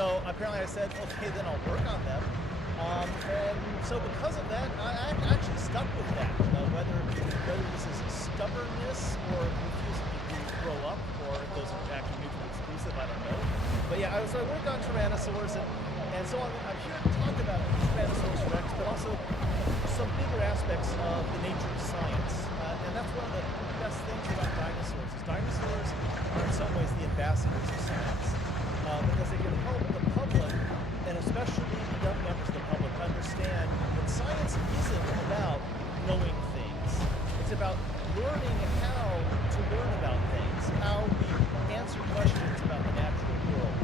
So apparently I said, okay, then I'll work on them. And so because of that, I actually stuck with that. Whether this is stubbornness or refusing to grow up, or if those are actually mutually exclusive, I don't know. But yeah, so I worked on Tyrannosaurs, and so I'm here to talk about Tyrannosaurus rex, but also some bigger aspects of the nature of science. And that's one of the best things about dinosaurs, is dinosaurs are in some ways the ambassadors of science, because they can help the public, and especially young members of the public, understand that science isn't about knowing things. It's about learning how to learn about things, how we answer questions about the natural world.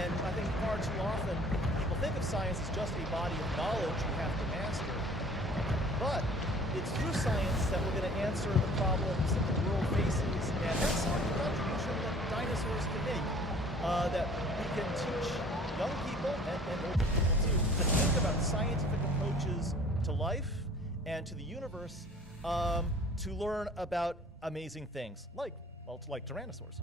And I think far too often people think of science as just a body of knowledge you have to master. But it's through science that we're going to answer the problems that the world faces, and that's sort of the contribution that dinosaurs can make, that we can teach young people and older people too to think about scientific approaches to life and to the universe, to learn about amazing things like Tyrannosaurs.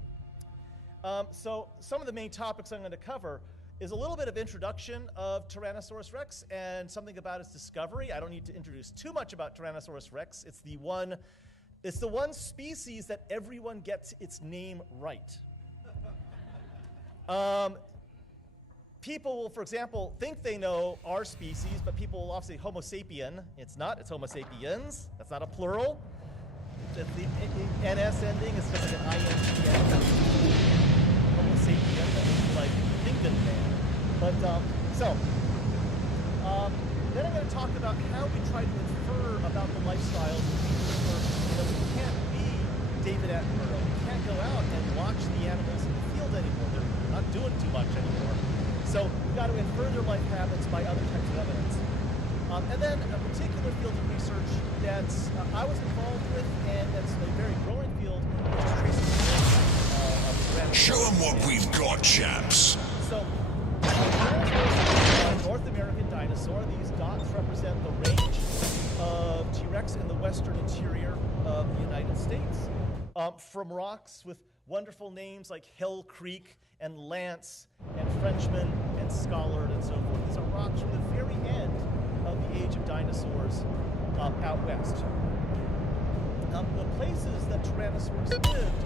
So some of the main topics I'm going to cover is a little bit of introduction of Tyrannosaurus rex and something about its discovery. I don't need to introduce too much about Tyrannosaurus rex. It's the one species that everyone gets its name right. People will, for example, think they know our species, but people will often say Homo sapien. It's not, it's Homo sapiens. That's not a plural. The NS ending is just like an INTN. Homo sapien, that's like thinking man. But, then I'm going to talk about how we try to infer about the lifestyles of people. We can't be David Attenborough. We can't go out and watch the animals in the field anymore. They're not doing too much anymore. So we've got to infer their life habits by other types of evidence. And then a particular field of research that I was involved with, and that's a very growing field, which is tracing the of Show them what we've got, chaps. So, Tyrannosaurus is a North American dinosaur. These dots represent the range of T-Rex in the western interior of the United States. From rocks with wonderful names like Hell Creek and Lance and Frenchman and Scholar and so forth. These are rocks from the very end of the age of dinosaurs out west. The places that Tyrannosaurus lived,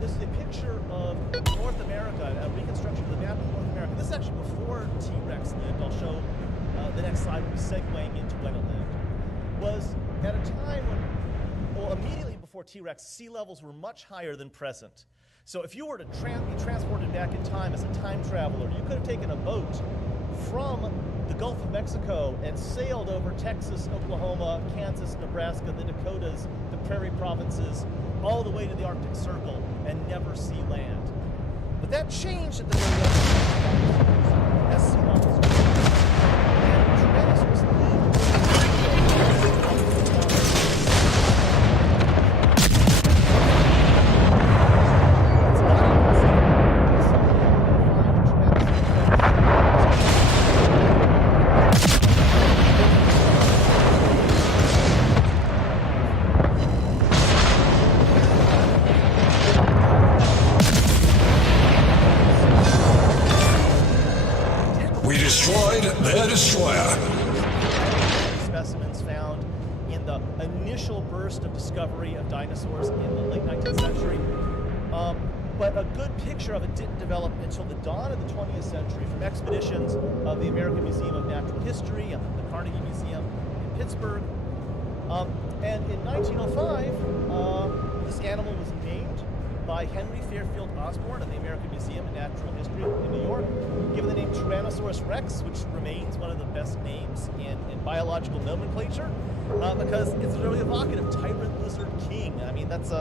this is a picture of North America, a reconstruction of the map of North America. This is actually before T-Rex lived. I'll show the next slide will be segueing into when it lived. Was at a time when, well, immediately before T-Rex, sea levels were much higher than present. So if you were to be transported back in time as a time traveler, you could have taken a boat from the Gulf of Mexico and sailed over Texas, Oklahoma, Kansas, Nebraska, the Dakotas, the Prairie Provinces, all the way to the Arctic Circle and never see land. But that changed at the very end as sea levels rose. And Tyrannosaurus lived their destroyer. Specimens found in the initial burst of discovery of dinosaurs in the late 19th century. But a good picture of it didn't develop until the dawn of the 20th century from expeditions of the American Museum of Natural History and the Carnegie Museum in Pittsburgh. And in 1905, this animal was named by Henry Fairfield Osborn of the American Museum of Natural History in New York, given the name Tyrannosaurus rex, which remains one of the best names in biological nomenclature, because it's really evocative. Tyrant Lizard King. I mean, that's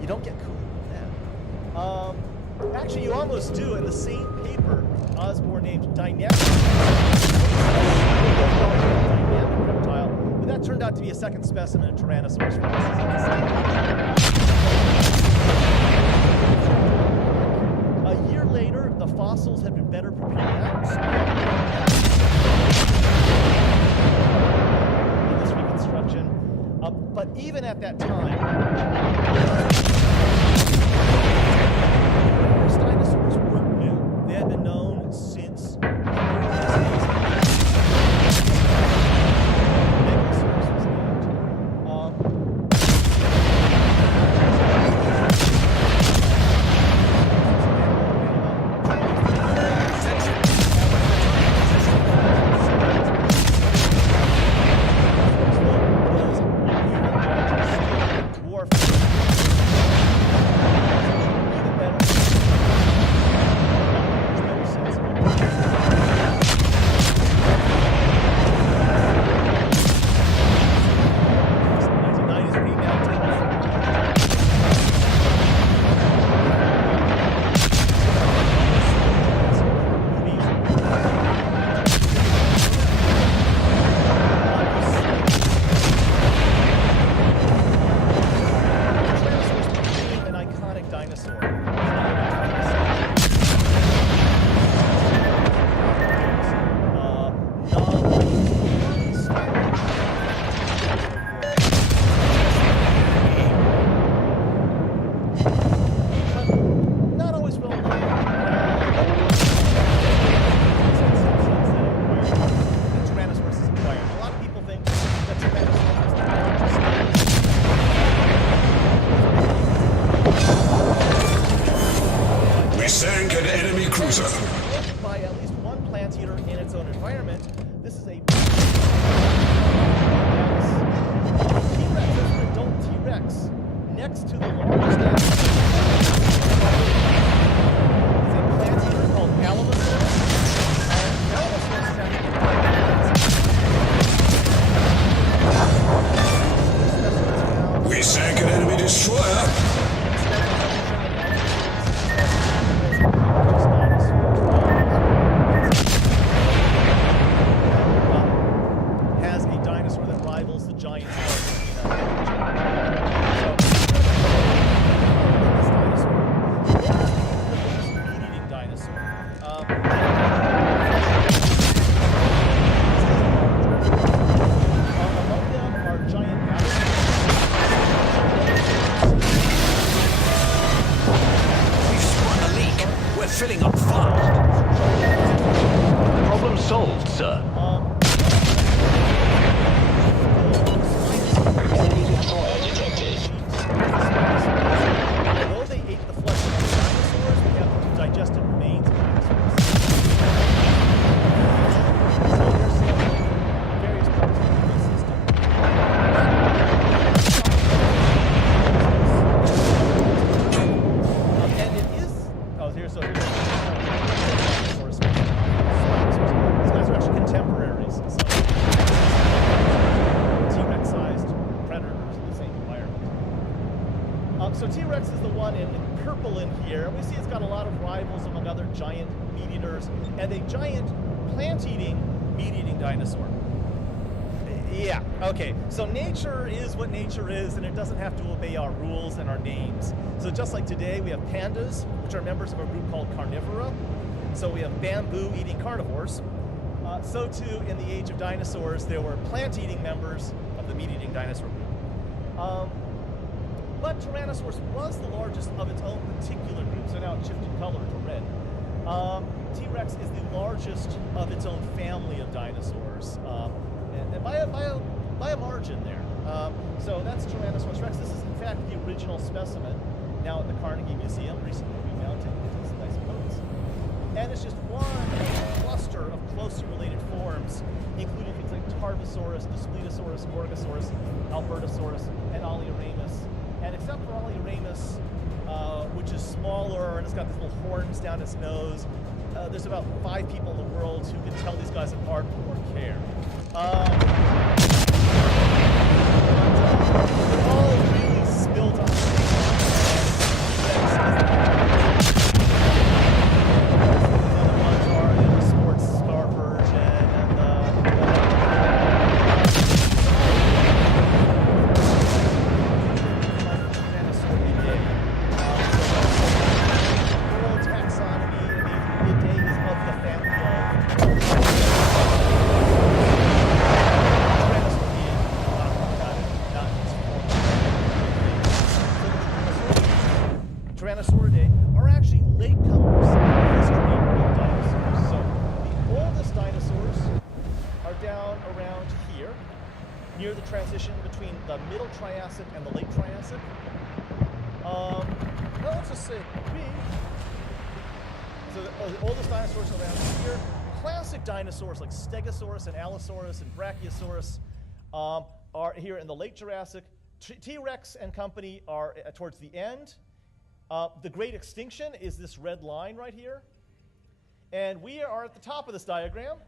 you don't get cooler than that. Actually, you almost do. In the same paper, Osborn named Dynamic reptile, but that turned out to be a second specimen of Tyrannosaurus rex. A year later, the fossils had been better prepared in this reconstruction. But even at that time, dinosaurs weren't new. They had been known sank an enemy cruiser. By at least one plant eater in its own environment. This is a T-Rex. There's an adult T-Rex next to the largest animal. It's a plant eater called Alamosaurus. Alamosaurus is actually We sank an enemy destroyer. Has a dinosaur that rivals the giant meat-eating dinosaur. Among them are giant We've spot a leak. We're filling up fast. Problem solved, sir. Enemy destroyer detected. Although they ate the flesh of other dinosaurs, we have digested remains of dinosaurs. So they're sampling various parts of the ecosystem. And it is. Oh, here's the dinosaur species. These guys are actually contemporaries. So T-Rex-sized predators in the same environment. So T-Rex is the one in purple in here, and we see it's got a lot of rivals among other giant meat-eaters, and a giant plant-eating, meat-eating dinosaur. Yeah, okay. So nature is what nature is, and it doesn't have to obey our rules and our names. So just like today, we have pandas, which are members of a group called carnivora. So we have bamboo-eating carnivores. So too, in the age of dinosaurs, there were plant-eating members of the meat-eating dinosaur group. But Tyrannosaurus was the largest of its own particular group, so now it shifted color to red. T-Rex is the largest of its own family of dinosaurs, and by a margin there. So that's Tyrannosaurus Rex. This is, in fact, the original specimen, now at the Carnegie Museum, recently remounted. It is nice pose. And it's just one cluster of closely related forms, including things like Tarbosaurus, Daspletosaurus, Gorgosaurus, Albertosaurus, and Oleoramus. And except for Oleoramus, which is smaller and it's got these little horns down its nose, there's about 5 people in the world who can tell these guys apart or care. They're all really spilled on sports star version and world taxonomy. The day is of the family of Tyrannosauridae are actually latecomers in the history of dinosaurs. So the oldest dinosaurs are down around here, near the transition between the Middle Triassic and the Late Triassic. Well, let's just say so the oldest dinosaurs around here. Classic dinosaurs like Stegosaurus and Allosaurus and Brachiosaurus are here in the Late Jurassic. T-Rex and company are towards the end. The Great Extinction is this red line right here. And we are at the top of this diagram.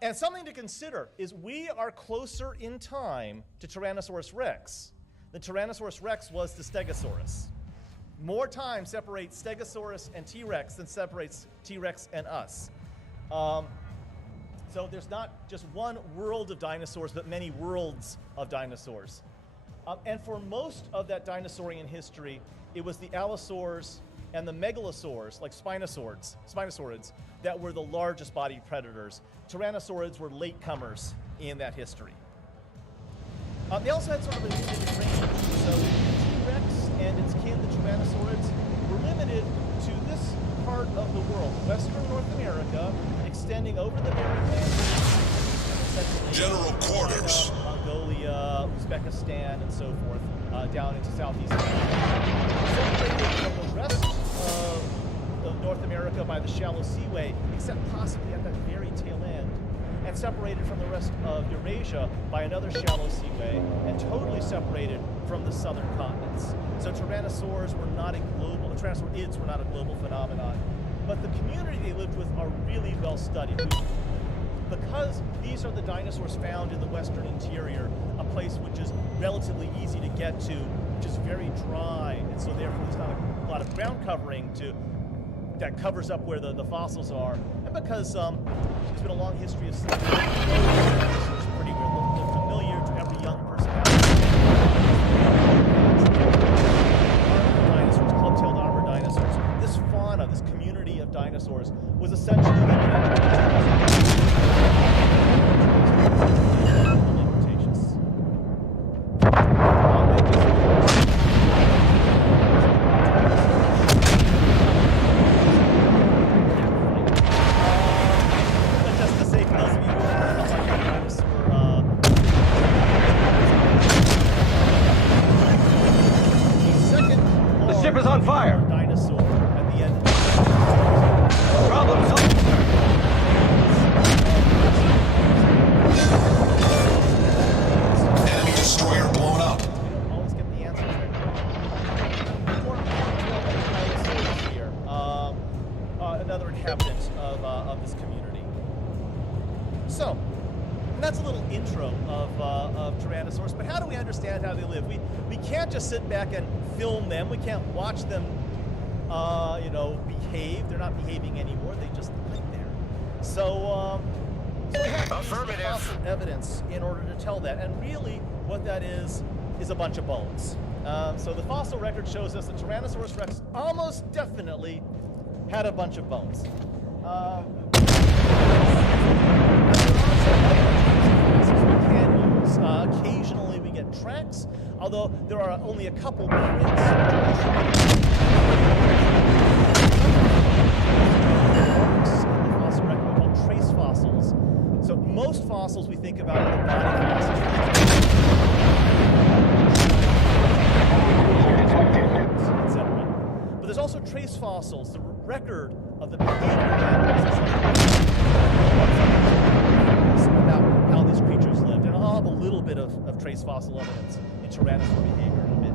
And something to consider is we are closer in time to Tyrannosaurus Rex than Tyrannosaurus Rex was to Stegosaurus. More time separates Stegosaurus and T-Rex than separates T-Rex and us. So there's not just one world of dinosaurs, but many worlds of dinosaurs. And for most of that dinosaurian history, it was the allosaurs and the megalosaurs, like spinosaurids, that were the largest bodied predators. Tyrannosaurids were latecomers in that history. They also had sort of a limited range. So T-Rex and its kin, the Tyrannosaurids, were limited to this part of the world, Western North America, extending over the Mediterranean, General quarters. China, Mongolia, Uzbekistan, and so forth, down into Southeast Asia. Separated from the rest of North America by the shallow seaway, except possibly at that very tail end, and separated from the rest of Eurasia by another shallow seaway, and totally separated from the southern continents. So tyrannosaurids were not a global phenomenon, but the community they lived with are really well studied. Because these are the dinosaurs found in the western interior, a place which is relatively easy to get to, which is very dry, and so therefore there's not a lot of ground covering that covers up where the fossils are, and because there's been a long history of study. Dinosaurs are pretty they're familiar to every young person out there. Dinosaurs, club-tailed armored dinosaurs. This fauna, this community of dinosaurs, was essentially is on fire. Dinosaur at the end. Problem solved, sir. Enemy destroyer blown up. Always get the answers right. More here. Another inhabitant of this community. So, that's a little intro of Tyrannosaurus, but how do we understand how they live? We can't just sit back and film them. We can't watch them, behave. They're not behaving anymore. They just live there. So we have to use fossil evidence in order to tell that. And really, what that is a bunch of bones. So the fossil record shows us that Tyrannosaurus rex almost definitely had a bunch of bones. Occasionally we get tracks, although there are only a couple prints. In the fossil record called trace fossils. So most fossils we think about are the body fossils, etc. But there's also trace fossils, the record of the behavior of animals. About how these creatures lived, and I'll have a little bit of trace fossil evidence in tyrannosaur behavior in a bit.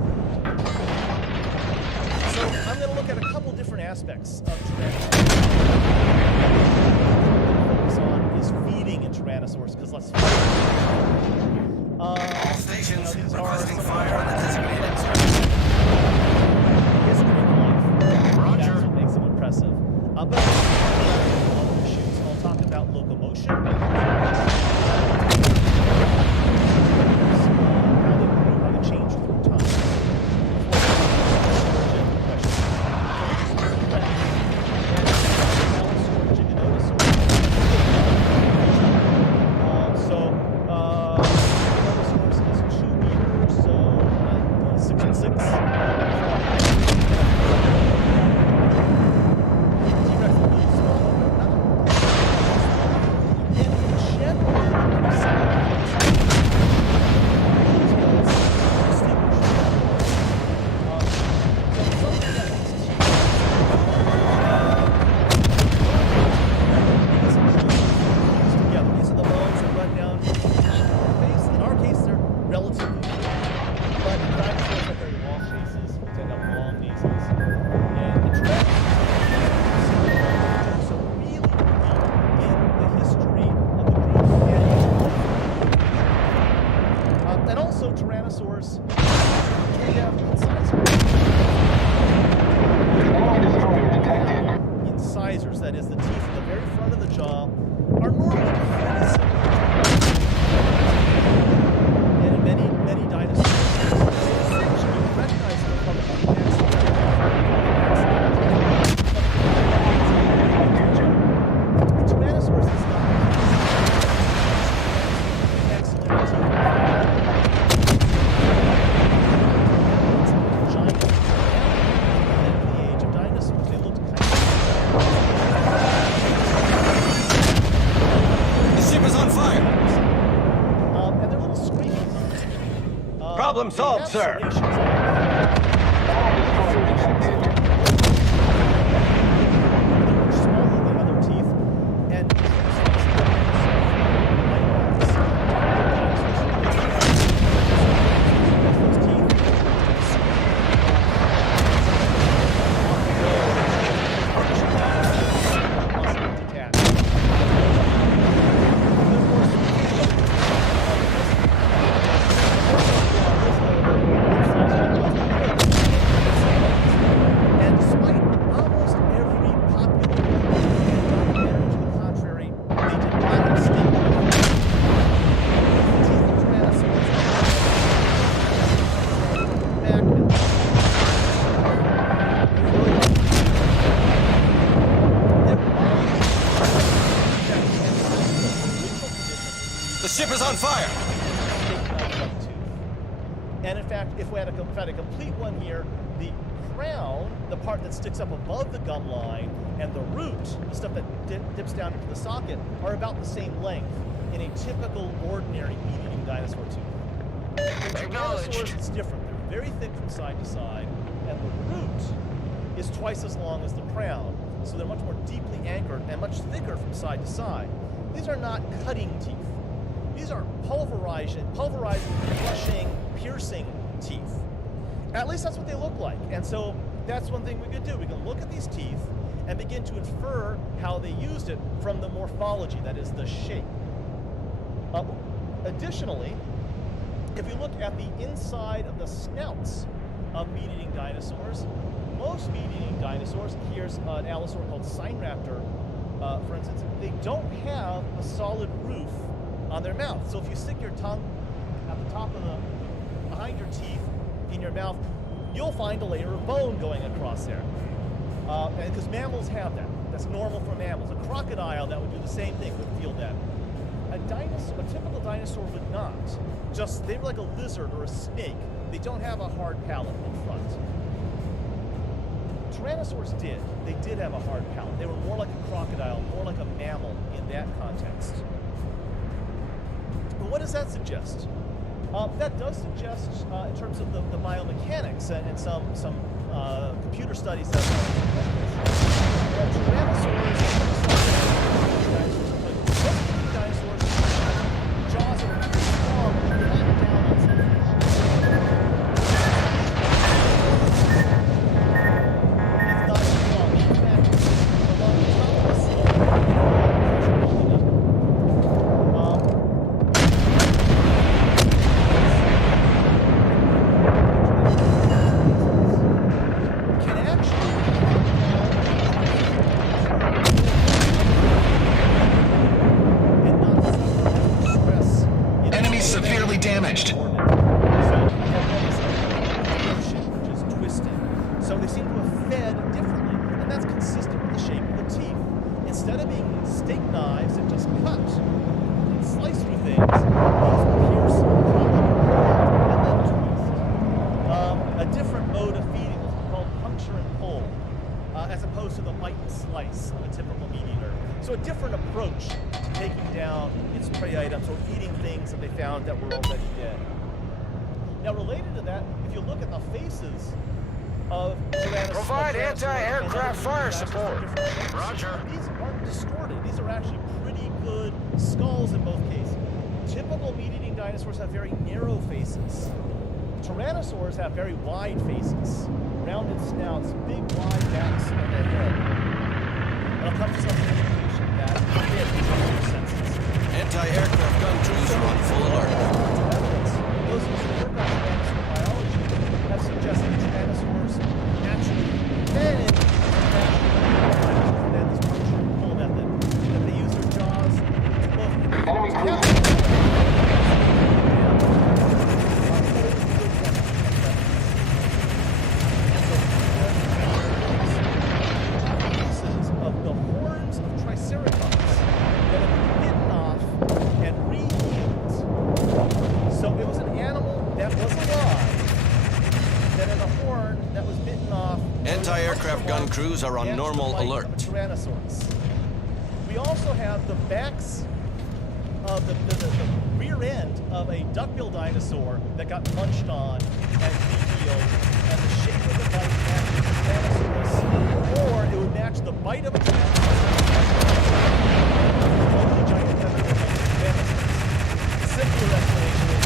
So I'm going to look at a couple different aspects of tyrannosaurs. What I'm going to focus on is feeding in tyrannosaurs, because let's face it. All stations these requesting are fire on the designated history of life. Roger. That's what makes them impressive. But issues, I'll talk about locomotion. How they change through time. Tyrannosaurus is 2 meters, so 6 and 6. T-Rex is really small, but not in general. Tyrannosaurs can have incisors, that is, the teeth at the very front of the jaw, are normally pretty similar. And in many dinosaurs, essentially recognize them from the Tyrannosaurus is not. Excellent teeth. Problem solved, sir. is on fire! And in fact, if we had a complete one here, the crown, the part that sticks up above the gum line, and the root, the stuff that dips down into the socket, are about the same length in a typical, ordinary meat-eating dinosaur tooth. Tyrannosaurs, it's different. They're very thick from side to side, and the root is twice as long as the crown, so they're much more deeply anchored and much thicker from side to side. These are not cutting teeth. These are pulverizing, crushing, piercing teeth. At least that's what they look like. And so that's one thing we could do. We can look at these teeth and begin to infer how they used it from the morphology, that is, the shape. Additionally, if you look at the inside of the snouts of meat-eating dinosaurs, most meat-eating dinosaurs, here's an allosaur called Sinraptor, for instance, they don't have a solid roof on their mouth. So if you stick your tongue at the top of behind your teeth in your mouth, you'll find a layer of bone going across there. Because mammals have that. That's normal for mammals. A crocodile that would do the same thing would feel that. A typical dinosaur would not. They're like a lizard or a snake. They don't have a hard palate in front. Tyrannosaurs did. They did have a hard palate. They were more like a crocodile, more like a mammal in that context. But what does that suggest? That does suggest, in terms of the biomechanics and some computer studies that tyrannosaurs, dinosaurs, jaws are pretty strong and they land down on something. It's not strong. In fact, along the top of the skull, damaged. So they seem to have fed differently, and that's consistent with the shape of the teeth. Instead of being steak knives that just cut and slice through things, these pierce, and then twist. A different mode of feeding is called puncture and pull, as opposed to the bite and slice of a typical meat eater. So a different approach to taking down its prey items or eating things that they found that were already dead. Now, related to that, if you look at the faces of Tyrannosaurus, provide anti-aircraft fire support. Roger. These aren't distorted. These are actually pretty good skulls in both cases. Typical meat-eating dinosaurs have very narrow faces. Tyrannosaurs have very wide faces, rounded snouts, big wide backs on their head. And I'll come to some indication that they have control senses. Anti-aircraft gun crews are on full alert. Those who work on dinosaur biology have suggested tyrannosaurs actually fed this puncture and pull method, that they use their jaws to both pieces of the horns of Triceratops that have been bitten off and re-healed. So it was an animal that was alive, that had a horn that was bitten off. Anti-aircraft gun crews are on normal alert. Tyrannosaurus. We also have the backs of the rear end of a duckbill dinosaur that got munched on and re-healed, and the shape of the bite matches the Tyrannosaurus, or it would match the bite of a Tyrannosaurus. Simpler explanation is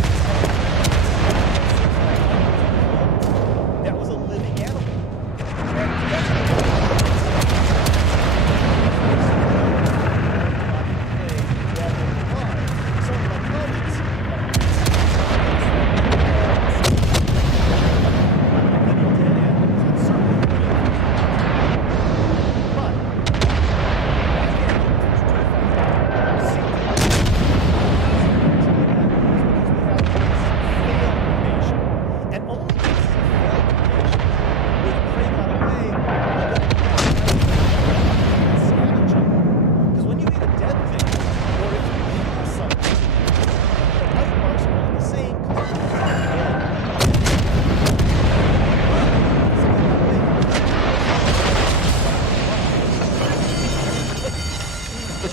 that was a living animal. But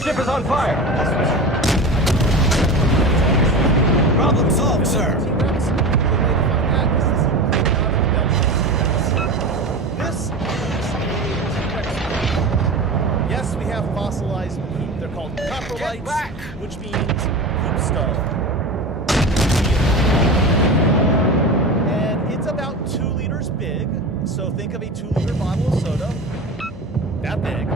ship is on fire. Problem solved, sir. T-Rex, the way to find that is to see what out of the belly of T-Rex. This is a T-Rex poop. Yes, we have fossilized poop. They're called coprolites, back. which means poop stone. And it's about 2 liters big, so think of a 2-liter bottle of soda. That big.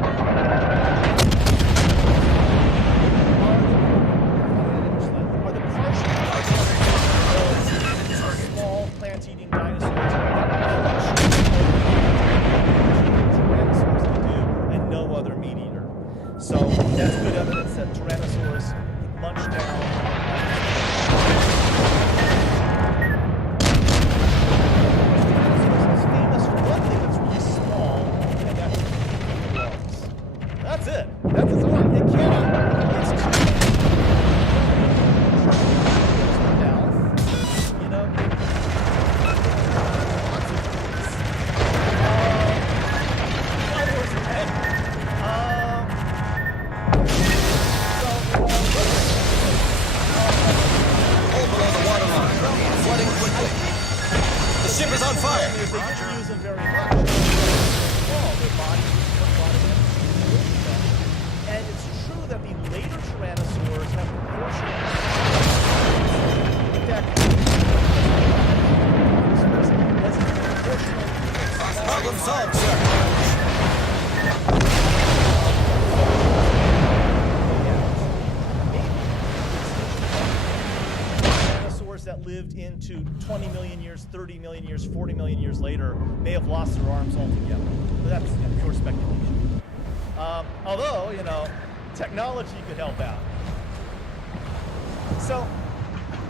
Are the partial small plant-eating dinosaurs Tyrannosaurs can do, and no other meat eater. So that's good evidence that Tyrannosaurs munch down. Tyrannosaurus is famous for one thing that's really small, and that's lungs. That's it. That's its arm. It cannot. It's too mouth. You know. Lots of things. Others, okay. Hold below the waterline. Flooding quickly. The ship is on fire. They didn't use them very much. Small, their bodies took a lot of energy to move them. And it's true that the later tyrannosaurs have proportionally. In fact, Problem solved, sir. Dinosaurs that lived into 20 million years, 30 million years, 40 million years later may have lost their arms altogether. But that's pure speculation. Although, you know, technology could help out. So,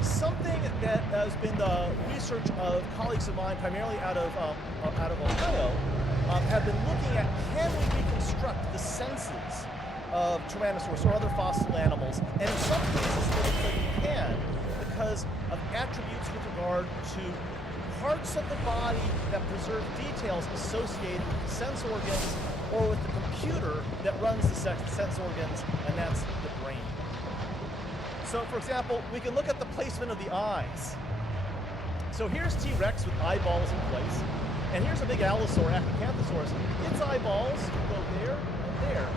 something that has been the research of colleagues of mine, primarily out of Ohio, have been looking at, can we reconstruct the senses of Tyrannosaurus or other fossil animals? And in some cases, it looks like we can, because of attributes with regard to parts of the body that preserve details associated with the sense organs or with the computer that runs the sense organs, and that's the brain. So, for example, we can look at the placement of the eyes. So here's T-Rex with eyeballs in place, and here's a big allosaur, Acrocanthosaurus. Its eyeballs go there and there,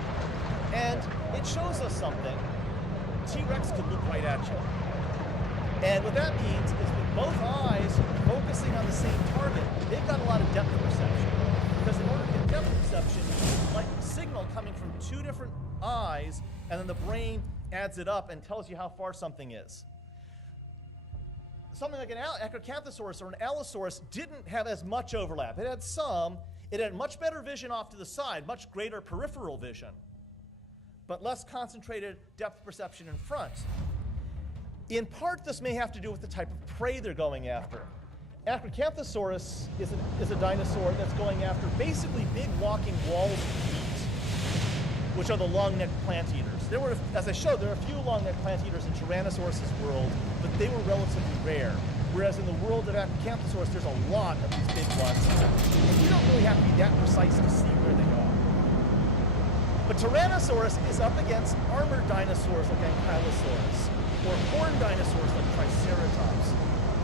and it shows us something. T-Rex could look right at you. And what that means is with both eyes focusing on the same target, they've got a lot of depth perception. Because in order to get depth perception, it's like a signal coming from 2 different eyes, and then the brain adds it up and tells you how far something is. Something like an Acrocanthosaurus or an Allosaurus didn't have as much overlap. It had some. It had much better vision off to the side, much greater peripheral vision, but less concentrated depth perception in front. In part, this may have to do with the type of prey they're going after. Acrocanthosaurus is a dinosaur that's going after basically big walking walls of meat, which are the long-necked plant eaters. There were, as I showed, there are a few long-necked plant eaters in Tyrannosaurus' world, but they were relatively rare. Whereas in the world of Acrocanthosaurus, there's a lot of these big ones. And you don't really have to be that precise to see where they are. But Tyrannosaurus is up against armored dinosaurs like Ankylosaurus, or horned dinosaurs like Triceratops,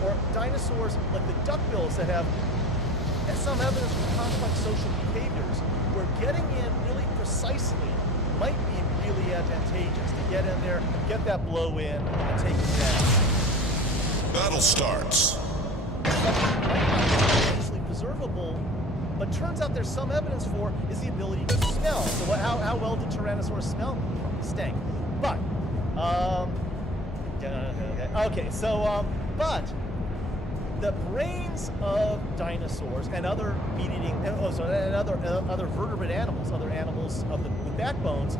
or dinosaurs like the duckbills that have some evidence for complex social behaviors, where getting in really precisely might be really advantageous to get in there, get that blow in, and take it down. Battle starts. Something might not be easily preservable, but turns out there's some evidence for is the ability to smell. So how well did Tyrannosaurus smell? Stink. But, but the brains of dinosaurs and other meat-eating, and other vertebrate animals, other animals with backbones,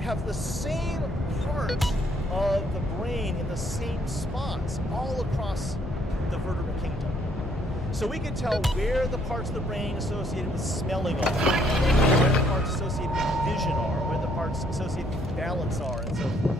have the same part of the brain in the same spots all across the vertebrate kingdom. So we can tell where the parts of the brain associated with smelling are, where the parts associated with vision are, where the parts associated with balance are, and so forth.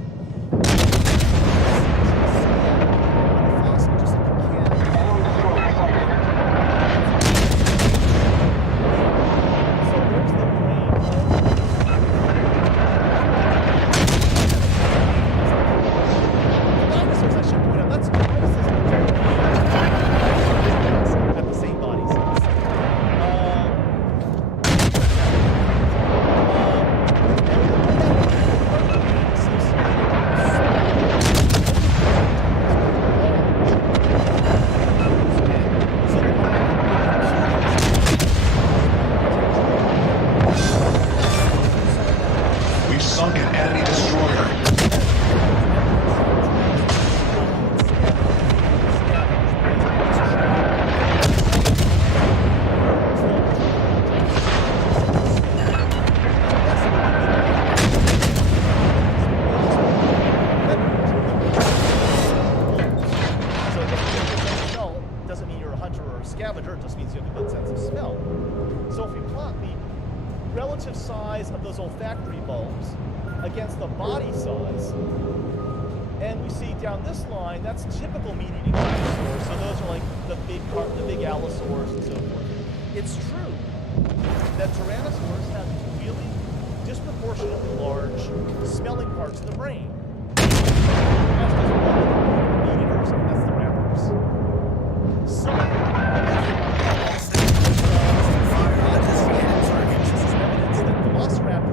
sunk an enemy destroyer. Doesn't mean you're a hunter or a scavenger, it just means you have a good sense of smell. So if we plot the relative size of those olfactory bulbs against the body size, and we see down this line, that's typical meat-eating dinosaurs. So those are like the big allosaurs and so forth. It's true that tyrannosaurs have really disproportionately large smelling parts of the brain. As does meat-eaters, and that's the raptors. So, evidence that velociraptor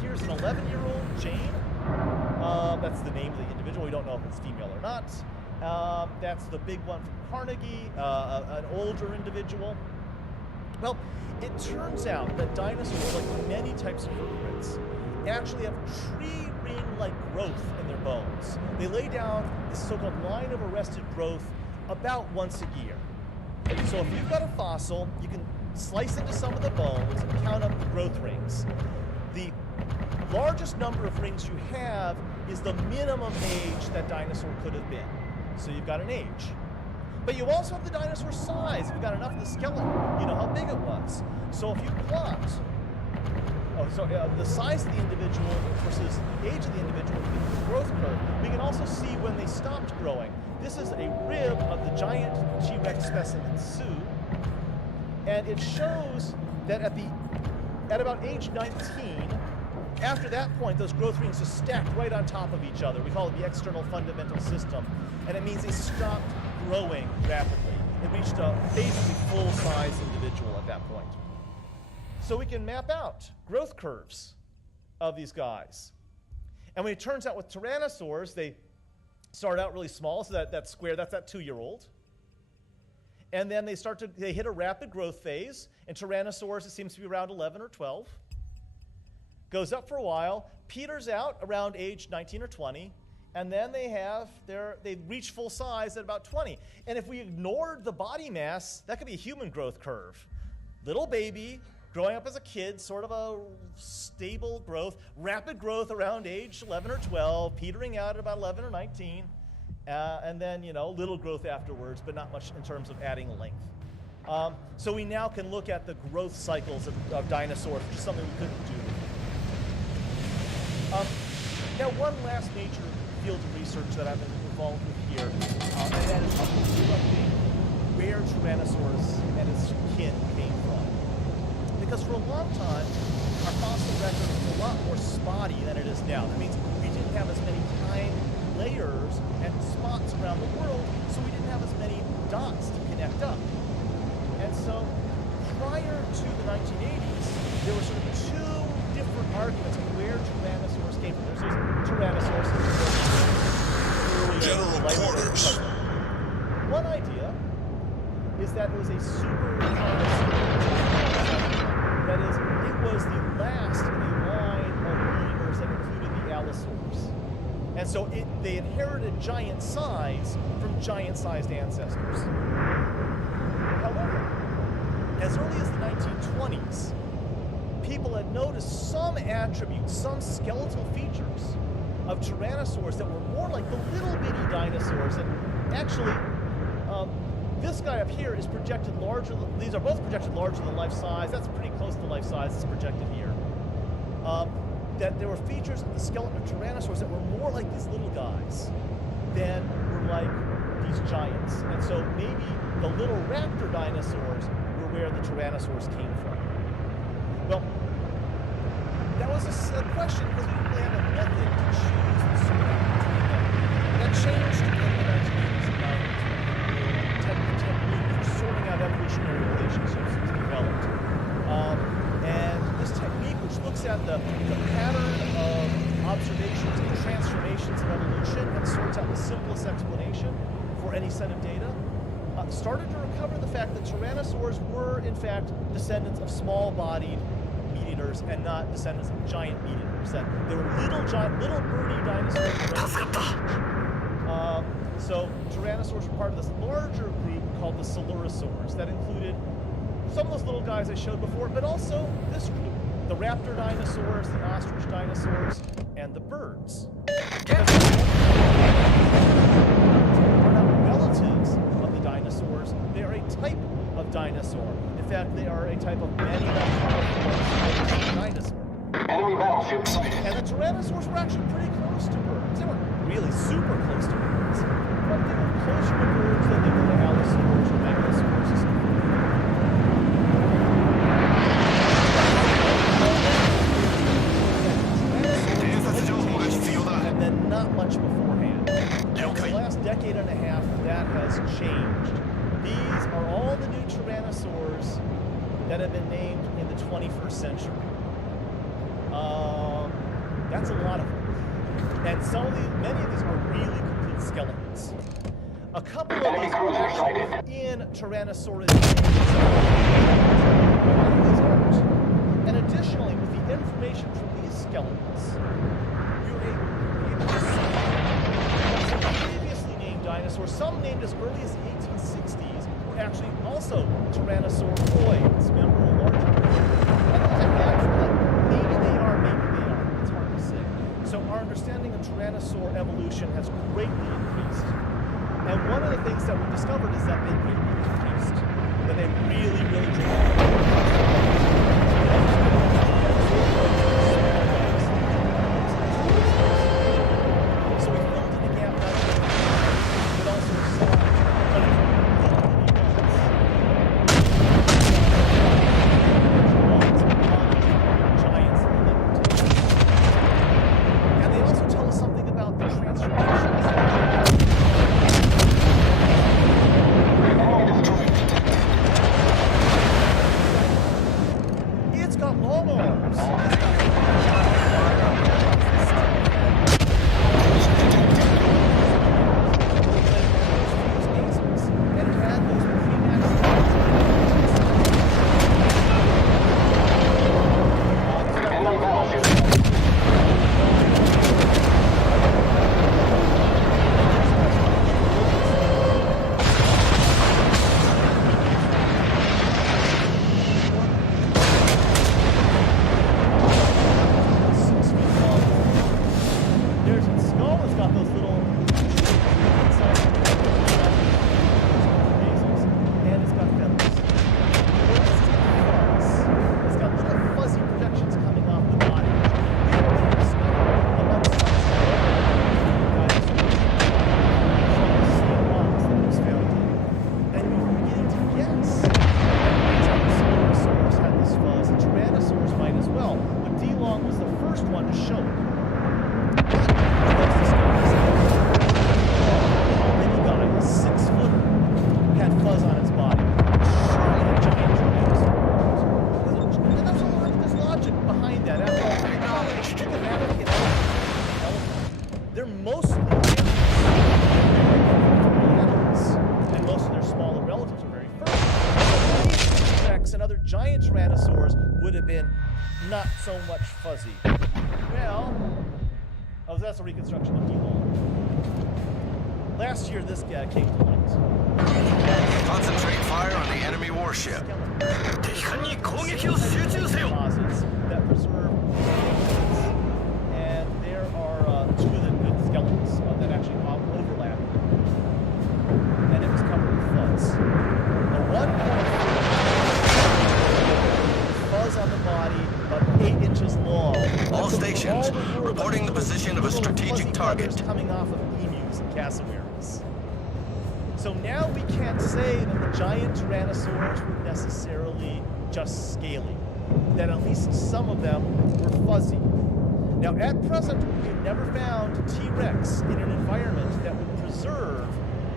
Here's an 11-year-old, Jane. That's the name of the individual. We don't know if it's female or not. That's the big one from Carnegie, an older individual. Well, it turns out that dinosaurs, like many types of vertebrates, actually have tree ring-like growth in their bones. They lay down this so-called line of arrested growth about once a year. So if you've got a fossil, you can slice into some of the bones and count up the growth rings. The largest number of rings you have is the minimum age that dinosaur could have been. So you've got an age. But you also have the dinosaur size. You've got enough of the skeleton. You know how big it was. So if you plot the size of the individual versus the age of the individual with the growth curve, we can also see when they stopped growing. This is a rib of the giant T-Rex specimen Sue, and it shows that at about age 19, after that point, those growth rings just stacked right on top of each other. We call it the external fundamental system, and it means they stopped growing rapidly. It reached a basically full-size individual at that point. So we can map out growth curves of these guys. And when it turns out with tyrannosaurs, they start out really small, so that square, that's that 2-year-old. And then they hit a rapid growth phase. In tyrannosaurs, it seems to be around 11 or 12. Goes up for a while, peters out around age 19 or 20, and then they reach full size at about 20. And if we ignored the body mass, that could be a human growth curve. Little baby, growing up as a kid, sort of a stable growth, rapid growth around age 11 or 12, petering out at about 11 or 19, and then, little growth afterwards, but not much in terms of adding length. So we now can look at the growth cycles of dinosaurs, which is something we couldn't do before. Now, one last major field of research that I've been involved with here, and that is understanding where Tyrannosaurus and its kin came from. Because for a long time, our fossil record was a lot more spotty than it is now. That means we didn't have as many time layers and spots around the world, so we didn't have as many dots to connect up. And so prior to the 1980s, there were sort of two different arguments of where Tyrannosaurus came from. There's this Tyrannosaurus General quarters. One idea is that it was a super that is, it was the last in a line of meteors that included the allosaurs. And so they inherited giant size from giant-sized ancestors. However, as early as the 1920s, people had noticed some attributes, some skeletal features of Tyrannosaurs that were more like the little bitty dinosaurs. And actually, this guy up here is projected larger. These are both projected larger than life size. That's pretty close to life size. It's projected here. That there were features of the skeleton of Tyrannosaurs that were more like these little guys than were like these giants. And so maybe the little raptor dinosaurs were where the Tyrannosaurs came from. Well, that was a question because we didn't really have a method to choose the sort between them. That changed in the 1980s and 90s. Technique for sorting out evolutionary relationships was developed. And this technique, which looks at the pattern of observations and transformations of evolution and sorts out the simplest explanation for any set of data, started to recover the fact that Tyrannosaurs were, in fact, descendants of small-bodied meat-eaters and not descendants of giant meat-eaters. That they were little birdie dinosaurs. So Tyrannosaurs were part of this larger group called the Coelurosaurs that included some of those little guys I showed before, but also this group, the raptor dinosaurs, the ostrich dinosaurs, and the birds. They're not relatives of the dinosaurs, they are a type of dinosaur. In fact, they are a type of maniraptor dinosaur. Enemy battleship sighted. And the Tyrannosaurs were actually pretty close to birds. They weren't really super close to birds, but they were closer to birds than they were to allosaurs or megalosaurs or something. And then not much beforehand. And in the last decade and a half, that has changed. These are all the new Tyrannosaurs that have been named in the 21st century. That's a lot of them. And many of these are really complete skeletons. A couple of these are actually in Tyrannosaurus. And additionally, with the information from these skeletons. We were able to see some previously named dinosaurs, some named as early as the 1860s, were actually also tyrannosauroids. Remember, a larger maybe they are, maybe they aren't. It's hard to say. So our understanding of tyrannosaur evolution has greatly increased. And one of the things that we discovered is that they greatly increased. That they really, really so we filled in the gap not only but also saw giants and they also tell us something about the transformations. It's got long arms. And it had those there's its skull. It's got those little and it's got feathers. It's got little fuzzy projections coming off the body. We already discovered amongst that was found. And we were beginning to guess that Tyrannosaurus had this fuzz, and Tyrannosaurus might as well. But D-Long was the first one to show it. Mini guy, a 6-footer, had fuzz on its body. Surely a giant tyrannosaur. And there's logic behind that. After all, think of African elephant. They're mostly animals, and most of their smaller relatives are very furry. T-Rex and other giant tyrannosaurs would have been not so much fuzzy. Well, that's a reconstruction of D-Long. Last year, this guy came to light. Concentrate fire on the enemy warship. Deposits that preserve skeletons. And there are two of the good skeletons that actually overlap. And it was covered with fuzz. The one fuzz on the body, about 8 inches long. All stations reporting the position of a strategic target. Coming off of emus and cassowaries. So now we can't say that the giant tyrannosaurs were necessarily just scaly. That at least some of them were fuzzy. Now at present, we've never found T-Rex in an environment that would preserve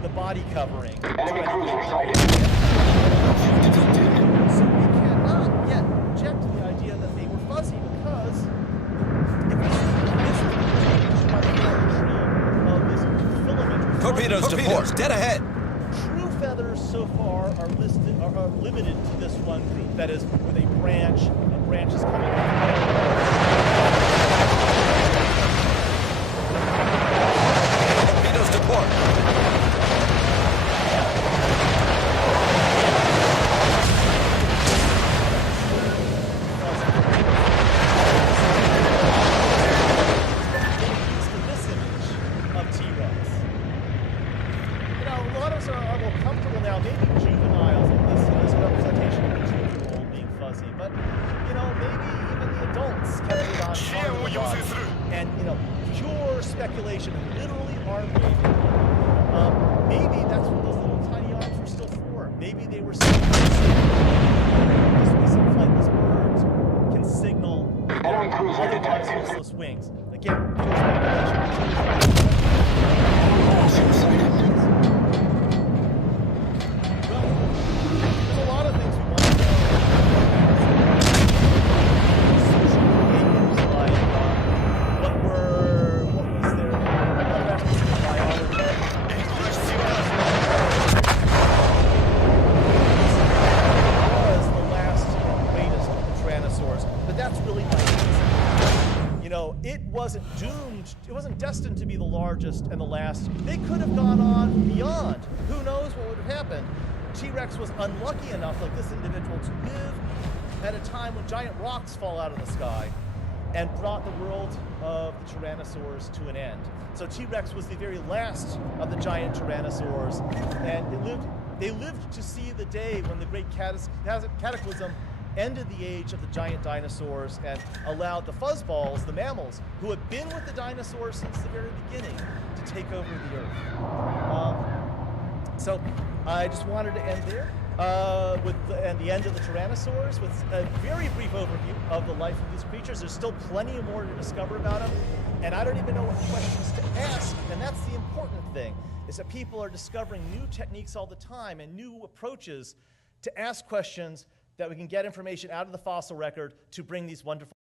the body covering. Enemy cruiser sighted. So we cannot yet object to the idea that they were fuzzy because if this is the filament. Torpedoes to port, dead ahead. True feathers so far are limited to this one group. That is, with a branch and branches coming out. Torpedoes to port. This image of T-Rex. You know, a lot of us are more comfortable now, maybe juveniles, in this representation of the 2-year-old being fuzzy, but, you know, maybe even the adults kept it on part of the body. And, you know, pure speculation, literally arm waving. Maybe that's what those little tiny arms were still for. Maybe they were still some flightless birds can signal Enemy cruiser otherwise detected. useless wings. Again, pure speculation. Warship sighted. Well, there's a lot of things we want to know. Like, what was their biology? Was the last and greatest of the tyrannosaurs, but that's really my wasn't doomed, it wasn't destined to be the largest and the last. They could have gone on beyond. Who knows what would have happened? T-Rex was unlucky enough, like this individual, to live at a time when giant rocks fall out of the sky and brought the world of the tyrannosaurs to an end. So T-Rex was the very last of the giant tyrannosaurs, and they lived to see the day when the great cataclysm ended the age of the giant dinosaurs and allowed the fuzzballs, the mammals, who had been with the dinosaurs since the very beginning, to take over the Earth. So I just wanted to end there with the end of the tyrannosaurs with a very brief overview of the life of these creatures. There's still plenty more to discover about them, and I don't even know what questions to ask, and that's the important thing, is that people are discovering new techniques all the time and new approaches to ask questions that we can get information out of the fossil record to bring these wonderful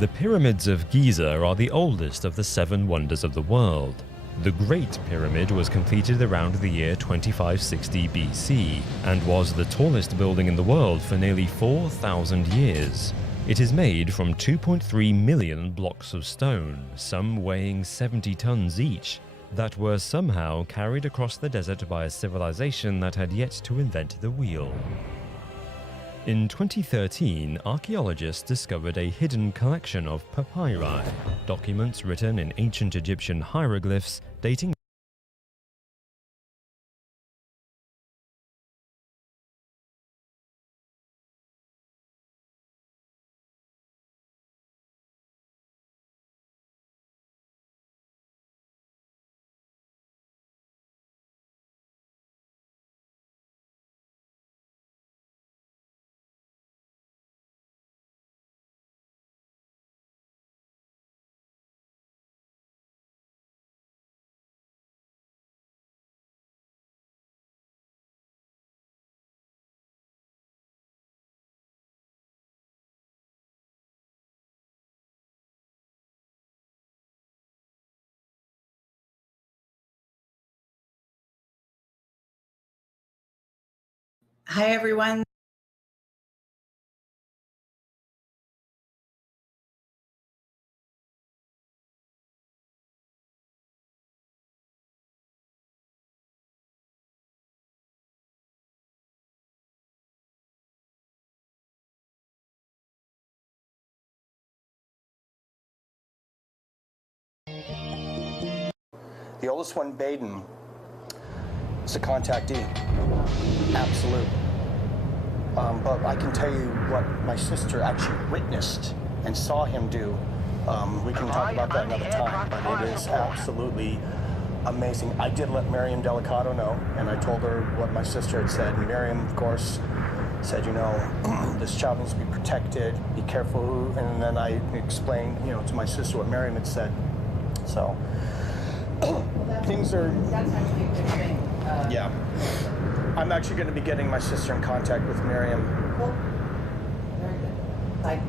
The pyramids of Giza are the oldest of the 7 wonders of the world. The Great Pyramid was completed around the year 2560 BC and was the tallest building in the world for nearly 4,000 years. It is made from 2.3 million blocks of stone, some weighing 70 tons each, that were somehow carried across the desert by a civilization that had yet to invent the wheel. In 2013, archaeologists discovered a hidden collection of papyri, documents written in ancient Egyptian hieroglyphs dating Hi, everyone. The oldest one, Baden, is a contactee. Absolute. But I can tell you what my sister actually witnessed and saw him do. We can talk about that another time, but it is absolutely amazing. I did let Miriam Delicato know, and I told her what my sister had said. And Miriam, of course, said, you know, this child needs to be protected, be careful who, and then I explained, you know, to my sister what Miriam had said. So, things are... That's actually a good thing. Yeah. I'm actually going to be getting my sister in contact with Miriam. Cool. Very good.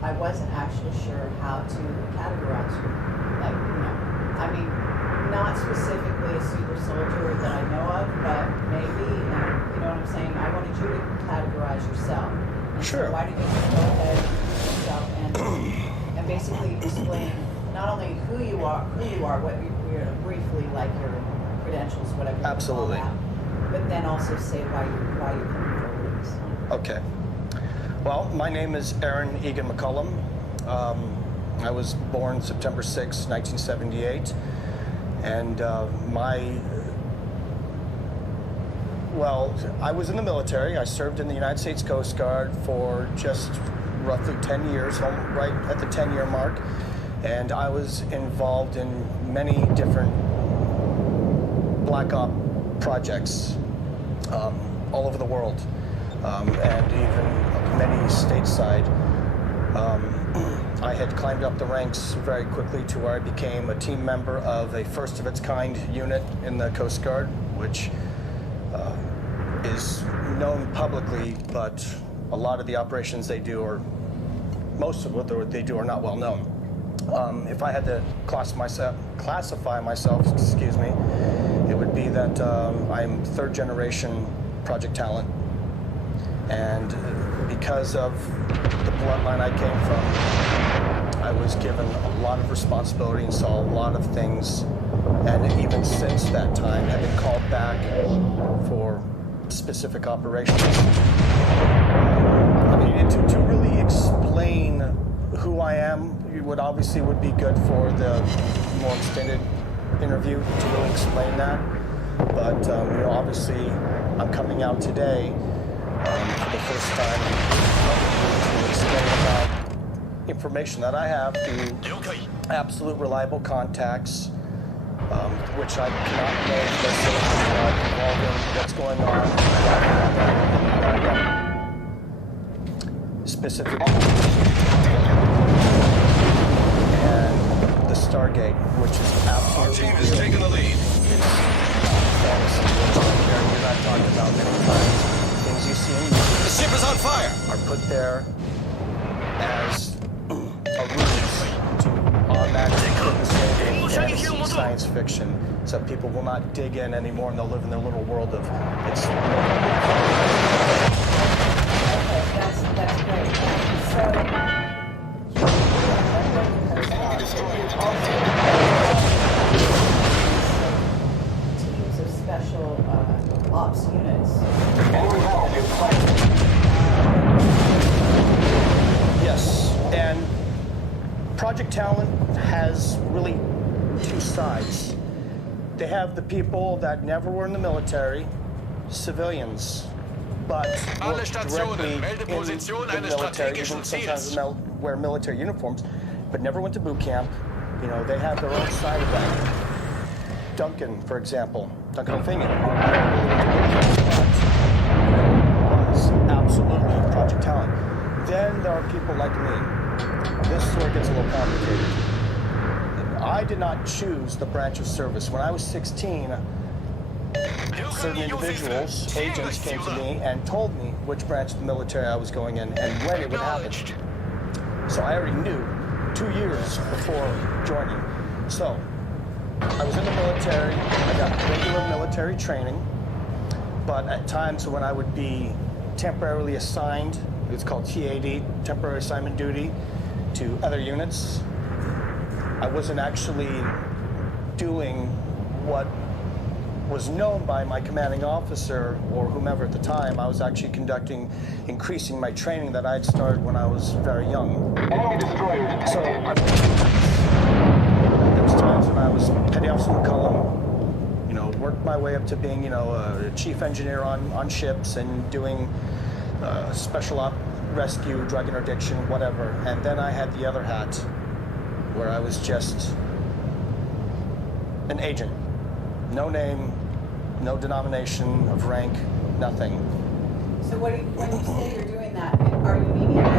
I wasn't actually sure how to categorize you. Like, you know, I mean, not specifically a super soldier that I know of, but maybe, you know what I'm saying? I wanted you to categorize yourself. And Sure. So why don't you just go ahead and yourself and basically explain not only who you are, what you're briefly, like your credentials, whatever you Absolutely. call that, but then also say why you're coming forward. So. Okay. Well, my name is Aaron Egan McCullum. I was born September 6, 1978. And I was in the military. I served in the United States Coast Guard for just roughly 10 years, right at the 10-year mark. And I was involved in many different Black Op projects all over the world, and even many stateside. I had climbed up the ranks very quickly to where I became a team member of a first-of-its-kind unit in the Coast Guard, which is known publicly, but a lot of the operations they do, or most of what they do, are not well known. If I had to classify myself, excuse me, it would be that I'm third generation project talent. And because of the bloodline I came from, I was given a lot of responsibility and saw a lot of things. And even since that time, have been called back for specific operations. I mean, to really explain who I am, it would be good for the more extended interview to really explain that. But obviously, I'm coming out today for the first time to explain about information that I have through absolute reliable contacts, which I cannot know involved in what's going on specifically. And the Stargate, which is absolutely Our team has taken the lead. fantasy, which I've talked about many times. Things you see in movies The ship is on fire. are put there as a ruse to automatically put this in fantasy science fiction, so people will not dig in anymore and they'll live in their little world of it's. Okay, that's great. So, teams of special ops units. Yes, and Project Talent has really two sides. They have the people that never were in the military, civilians, but work directly in the military, even sometimes wear military uniforms, but never went to boot camp. They have their own side of that. Duncan, for example, Duncan O'Fingan, was absolutely Project Talent. Then there are people like me. This is where it gets a little complicated. I did not choose the branch of service. When I was 16, certain individuals, agents, came to me and told me which branch of the military I was going in and when it would happen. So I already knew 2 years before joining. So I was in the military. I got regular military training, but at times when I would be temporarily assigned, it's called TAD, temporary assignment duty, to other units, I wasn't actually doing what was known by my commanding officer or whomever at the time. I was actually increasing my training that I had started when I was very young. So there was times when I was Petty Officer McCullum, worked my way up to being, a chief engineer on ships and doing special op rescue, drug interdiction, whatever. And then I had the other hat, where I was just an agent. No name, no denomination of rank, nothing. So when you say you're doing that, are you meaning that,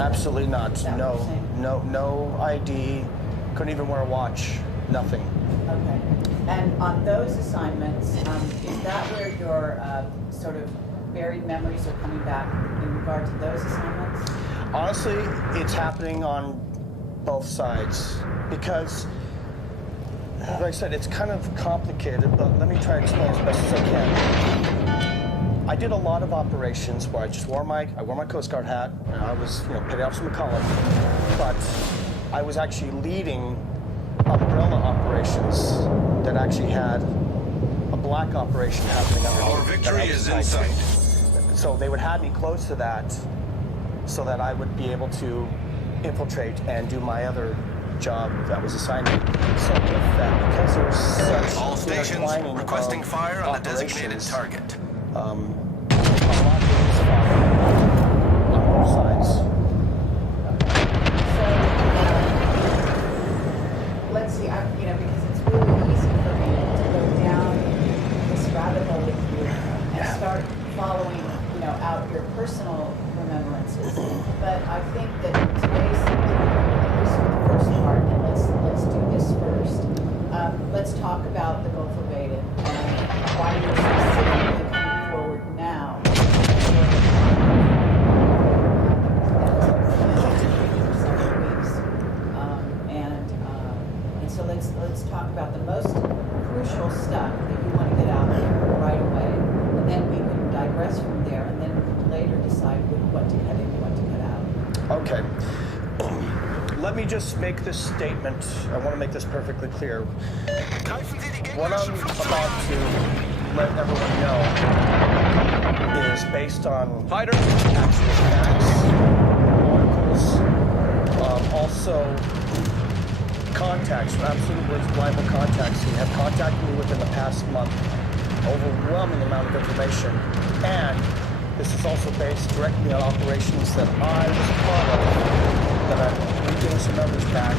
Absolutely not. Is that what you're saying? No ID, couldn't even wear a watch, nothing. Okay. And on those assignments, is that where your sort of buried memories are coming back in regard to those assignments? Honestly, it's happening on both sides because, like I said, it's kind of complicated, but let me try to explain as best as I can. I did a lot of operations where I just wore my Coast Guard hat, and I was, Petty Officer McCullum, but I was actually leading umbrella operations that actually had a black operation happening underneath. Our victory is in sight. So they would have me close to that so that I would be able to infiltrate and do my other job that was assigned to me. So with that, because there was such All stations intertwining requesting of fire on the designated operations, target. a lot of things on both sides. So, let's see, because it's really easy for me to go down this rabbit hole with you and start following, out your personal remembrances. But I think that today's, at least for the first part, and let's do this first. Okay. Let me just make this statement. I want to make this perfectly clear. What I'm about to let everyone know is based on actual facts, articles, also contacts, absolute reliable contacts who have contacted me within the past month. Overwhelming amount of information. And this is also based directly on operations that I was a part of, that I'm getting some numbers back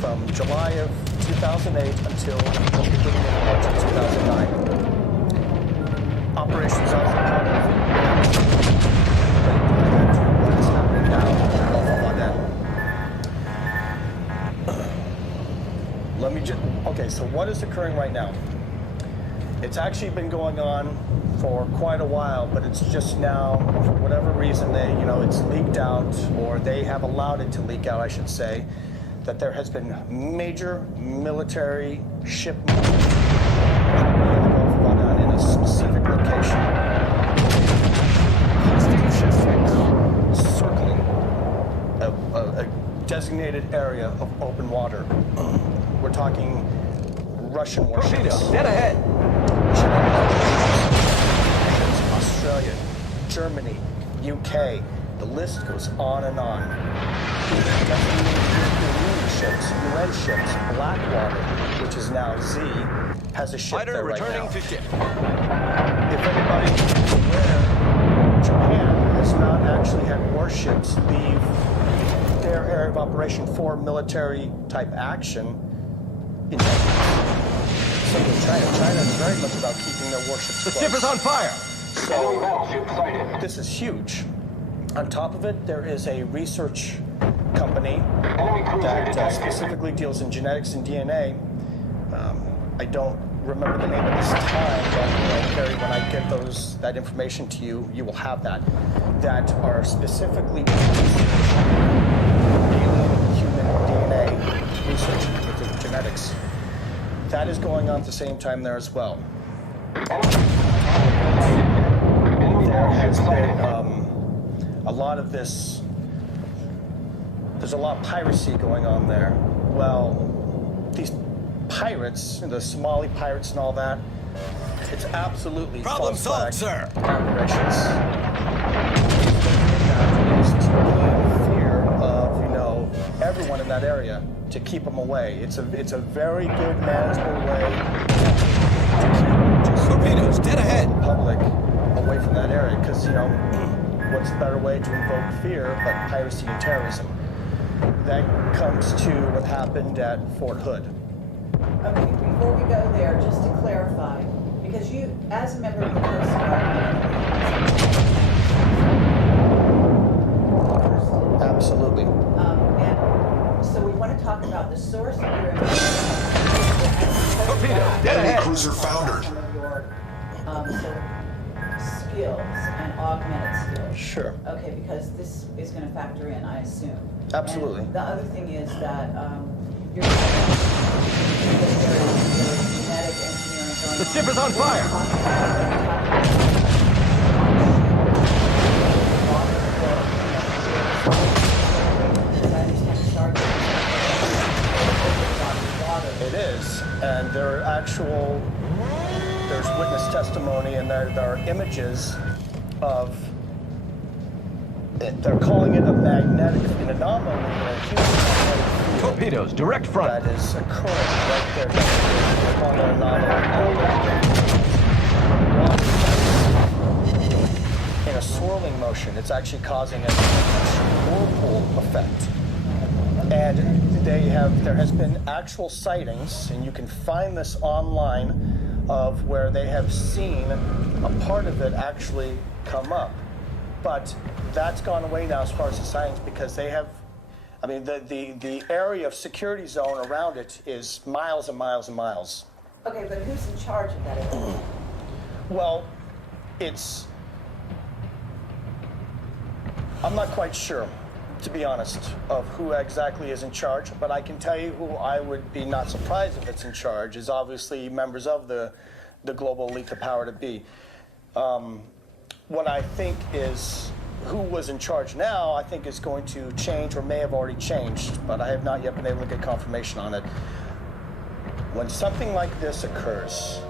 from July of 2008 until the beginning of March of 2009. Operations I was a part of. What is happening now? Blah, blah, blah, then. Let me just, okay, so what is occurring right now? It's actually been going on for quite a while, but it's just now, for whatever reason, it's leaked out, or they have allowed it to leak out, I should say, that there has been major military shipment in the Gulf of Aden in a specific location. Circling a designated area of open water. We're talking Russian warships. Dead ahead. Australia, Germany, UK, the list goes on and on. European ships, UN ships, Blackwater, which is now Z, has a ship there right now. To ship. If anybody's aware, Japan has not actually had warships leave their area of operation for military type action in decades. So with China is very much about keeping their warships close. The ship is on fire. Enemy battleship sighted. This is huge. On top of it, there is a research company Enemy cruiser that detected. specifically deals in genetics and DNA. I don't remember the name at this time, but Carrie, when I get that information to you, you will have that are specifically alien human DNA research with genetics. That is going on at the same time there as well. There has been a lot of this. There's a lot of piracy going on there. Well, these pirates, the Somali pirates and all that, it's absolutely Problem false solved, flag sir. operations. That is to gain fear of, everyone in that area, to keep them away. It's a very good manageable way to keep just Torpedoes, dead ahead. the public away from that area, because what's a better way to invoke fear but piracy and terrorism? That comes to what happened at Fort Hood. Okay, before we go there, just to clarify, because you, as a member of the Coast Guard, Absolutely. and so we want to talk about the source of your Torpedo, dead Enemy ahead. cruiser foundered. some of your sort of skills and augmented skills. Sure. Okay, because this is going to factor in, I assume. Absolutely. And the other thing is that you're genetic engineering going on. The ship is on fire. It is, and there's witness testimony, and there are images of, they're calling it an anomaly in a huge magnetic field Torpedoes, direct front. that is occurring right there. They're calling it an anomaly. In a swirling motion, it's actually causing a whirlpool effect. And there has been actual sightings, and you can find this online, of where they have seen a part of it actually come up. But that's gone away now as far as the sightings, because they have, the area of security zone around it is miles and miles and miles. Okay, but who's in charge of that area? Well, I'm not quite sure, to be honest, of who exactly is in charge, but I can tell you who I would be not surprised if it's in charge is obviously members of the global elite, the power to be. What I think is who was in charge now, I think is going to change or may have already changed, but I have not yet been able to get confirmation on it. When something like this occurs,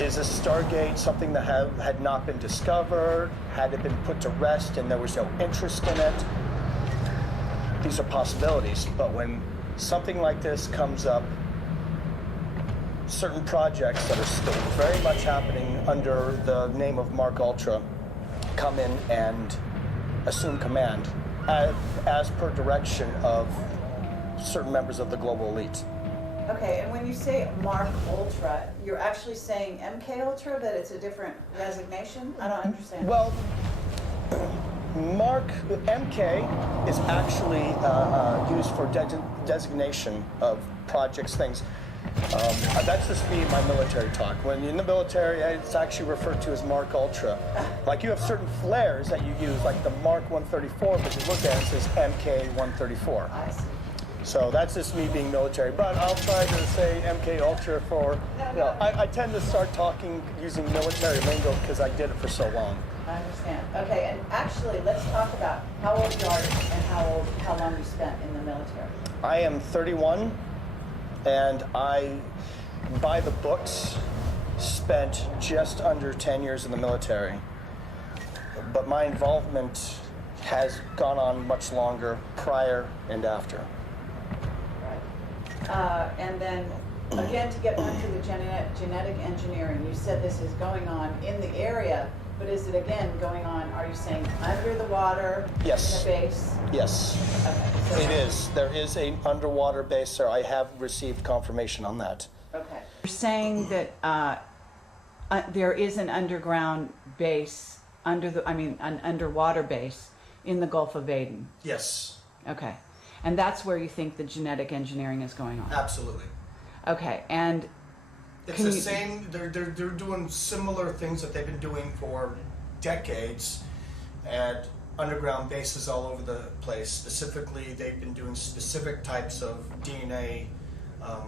is a Stargate something that had not been discovered? Had it been put to rest and there was no interest in it? These are possibilities, but when something like this comes up, certain projects that are still very much happening under the name of Mark Ultra come in and assume command as per direction of certain members of the global elite. Okay, and when you say Mark Ultra, you're actually saying MK Ultra, that it's a different designation? I don't understand. Well, Mark MK is actually used for designation of projects, things. That's just me in my military talk. When you're in the military, it's actually referred to as Mark Ultra. Like you have certain flares that you use, like the Mark 134, but you look at it, it says MK 134. I see. So that's just me being military, but I'll try to say MK Ultra for, you know, I tend to start talking using military lingo because I did it for so long. I understand. Okay, and actually, let's talk about how old you are and how long you spent in the military. I am 31, and I, by the books, spent just under 10 years in the military. But my involvement has gone on much longer prior and after. And then, again, to get back to the genetic engineering, you said this is going on in the area, but is it, again, going on, are you saying under the water? Yes. In the base? Yes. Okay. So It is. There is an underwater base there. I have received confirmation on that. Okay. You're saying that there is an underground base, an underwater base in the Gulf of Aden? Yes. Okay. And that's where you think the genetic engineering is going on? Absolutely. Okay, and It's the same. They're doing similar things that they've been doing for decades at underground bases all over the place. Specifically, they've been doing specific types of DNA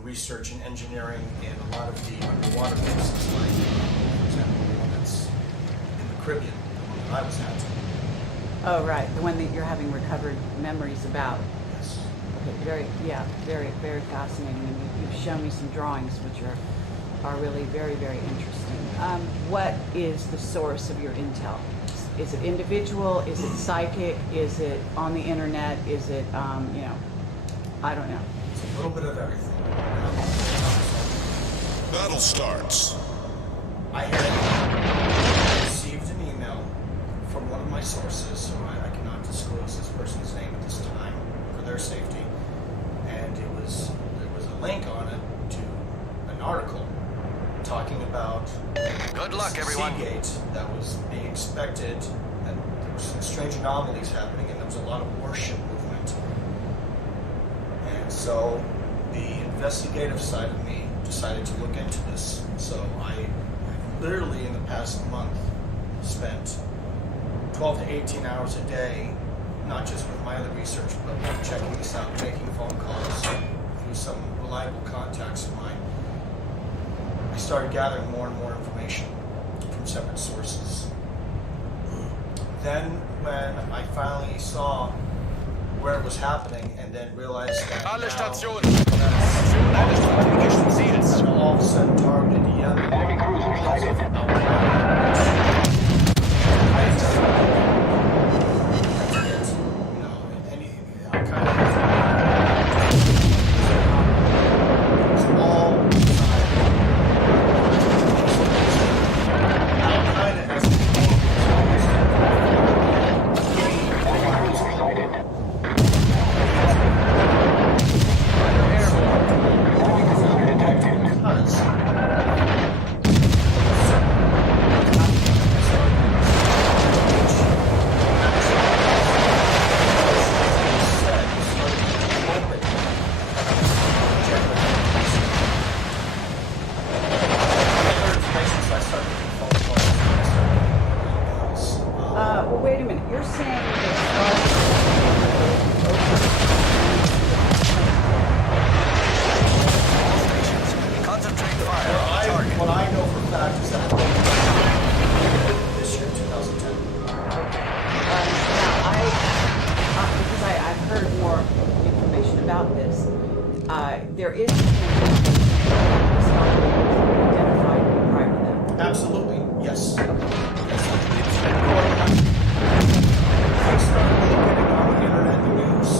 research and engineering in a lot of the underwater bases, like, for example, the one that's in the Caribbean, the one that I was at. Oh, right, the one that you're having recovered memories about. Yes. Okay, very, very fascinating. And you've shown me some drawings which are really very, very interesting. What is the source of your intel? Is it individual? Is it psychic? Is it on the internet? Is it, I don't know. It's a little bit of everything. Battle starts. I had received an email from one of my sources, who I cannot disclose this person's name at this time for their safety, and there was a link on it to an article talking about Good luck, everyone. Seagate that was being expected, and there were some strange anomalies happening, and there was a lot of warship movement. And so the investigative side of me decided to look into this. So I literally in the past month spent 12 to 18 hours a day, not just with my other research, but checking this out, making phone calls through some reliable contacts of mine. I started gathering more and more information from separate sources. Then when I finally saw where it was happening and then realized that Alle now Stationen. that Strategischen Ziels. all of a sudden targeted Yemen. Enemy cruiser sighted. Enemy cruiser sighted. Enemy cruiser detected. Well, wait a minute. You're saying that Concentrate fire on the target. What I know for a fact is that this year, 2010. about this. There is identified prior to that. Absolutely, yes. Yes, it's been going on. I started getting on the internet news.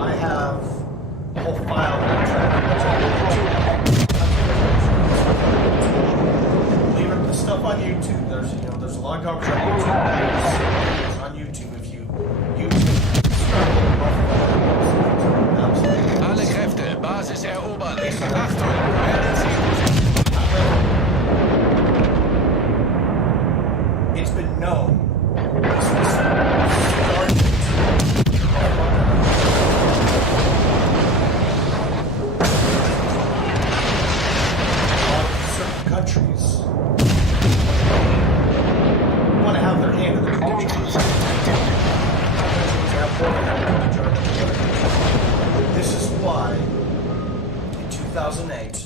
I have a whole file that I'm trying to believe it, the stuff on YouTube. There's a lot of garbage on YouTube. It's on YouTube if you YouTube. Alle Kräfte, Basis erobern. Achtung, melden Sie. It's been known. This was started certain countries want to have their hand in the cookie jar. This is why in 2008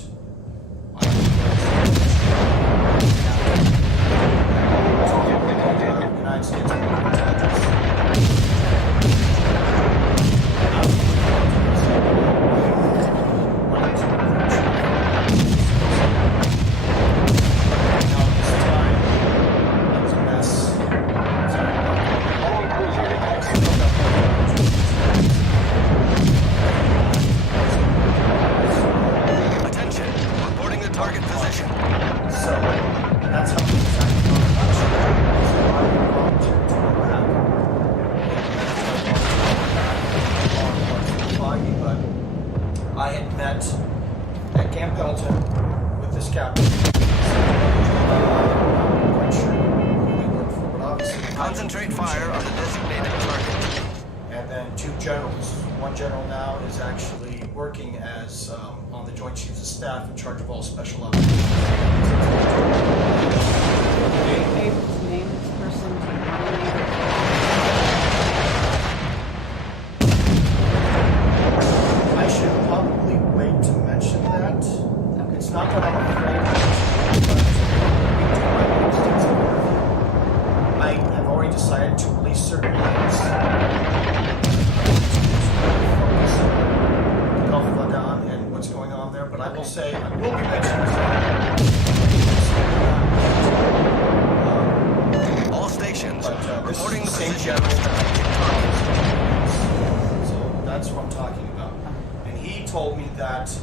United States Attention, reporting the target position. So that's how we decided but I had met at Camp Pendleton with this captain. Quite sure who we worked for, but obviously Concentrate fire on the designated target. and then two generals. One general now is actually working as on the Joint Chiefs of Staff in charge of all special operations. Are you able to name this person? I should probably wait to mention that. It's not that I'm afraid of it, I have already decided to release certain names. Gulf of Aden and what's going on there, but I will say, I will be mentioning All stations, but this reporting is the the same position. general. So that's what I'm talking about. And he told me that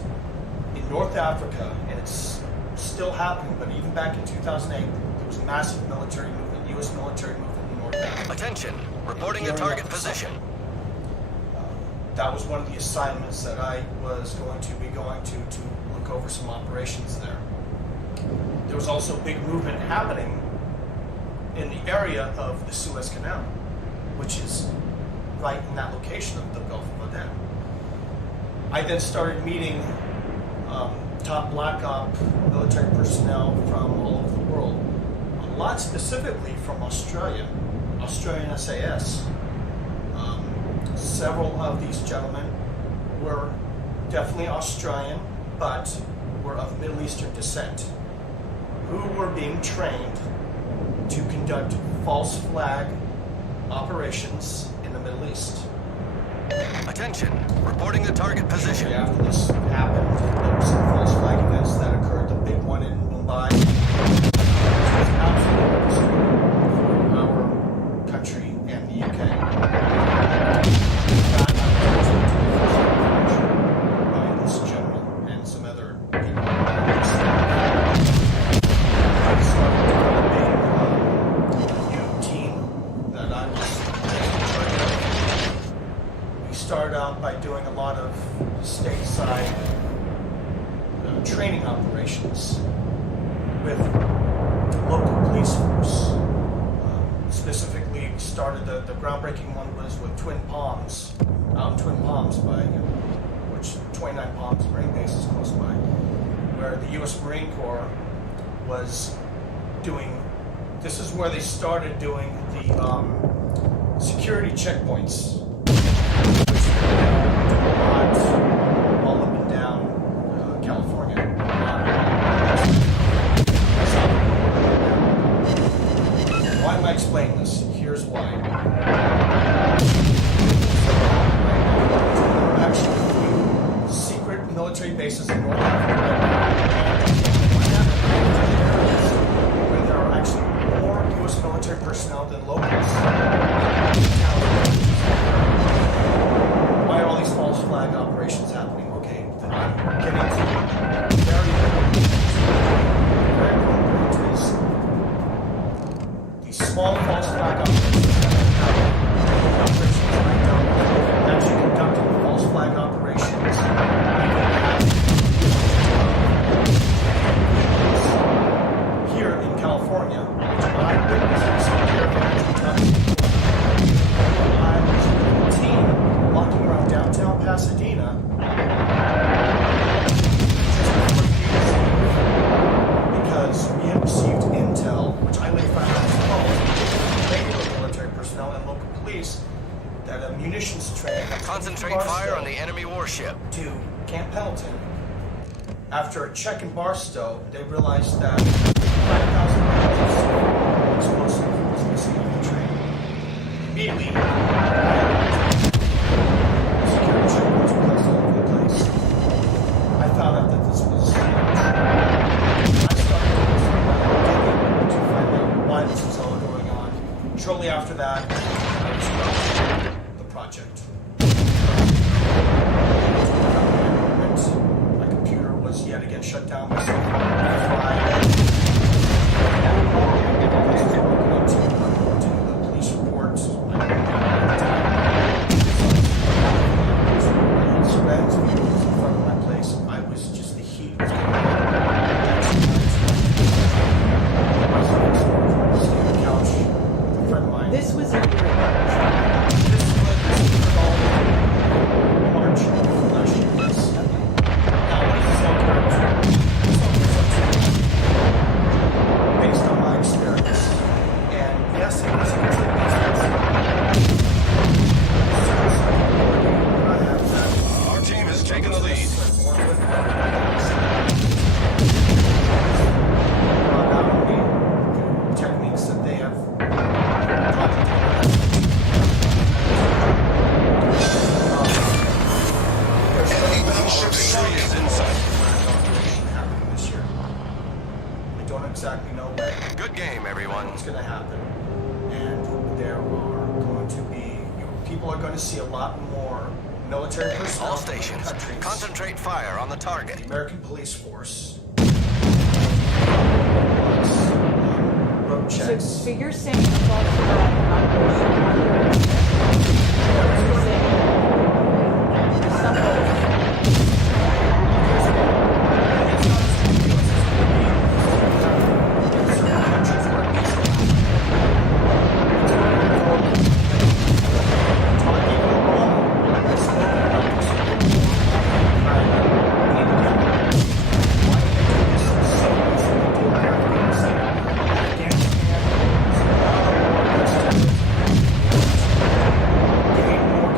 in North Africa, and it's still happening, but even back in 2008, there was a massive military movement, U.S. military movement in North Africa. Attention, reporting the target position. That was one of the assignments that I was going to look over some operations there. There was also a big movement happening in the area of the Suez Canal, which is right in that location of the Gulf of Aden. I then started meeting top Black Op military personnel from all over the world, a lot specifically from Australia, Australian SAS. Several of these gentlemen were definitely Australian, but were of Middle Eastern descent, who were being trained to conduct false flag operations in the Middle East. Attention, reporting the target position. After this happened, there were some false flag events that occurred. The big one in Mumbai. It was absolutely destroyed for our country and the UK. By this general and some other people. I started developing a new team that I was in charge of. We started out by doing a lot of stateside training operations with local police force. Specifically, started the groundbreaking one was with Twin Palms, out in Twin Palms which 29 Palms Marine Base is close by, where the U.S. Marine Corps was doing. This is where they started doing the security checkpoints, which all up and down California. One bases in North Africa right now, where there are actually more U.S. military personnel than locals. Why are all these false flag operations happening? Okay, I'm getting to very important is these small false flag operations actually conducting false flag operations. Here in California, which I witnessed here in Kentucky, I was with a team walking around downtown Pasadena because we had received intel, which I later found out was false, regular military personnel and local police, that a munitions train Concentrate fire on the enemy warship. to Camp Pendleton. After a check in Barstow, they realized that 5,000 pounds of explosive was missing on the train. Immediately, security checkpoints were placed all over the place. I found out that this was I started to find out why this was all going on. Shortly after that, I was the project. My computer was yet again shut down. My cell phone to the police report. Friends in front of my place. I was just the heat was getting on. I was sitting on the couch with a friend of mine. This was in your March of last year. Yes. Now, what is this all about? Based on my experience, and yes, it was a good Our team has taken the lead. Not only techniques that they have happening this year. I don't exactly know Good game, everyone. what's going to happen, and there are going to be people are going to see a lot more military personnel All from other stations, countries. concentrate fire on the target. The American police force. Road checks. So you're saying the false flag operation Gain more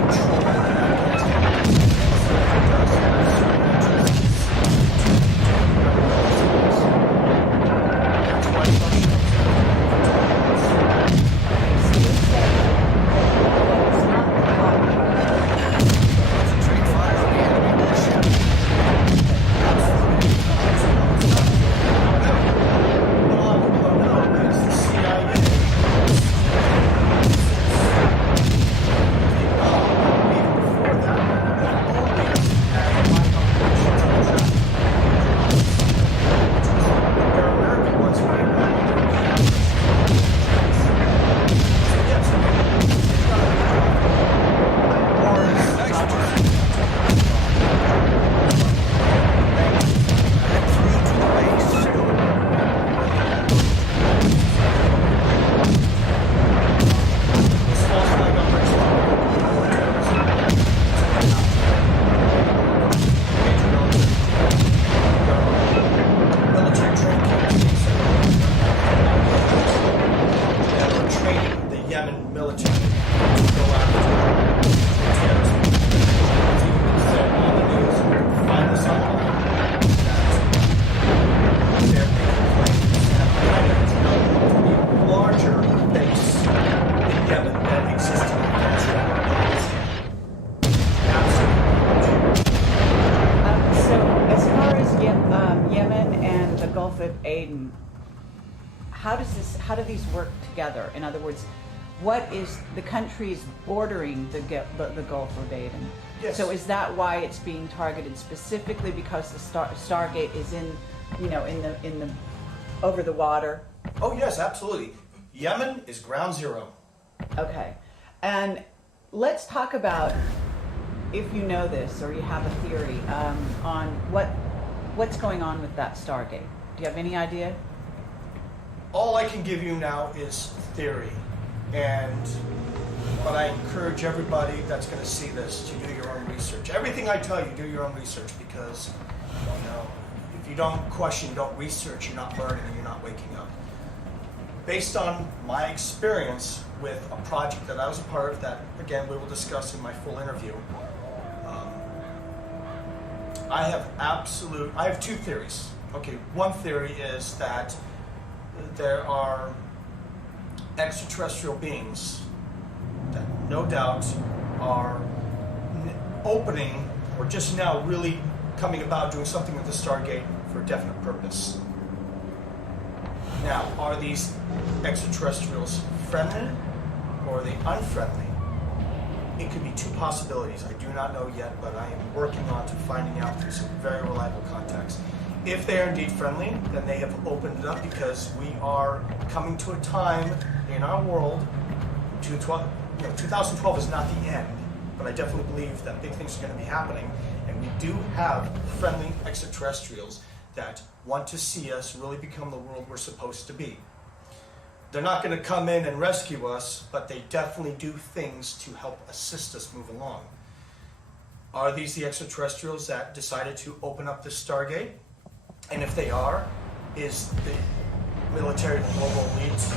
Gulf of Aden, how do these work together? In other words, what is the countries bordering the Gulf of Aden? Yes. So is that why it's being targeted specifically because the Stargate is in the over the water? Oh yes, absolutely. Yemen is ground zero. Okay, and let's talk about, if you know this or you have a theory on what's going on with that Stargate. Do you have any idea? All I can give you now is theory, but I encourage everybody that's going to see this to do your own research. Everything I tell you, do your own research, because if you don't question, you don't research, you're not learning, and you're not waking up. Based on my experience with a project that I was a part of, that again we will discuss in my full interview, I have two theories. Okay, one theory is that there are extraterrestrial beings that no doubt are opening, or just now really coming about doing something with the Stargate for a definite purpose. Now, are these extraterrestrials friendly or are they unfriendly? It could be two possibilities. I do not know yet, but I am working on to finding out through some very reliable contacts. If they are indeed friendly, then they have opened it up, because we are coming to a time in our world. 2012 is not the end, but I definitely believe that big things are going to be happening, and we do have friendly extraterrestrials that want to see us really become the world we're supposed to be. They're not going to come in and rescue us, but they definitely do things to help assist us move along. Are these the extraterrestrials that decided to open up the Stargate? And if they are, is the military, the global elite,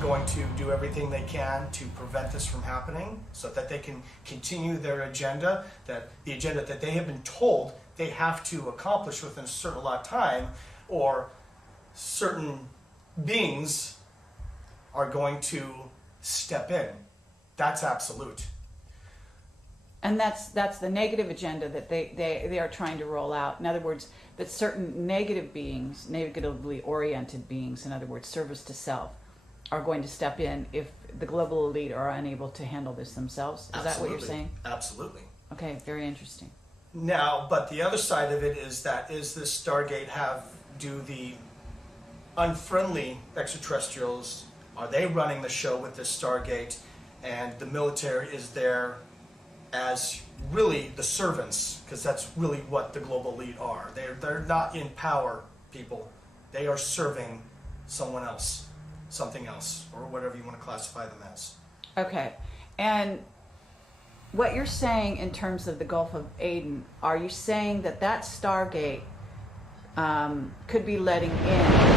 going to do everything they can to prevent this from happening so that they can continue their agenda, that the agenda that they have been told they have to accomplish within a certain lot of time, or certain beings are going to step in? That's absolute. And that's the negative agenda that they are trying to roll out. In other words, that certain negative beings, negatively oriented beings, in other words, service to self, are going to step in if the global elite are unable to handle this themselves. Is that what you're saying? Absolutely. Okay, very interesting. Now, but the other side of it is that, is this Stargate do the unfriendly extraterrestrials, are they running the show with this Stargate, and the military is there as really the servants, because that's really what the global elite are. They're not in power, people. They are serving someone else, something else, or whatever you want to classify them as. Okay, and what you're saying in terms of the Gulf of Aden, are you saying that Stargate could be letting in?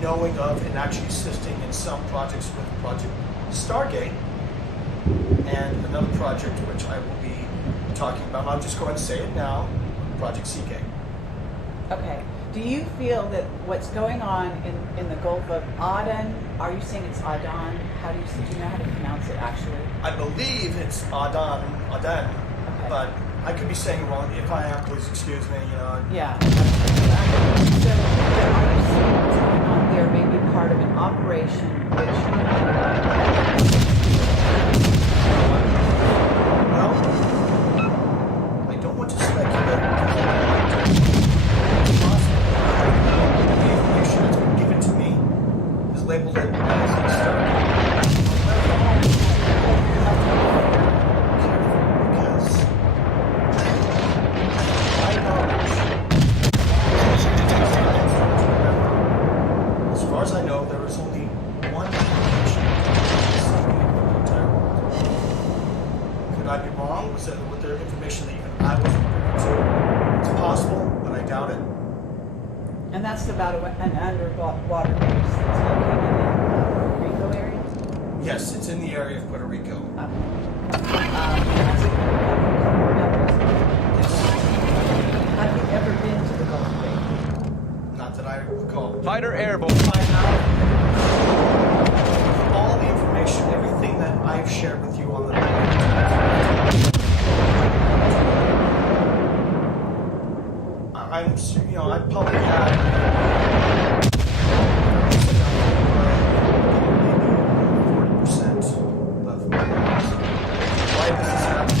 Knowing of and actually assisting in some projects with Project Stargate, and another project which I will be talking about. I'll just go ahead and say it now, Project Seagate. Okay, Do you feel that what's going on in the Gulf of Aden, are you saying it's Aden? Do you know how to pronounce it actually? I believe it's Aden, Okay. but I could be saying it wrong. If I am, please excuse me. Yeah. So are you saying what's going on there may be part of an operation which Well, I don't want to speculate. It's possible. The information that's been given to me is labeled as external. Because I know, as far as I know, there is only one location in the entire world. Could I be wrong? Was that with the information that even I was privy to? It's possible, but I doubt it. and that's about an underwater base that's located in the Rico area? Yes, it's in the area of Puerto Rico. Have you ever been to the Gulf of Aden? Not that I recall. Fighter airborne. All the information, everything that I've shared with you on the I probably had maybe 40% of my knowledge. Why does this happen?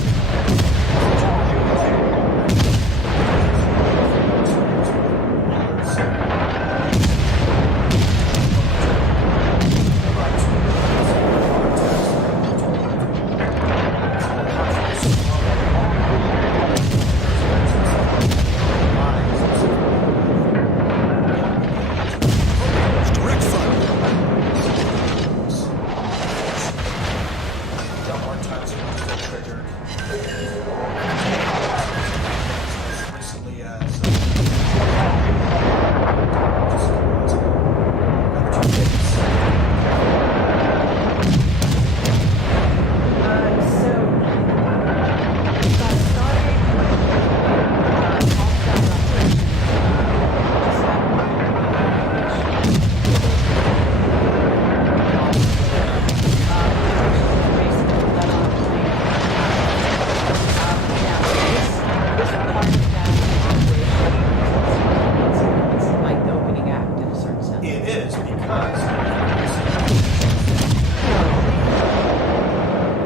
Direct fire. Got more times when it's been triggered. As recently as just a couple months ago. Another 2 days. It's like the opening act in a certain sense. It is because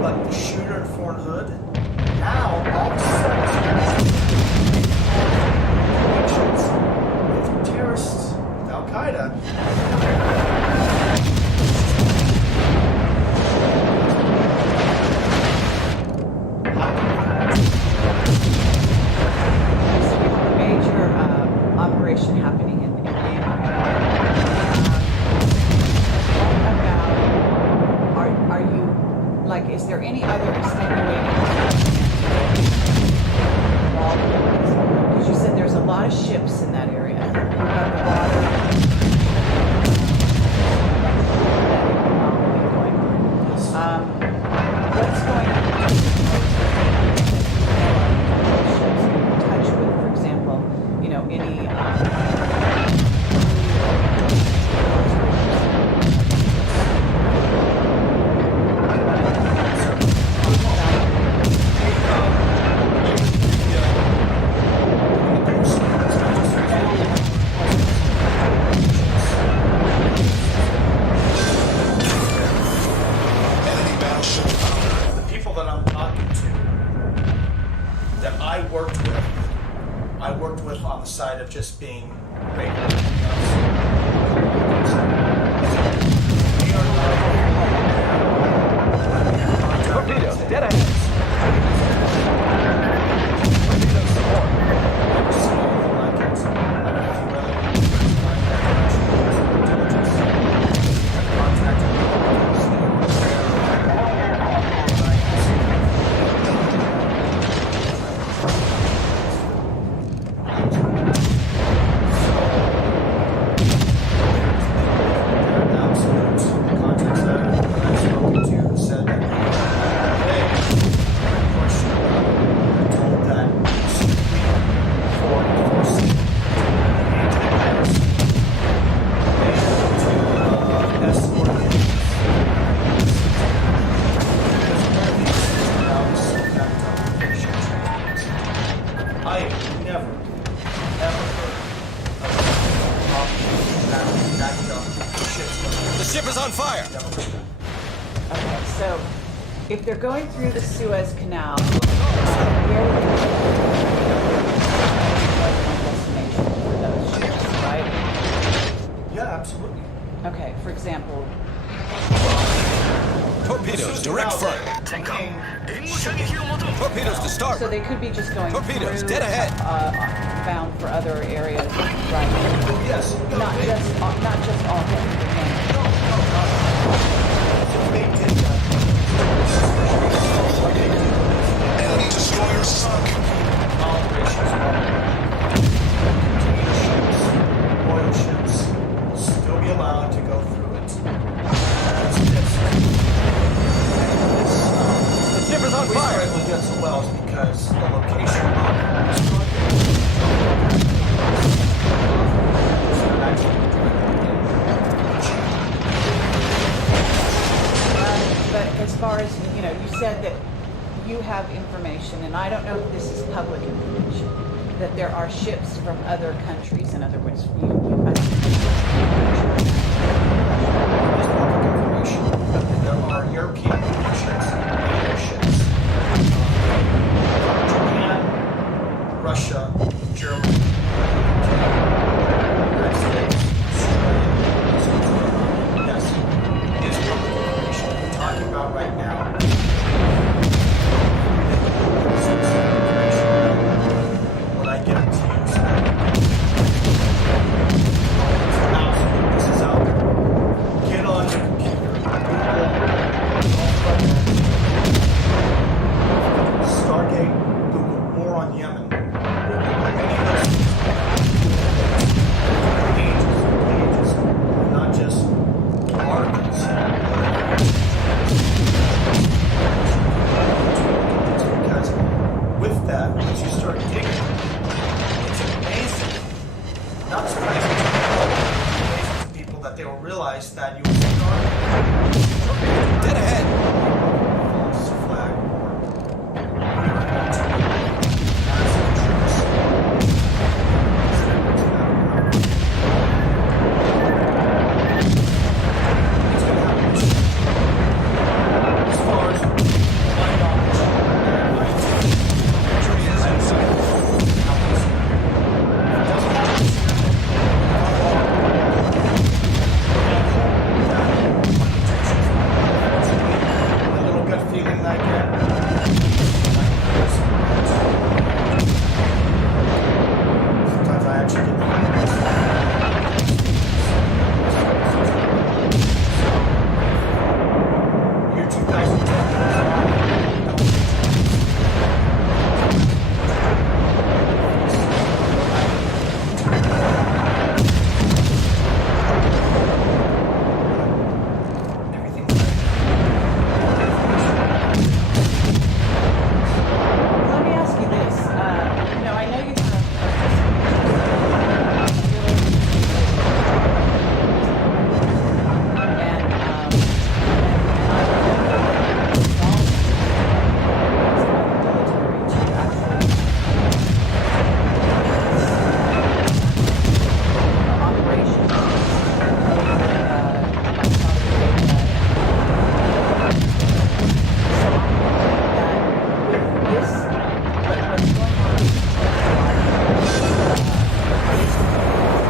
but the shooter in Fort Hood now all of a sudden connections with terrorists, with Al Qaeda. Major operation happening in Yemen. Are you, like, is there any other extenuating because you said there's a lot of ships in that area. You've got the water. What's going on? Touch with, for example, any Enemy battleship found. The people that I'm talking to that I worked with on the side of just being regular. Torpedo, dead ahead. Torpedo support. Absolute. The contacts that I've spoken to said that, hey, I never, ever heard of backed up ships. The ship is on fire. Never heard that. Okay, so if they're going through the Suez Canal, where would they destination for those ships, right? Yeah, absolutely. Okay, for example, Torpedoes, direct front. Torpedoes to start. so they could be just going Torpedoes, through, dead ahead. bound for other areas, right? Yes. Not just all hands. If they did that, Enemy destroyer sunk. operations container ships, oil ships will still be allowed to go through it. The ship is on We fire. started with Jets and Wells because the location But as far as, you said that you have information, and I don't know if this is public information, that there are ships from other countries. In other words, there are European ships, English ships, Japan, Russia, Germany, United States, Australia, Switzerland. Yes, it is public information. What we're talking about right now. When I give it to you, so this is out there. Get on your computer. Stargate, Google War on Yemen. Pages, not just articles. Because with that, once you start digging, it's amazing. Not surprising to people, it's amazing to people that they will realize that you will start Dead ahead. false flag it's going to happen. As far as my knowledge, and I think the little gut feeling I get. Sometimes I actually get year 2010. Everything let me ask you this. I know you have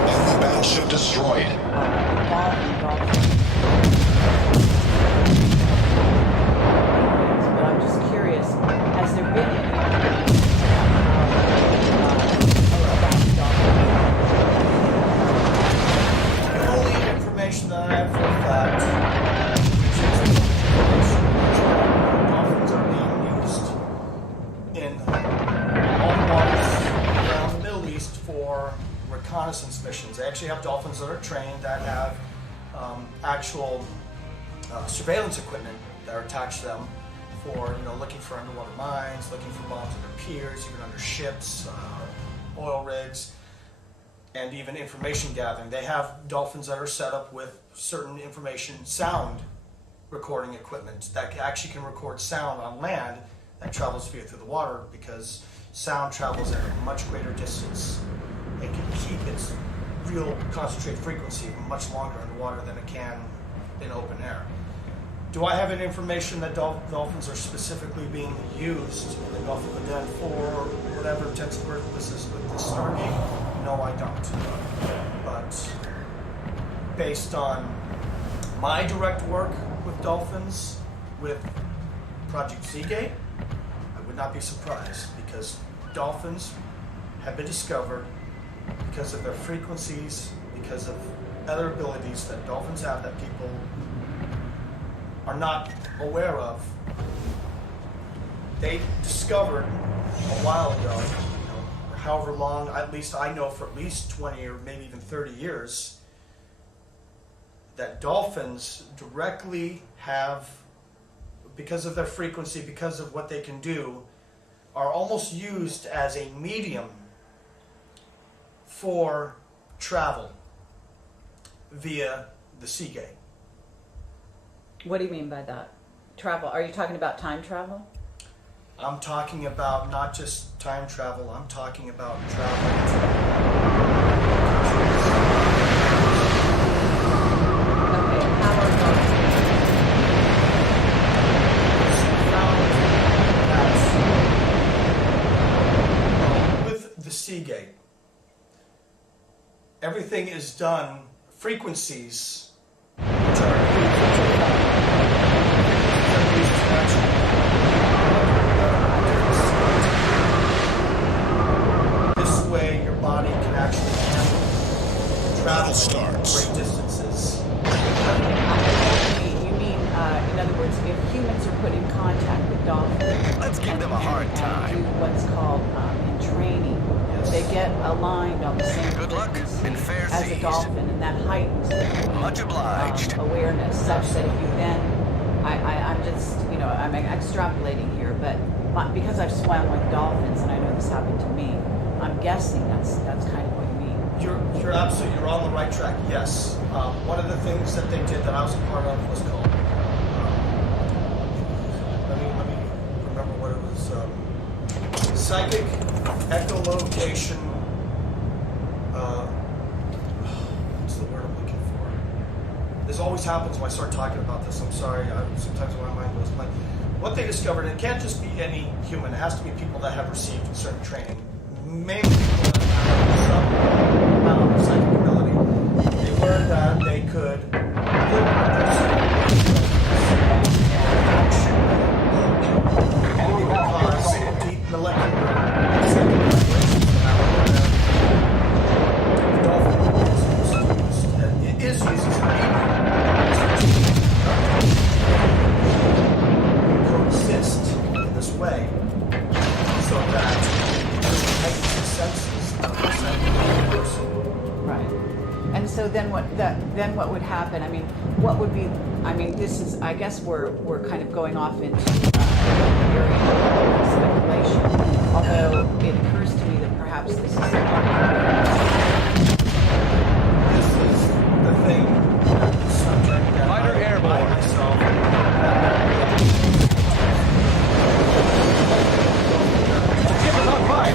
Enemy battleship destroyed. but I'm just curious, has there been any The only information that I have for a fact, which is information dolphins are being used in all waters around the Middle East for reconnaissance missions. They actually have dolphins that are trained that have actual surveillance equipment that are attached to them for looking for underwater mines, looking for bombs under piers, even under ships, oil rigs, and even information gathering. They have dolphins that are set up with certain information sound recording equipment that actually can record sound on land that travels through the water, because sound travels at a much greater distance and can keep its real concentrated frequency much longer underwater than it can in open air. Do I have any information that dolphins are specifically being used in the Gulf of Aden for whatever intensive purposes with the Stargate? No, I don't. But based on my direct work with dolphins, with Project Seagate, I would not be surprised, because dolphins have been discovered because of their frequencies, because of other abilities that dolphins have that people are not aware of. They discovered a while ago, or however long, at least I know for at least 20 or maybe even 30 years, that dolphins directly have, because of their frequency, because of what they can do, are almost used as a medium for travel via the Seagate. What do you mean by that? Travel? Are you talking about time travel? I'm talking about not just time travel, I'm talking about travel to Okay, how are countries. With the Seagate, everything is done, frequencies which are this way your body can actually handle travel starts. great distances. You mean, in other words, if humans are put in contact with dolphins, Let's give them a hard time. and do what's called in training, Yes. they get aligned on the same Good luck frequency and fair as a seas. dolphin, and that heightens Much obliged. awareness, such that if you then, I'm just, I'm extrapolating here, but because I've swam with dolphins and I know this happened to me, I'm guessing that's kind of what you mean. You're absolutely, you're on the right track, yes. One of the things that they did that I was a part of was called, let me remember what it was, psychic echolocation, what's the word I'm looking for? This always happens when I start talking about this, I'm sorry, sometimes my mind goes blank. What they discovered, and it can't just be any human, it has to be people that have received certain training, mainly people that have some amount of psychic ability. They learned that they could cause deep molecular psychic vibrations. It is used as a medium coexist in this way, so that it heightens the senses of the psychic person. Right. And so then what would happen? I mean, what would be? I mean, this is. I guess we're kind of going off into area of speculation. Although it occurs to me that perhaps this is This is the thing, the subject that Fighter I airborne. myself Ship is on fire.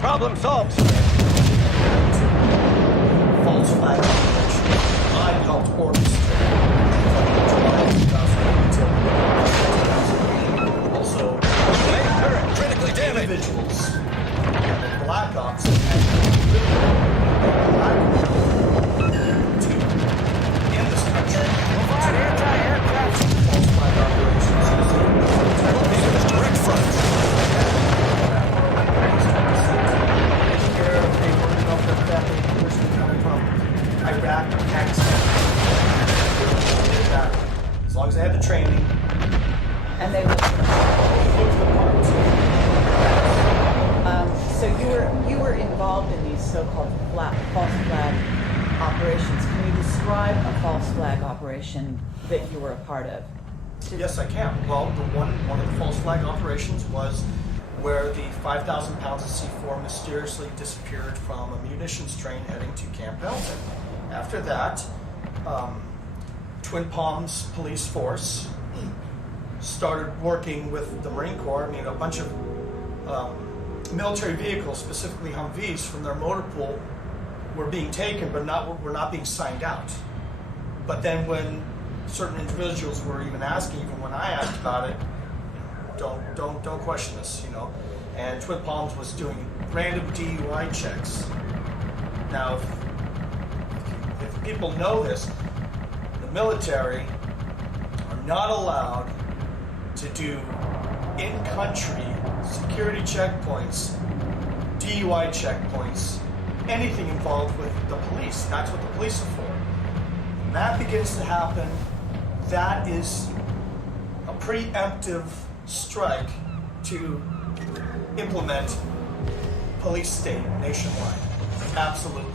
Problem solved, sir. false flag operation. I helped orchestrate from July 2008 also Main turret critically damaged. individuals and the Black Ops that had to in this country Provide anti-aircraft. false flag operations. These are the direct fronts. Iraq, Pakistan. As long as I had the training, and they. looked the part. So you were involved in these so-called false flag operations. Can you describe a false flag operation that you were a part of? Yes, I can. Well, one of the false flag operations was where the 5,000 pounds of C4 mysteriously disappeared from a munitions train heading to Camp Pendleton. After that, Twin Palms police force started working with the Marine Corps. I mean, a bunch of military vehicles, specifically Humvees, from their motor pool were being taken, but were not being signed out. But then when certain individuals were even asking, even when I asked about it, don't question this, you know. And Twin Palms was doing random DUI checks. Now, if people know this, the military are not allowed to do in-country security checkpoints, DUI checkpoints, anything involved with the police. That's what the police are for. When that begins to happen, that is a preemptive strike to implement police state nationwide. Absolutely.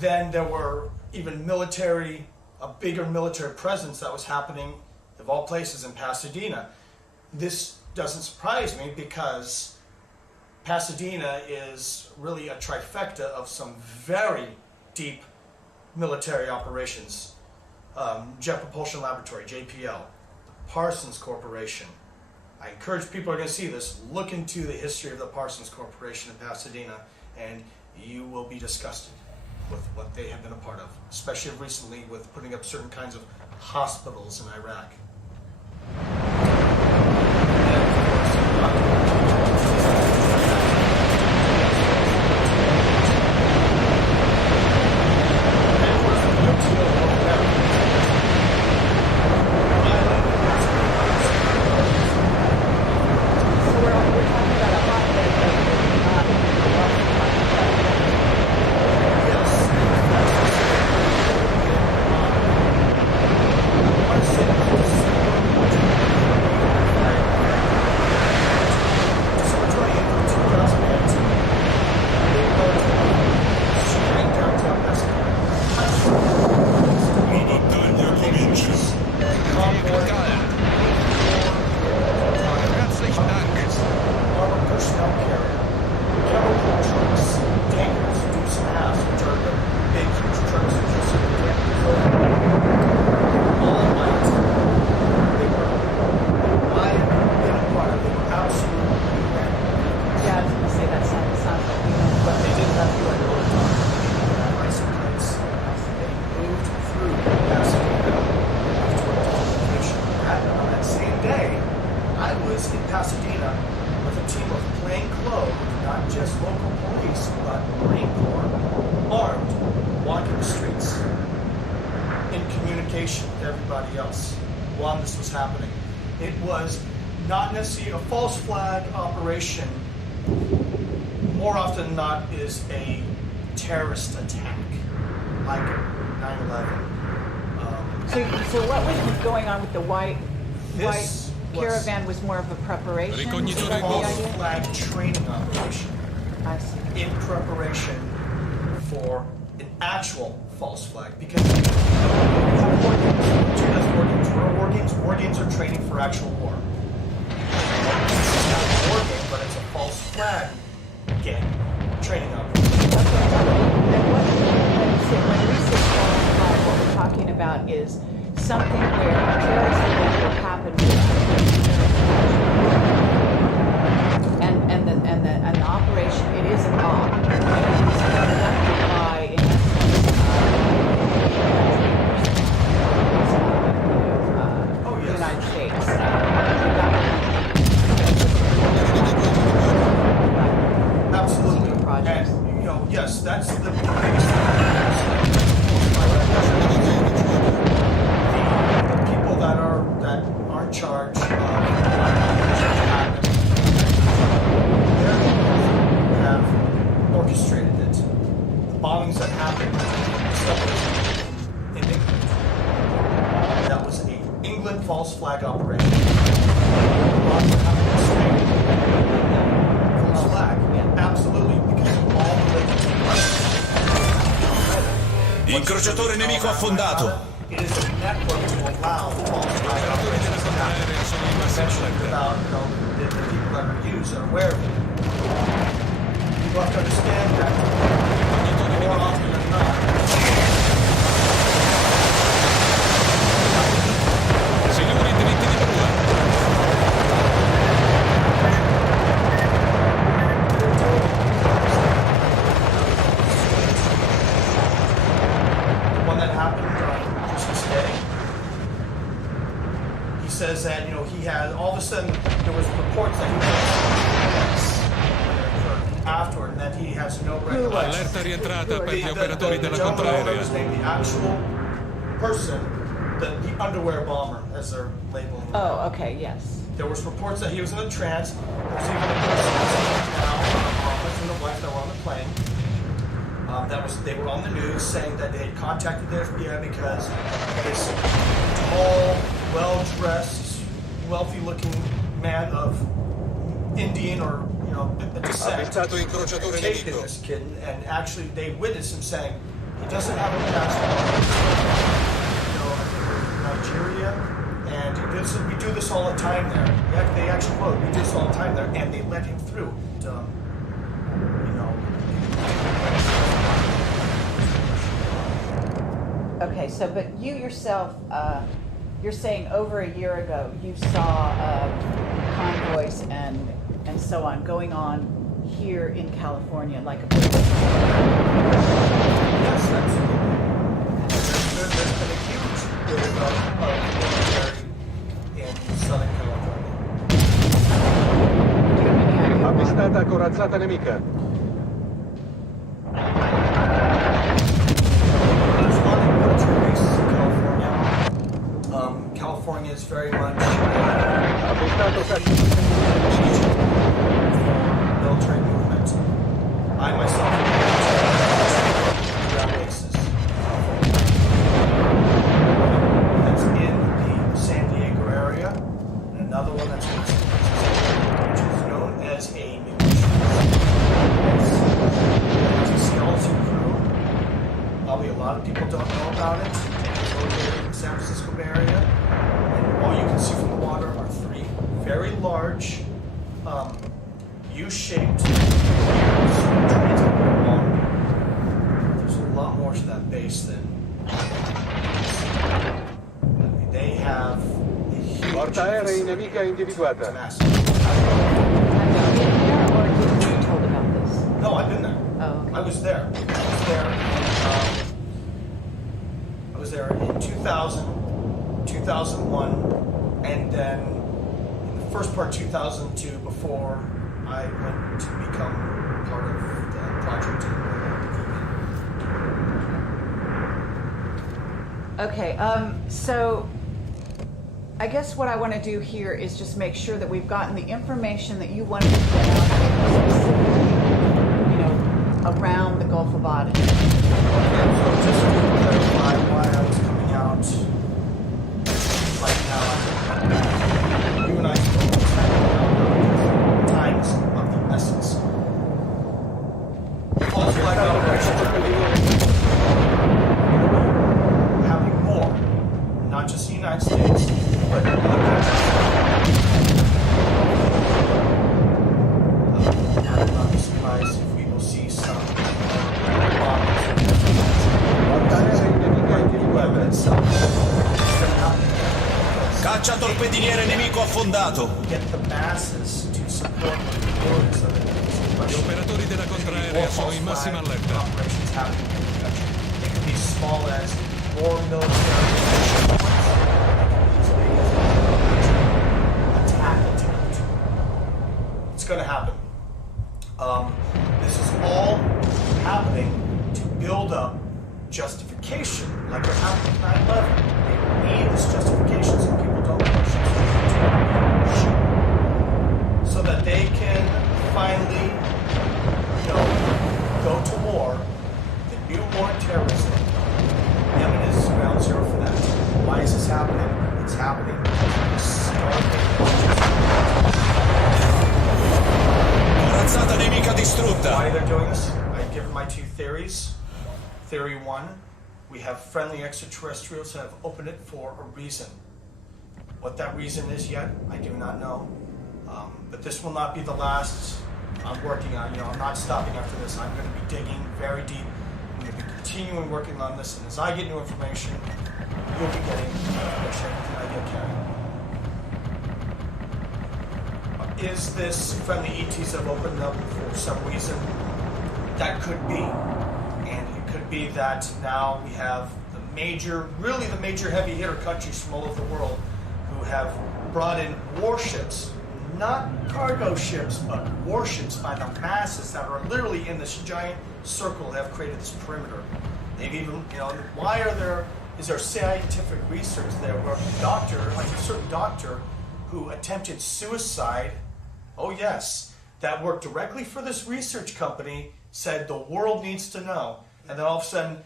Then there were even a bigger military presence that was happening, of all places, in Pasadena. This doesn't surprise me because Pasadena is really a trifecta of some very deep military operations. Jet Propulsion Laboratory, JPL, Parsons Corporation. I encourage people who are going to see this, look into the history of the Parsons Corporation in Pasadena, and you will be disgusted with what they have been a part of, especially recently with putting up certain kinds of hospitals in Iraq. More often than not is a terrorist attack, like 9/11. So what was going on with the white caravan was more of a preparation? Is that the False idea? flag training operation I see. in preparation for an actual false flag, because you have war games. Two does war games. What are war games? War games are training for actual war. It's not a war game, but it's a false flag game training operation. When we say false flag, what we're talking about is something where a terrorist event will happen and the operation, it is a bomb. It is conducted by, in the United States. Absolutely. Projects. And, yes, that's the biggest the people that are in charge of have orchestrated it. The bombings that happened in England. That was an England false flag operation. False flag, absolutely, because of all related to Incrociatore nemico affondato. It is a network to allow false flag operations to happen. Essentially, without the people that are used are aware of it. People have to understand that more often than not. Signori reports that he was afterward, and that he has no recollection. Allerta rientrata per gli operatori The della gentleman, I don't remember contraerea. his name, the actual person, the underwear bomber, as they're labeling him. Oh, okay, yes. There was reports that he was in a trance. There's even a person now, husband and wife that were on the plane. They were on the news saying that they had contacted the FBI because this tall, well-dressed, wealthy-looking man of Indian or descent Avvistato incrociatore taken nemico. this kid, and actually they witnessed him saying he doesn't have a passport. Nigeria, and we do this all the time there. They actually quote, we do this all the time there, and they let him through. Okay, so but you yourself, you're saying over a year ago you saw convoys and so on going on here in California, like a Yes, absolutely. There's been a huge buildup of military in Southern California. Avvistata corazzata nemica. There's a lot of military bases in California. California is very much Avvistato caccia. military movement. I myself am ground bases. That's in the San Diego area, and another one that's in San Francisco, which is known as a it's a skeleton crew. Probably a lot of people don't know about it. It's located in the San Francisco Bay Area, and all you can see from the water are three very large, U-shaped trees. There's a lot more to that base than they have a huge Porta aerei nemica it's individuata. massive. Have you been there, or did you get told about this? No, I've been there. Oh, okay. I was there. I was there in 2000, 2001, and then in the first part 2002 before I went to become part of the project in Okay, so I guess what I want to do here is just make sure that we've gotten the information that you wanted to put out specifically, around the Gulf of Aden. So just to clarify why I was coming out right now, you and I spoke about times of the essence. All flag operations are happening more, not just the United States, but other countries. I would not be surprised if we will see some Caccia torpediniere nemico affondato. Get the masses to support the orders of Gli operatori della contraerea sono in massima allerta. operations happening in the country. It could be as small as more military attack attempt. It's going to happen. This is all happening to build up justification, like what happened with 9/11. They need this justification so people don't push it, so that they can finally, go to war. The new war on terrorism. Yemen is ground zero for that. Why is this happening? It's happening because Corazzata nemica distrutta. why they're doing this? I've given my two theories. Theory one, we have friendly extraterrestrials that have opened it for a reason. What that reason is yet, I do not know. But this will not be the last I'm working on. I'm not stopping after this. I'm going to be digging very deep. I'm going to be continuing working on this. And as I get new information, you'll be getting information that I get carried. Is this friendly ETs have opened up for some reason? That could be. And it could be that now we have the major heavy hitter countries from all over the world who have brought in warships, not cargo ships, but warships by the masses that are literally in this giant circle that have created this perimeter. They've even, why is there scientific research there where a doctor, like a certain doctor who attempted suicide, oh yes, that worked directly for this research company, said the world needs to know, and then all of a sudden,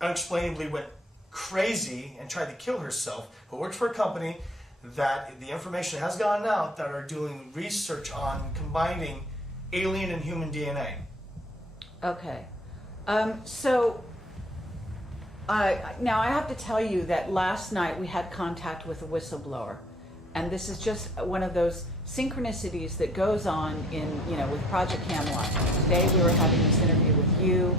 unexplainably went crazy and tried to kill herself, but worked for a company that the information has gotten out that are doing research on combining alien and human DNA. Okay. Now I have to tell you that last night we had contact with a whistleblower, and this is just one of those synchronicities that goes on with Project Camelot. Today we were having this interview with you.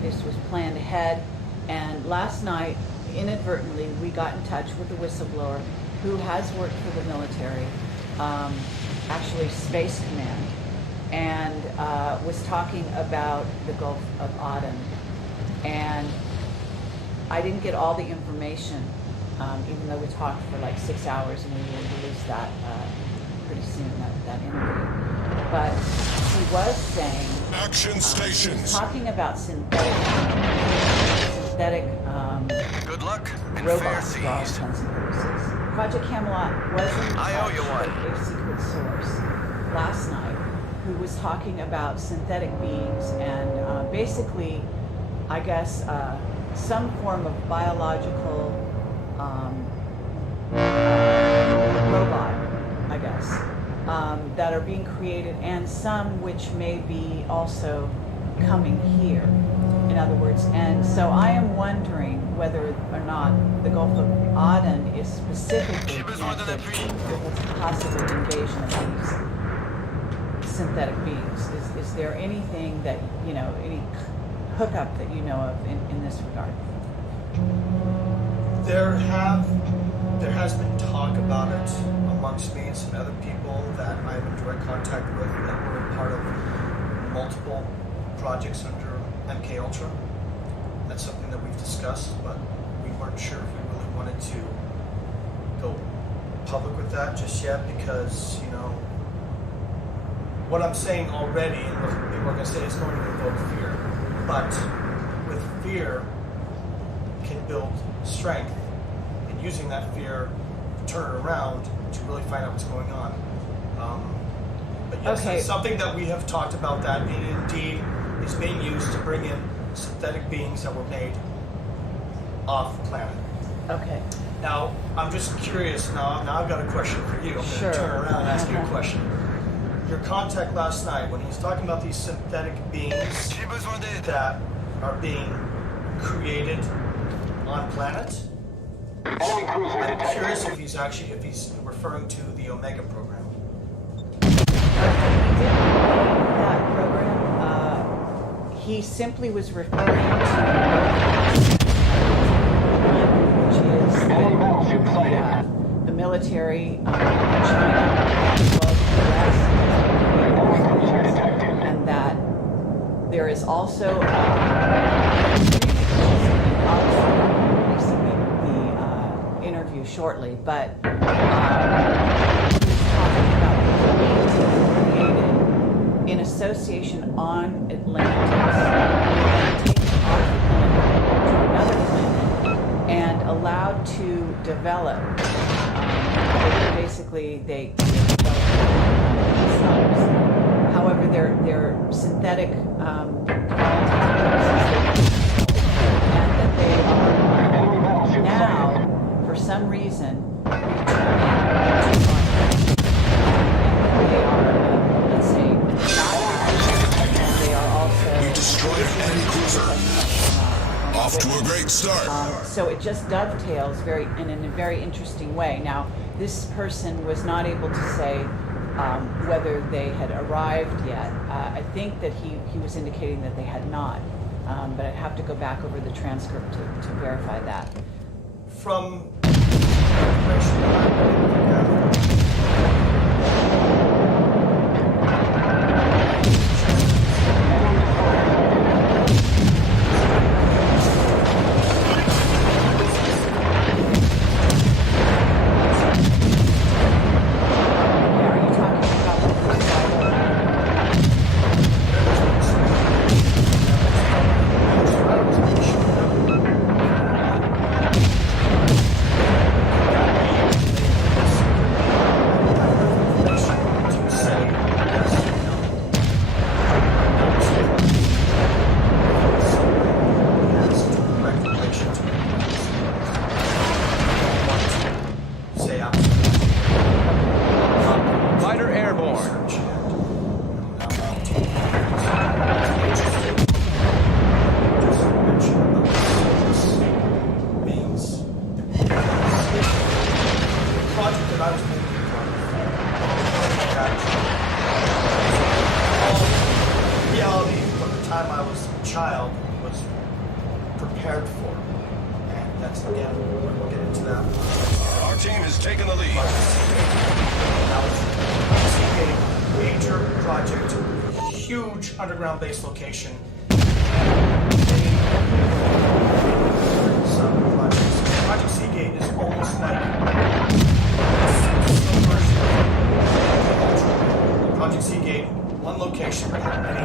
This was planned ahead, and last night, inadvertently, we got in touch with a whistleblower who has worked for the military, actually Space Command, and was talking about the Gulf of Aden. And I didn't get all the information, even though we talked for like 6 hours, and we will release that pretty soon, that interview. But he was saying... Action he was stations. talking about synthetic Good luck and fair robots for all seas. intents and purposes. Project Camelot wasn't I owe you one. a secret source last night who was talking about synthetic beings and basically, I guess, some form of biological robot, I guess, that are being created, and some which may be also coming here, in other words. And so I am wondering whether or not the Gulf of Aden is specifically connected with the possible invasion of these synthetic beings. Is there anything that, any hookup that you know of in this regard? There has been talk about it amongst me and some other people that I'm in direct contact with that were part of multiple projects under MK Ultra. That's something that we've discussed, but we weren't sure if we really wanted to go public with that just yet because, what I'm saying already, and what people are going to say, is going to invoke fear. But with fear can build strength, and using that fear to turn it around to really find out what's going on. But yes, Okay. It's something that we have talked about, that it indeed is being used to bring in synthetic beings that were made off planet. Okay. Now, I'm just curious, now I've got a question for you. I'm going Sure. to turn around and ask you a question. Your contact last night, when he was talking about these synthetic beings that are being created on planet, I'm curious if he's referring to the Omega program. That program, he simply was referring to which is the military in China, as well as the US, and that there is also the interview shortly, but he was talking about the beings that were created in association on Atlantis, taken off the planet to another planet and allowed to develop. They develop themselves. However, they're synthetic and that they are now, for some reason, returning to Earth. And they are, let's say, not active, and they are also... We destroyed an enemy cruiser. Off to a great start. So it just dovetails in a very interesting way. Now, this person was not able to say whether they had arrived yet. I think that he was indicating that they had not, but I'd have to go back over the transcript to verify that. From information that I've been able to gather, Are you talking prepared for. And that's, again, we'll get into that. Our team has taken the lead. Now, it's a major project, huge underground base location. Some projects. Project Seagate is almost like Project Seagate, one location, but had many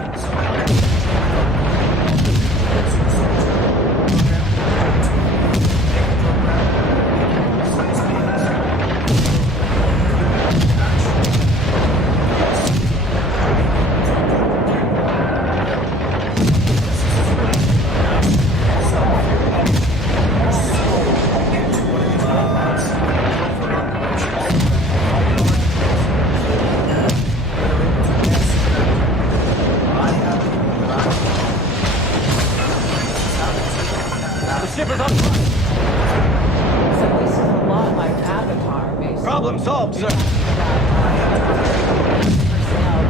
So this is a lot like Avatar, basically. Problem solved, sir. Personnel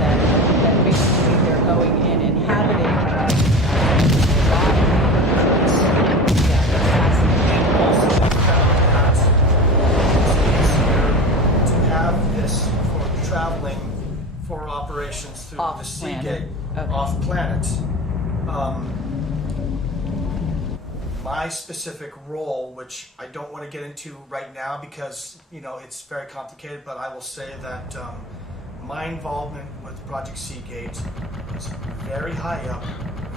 that basically they're going in inhabiting to have this for traveling for operations through Off the planet. Seagate Okay. off planet. My specific role, which I don't want to get into right now because, you know, it's very complicated, but I will say that my involvement with Project Seagate is very high up,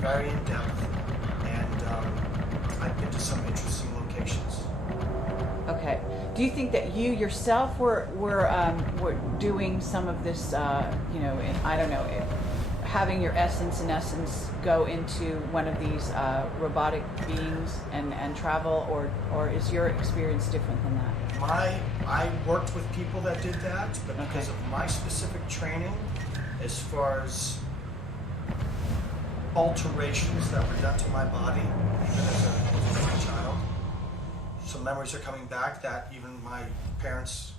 very in depth, and I've been to some interesting locations. Okay. Do you think that you yourself were doing some of this, you know, I don't know, having your essence in essence go into one of these robotic beings and travel, or is your experience different than that? I worked with people that did that, but because of my specific training, as far as alterations that were done to my body, even as a child, some memories are coming back that even my parents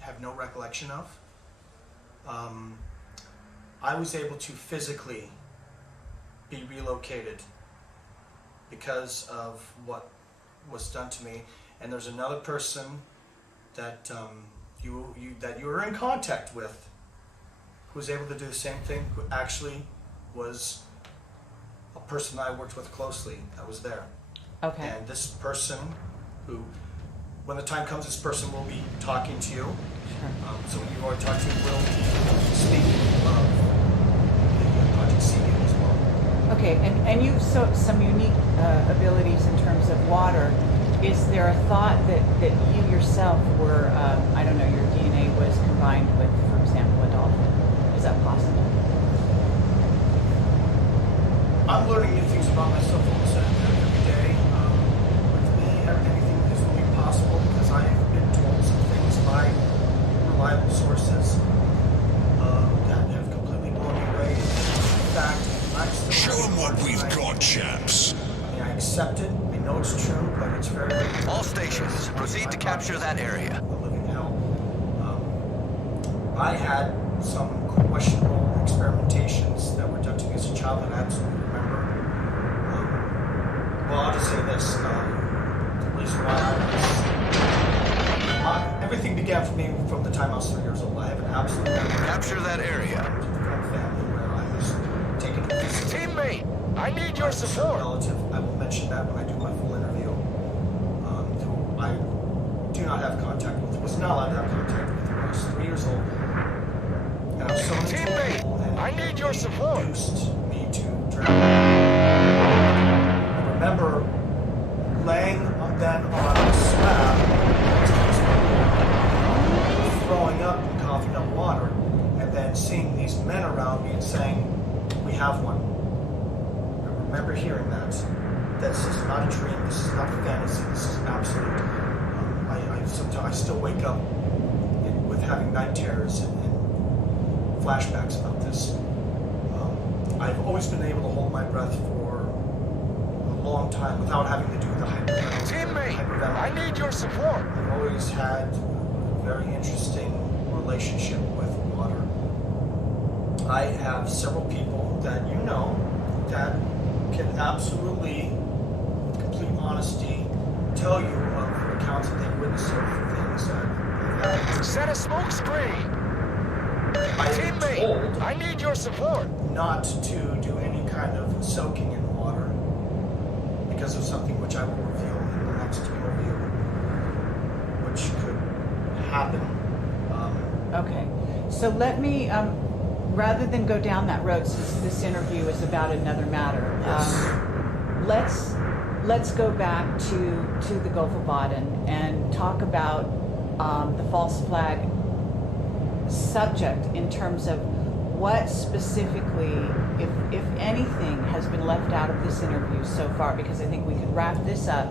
have no recollection of. I was able to physically be relocated because of what was done to me. And there's another person that you were in contact with who was able to do the same thing, who actually was a person I worked with closely that was there. Okay. And this person who, when the time comes, this person will be talking to you. So when you are talking to, will be speaking of the Project Seagate as well. Okay, and you so some unique abilities in terms of water. Is there a thought that you yourself were, I don't know, your DNA was combined with, for example, a dolphin? Is that possible? I'm learning new things about myself almost every day. With me, anything is really possible because I have been told some things by reliable sources that have completely blown me away. In fact, I'm still Show them what we've got, chaps. I mean, I accept it. I know it's true, but it's very. All stations, proceed to capture that area. A living hell. I had some questionable experimentations that were done to me as a child that I absolutely remember. Well, I'll just say this. The reason why I was... everything began for me from the time I was 3 years old. I have an absolute memory. Capture that area. From family where I was taken to visit Teammate, I need your a support. relative. I will mention that when I do my full interview. Who I do not have contact with. Was not allowed to have contact with when I was 3 years old. And I was so Teammate, I need your support. Introduced me to drowning. I remember laying then on a slab, throwing up and coughing up water, and then seeing these men around me and saying, "We have one." I remember hearing that. This is not a dream. This is not a fantasy. This is absolute. Sometimes I still wake up with having night terrors and flashbacks about this. I've always been able to hold my breath for a long time without having to do the Teammate, hyperventilating. I need your support. I've always had a very interesting relationship with water. I have several people that you know that can absolutely, with complete honesty, tell you of accounts that they've witnessed of things that have happened. Set a smoke screen. I am Teammate, told I need your support. not to do any kind of soaking in water because of something which I will reveal in the next interview, which could happen. Okay, so let me, rather than go down that road, since this interview is about another matter, let's go back to the Gulf of Aden and talk about the false flag subject in terms of what specifically, if anything, has been left out of this interview so far, because I think we could wrap this up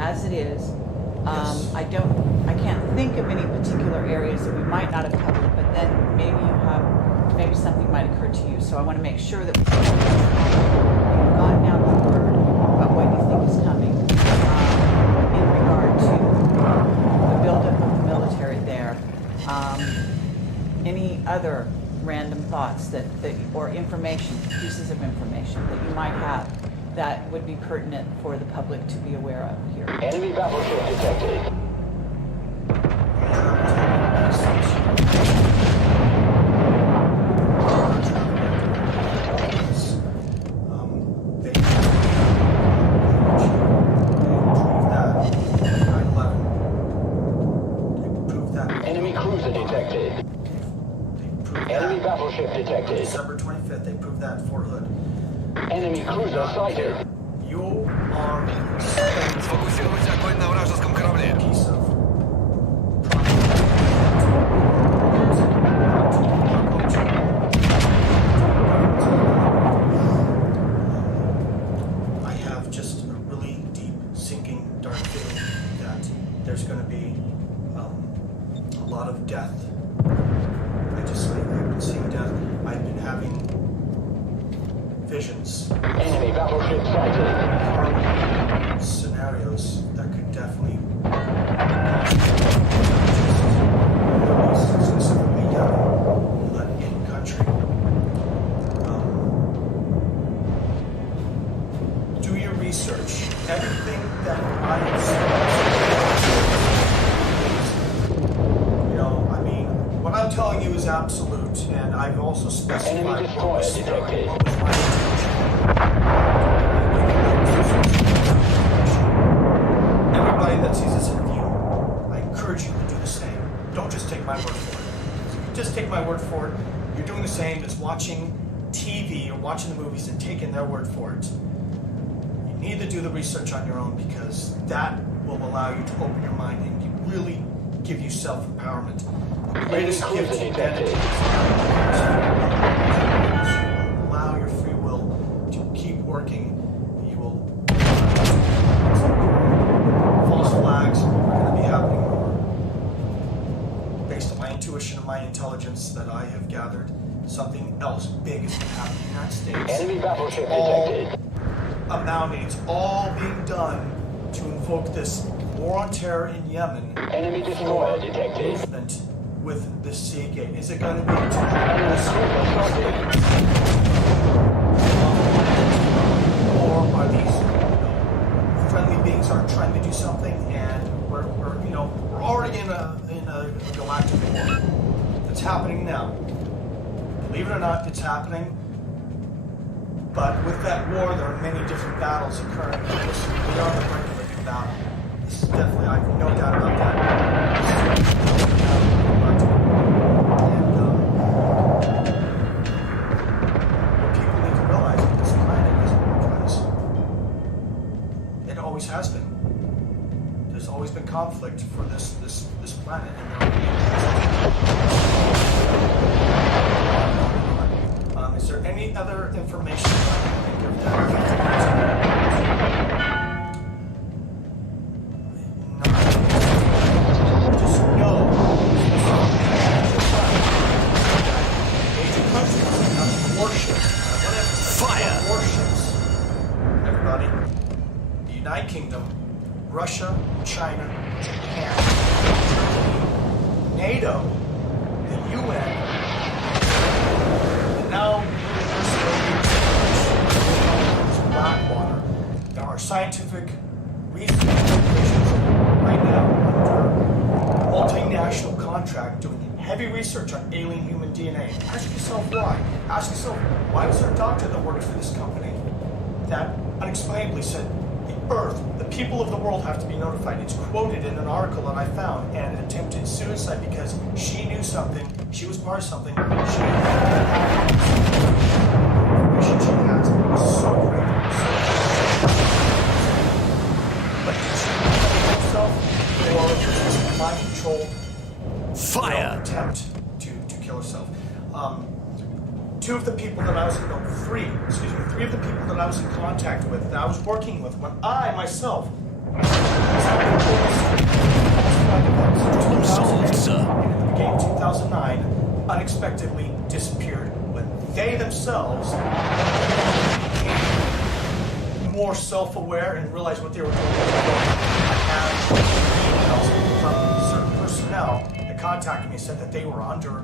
as it is. I can't think of any particular areas that we might not have covered, but then maybe something might occur to you. So I want to make sure that we've gotten out the word about what you think is coming in regard to the buildup of the military there. Any other random thoughts or information, pieces of information that you might have that would be pertinent for the public to be aware of here? Enemy battleship detected. Enemy cruiser detected. Enemy battleship detected. December 25th, they proved that at Fort Hood. Enemy cruiser sighted. You are Сфокусируйся огонь на вражеском корабле. piece of I have just a really deep, sinking, dark feeling that there's going to be a lot of death. I've been seeing death. I've been having visions, Enemy battleship sighted. scenarios that could definitely specifically in country. Do your research. Everything that I have said, I mean, what I'm telling you is absolute, and I've also specified Enemy destroyer detected. what was my intention. Everybody that sees this interview, I encourage you to do the same. Don't just take my word for it. If you just take my word for it, you're doing the same as watching TV or watching the movies and taking their word for it. You need to do the research on your own, because that will allow you to open your mind and really give you self-empowerment. The greatest gift humanity allow your free will to keep working. You will false flags are going to be happening more. Based on my intuition and my intelligence that I have gathered, something else big is going to happen in the United States. Enemy battleship All detected. amounting, it's all being done to invoke this war on terror in Yemen. Enemy destroyer detected. Movement with the Seagate. Is it going to be or are these friendly beings are trying to do something, and we're already in a galactic war. It's happening now. Believe it or not, it's happening. But with that war, there are many different battles occurring. Listen, we are on the brink of a new battle. This is definitely, I have no doubt about that. This is what people need to realize that this planet is because it always has been. There's always been conflict for this planet, and is there any other information I can give Just know major countries have warships. Fire! Warships. Everybody. The United Kingdom, Russia, China, Japan, Germany, NATO, the UN, and now Blackwater. There are scientific heavy research on alien human DNA. Ask yourself why. Ask yourself, why was there a doctor that worked for this company that unexplainably said, the Earth, the people of the world have to be notified. It's quoted in an article that I found, and attempted suicide because she knew something, she was part of something, she has was so great, but did she kill herself, or was this mind control Fire! attempt to kill herself? Three of the people that I was in contact with, that I was working with, when I myself was in the game 2009, unexpectedly disappeared when they themselves became more self-aware and realized what they were doing. I had emails from certain personnel that contacted me and said that they were under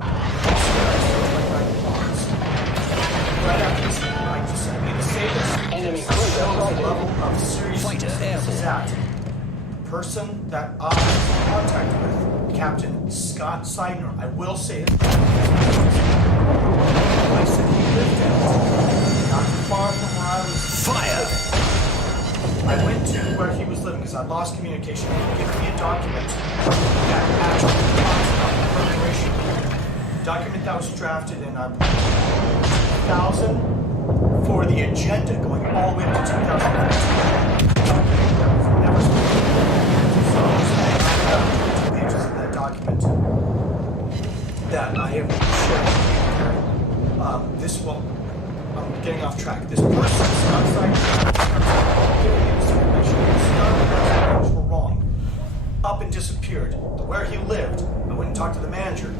right after this, I need to say this. Enemy cruiser sighted. Level of seriousness is at the person that I was in contact with, Captain Scott Seidner. I will say it. The place that he lived in, not too far from where I was. Fire! I went to where he was living because I lost communication. He gave me a document that actually talks about the preparation. Document that was drafted in 2000 for the agenda going all the way up to 2015. Never spoken. 2 pages of that document that I have shared. I'm getting off track. This person outside giving me this information. These were wrong. Up and disappeared. Where he lived, I went and talked to the manager.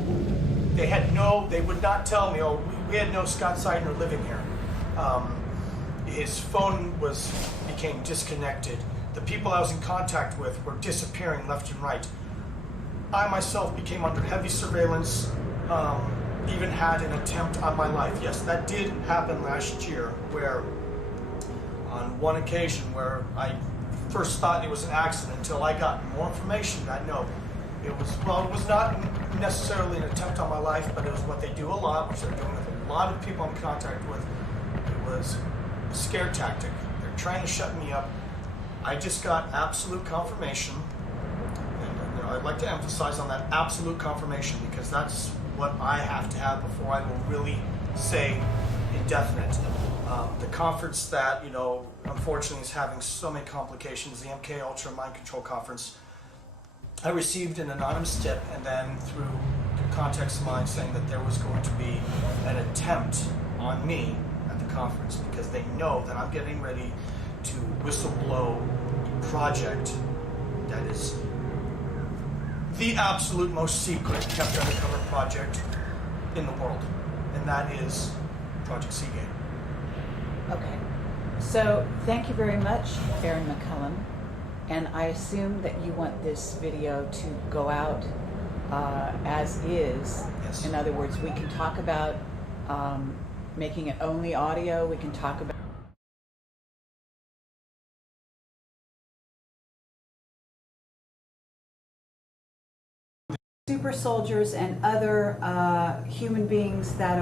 They would not tell me, we had no Scott Seidner living here. His phone became disconnected. The people I was in contact with were disappearing left and right. I myself became under heavy surveillance, even had an attempt on my life. Yes, that did happen last year, where on one occasion where I first thought it was an accident until I got more information that no, it was not necessarily an attempt on my life, but it was what they do a lot, which they're doing with a lot of people I'm in contact with. It was a scare tactic. They're trying to shut me up. I just got absolute confirmation, and I'd like to emphasize on that absolute confirmation because that's what I have to have before I will really say indefinite. The conference that, unfortunately is having so many complications, the MK Ultra Mind Control Conference, I received an anonymous tip and then through contacts of mine saying that there was going to be an attempt on me at the conference because they know that I'm getting ready to whistleblow a project that is the absolute most secret kept undercover project in the world, and that is Project Seagate. Okay. So thank you very much, Aaron McCullum. And I assume that you want this video to go out as is. Yes. In other words, we can talk about making it only audio. We can talk about super soldiers and other human beings that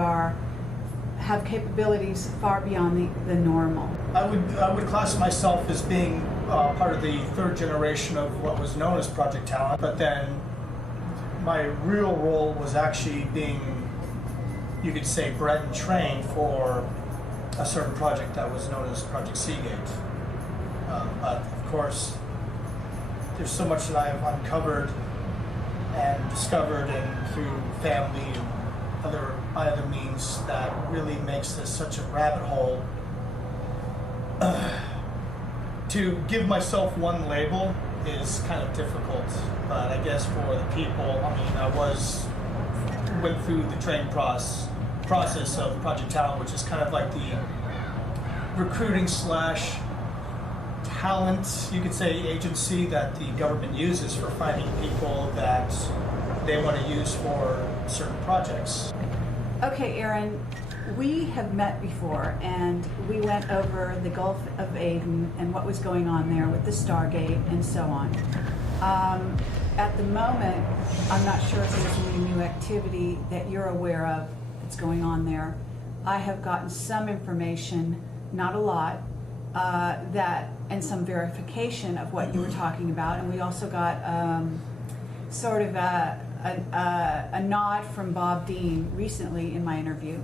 have capabilities far beyond the normal. I would class myself as being part of the third generation of what was known as Project Talent, but then my real role was actually being, you could say, bred and trained for a certain project that was known as Project Seagate. But of course, there's so much that I have uncovered and discovered, and through family and other means, that really makes this such a rabbit hole. To give myself one label is kind of difficult, but I guess for the people, I went through the training process of Project Talent, which is kind of like the recruiting / talent, you could say, agency that the government uses for finding people that they want to use for certain projects. Okay, Aaron, we have met before, and we went over the Gulf of Aden and what was going on there with the Stargate and so on. at the moment, I'm not sure if there's any new activity that you're aware of that's going on there. I have gotten some information, not a lot, and some verification of what you were talking about, and we also got sort of a nod from Bob Dean recently in my interview,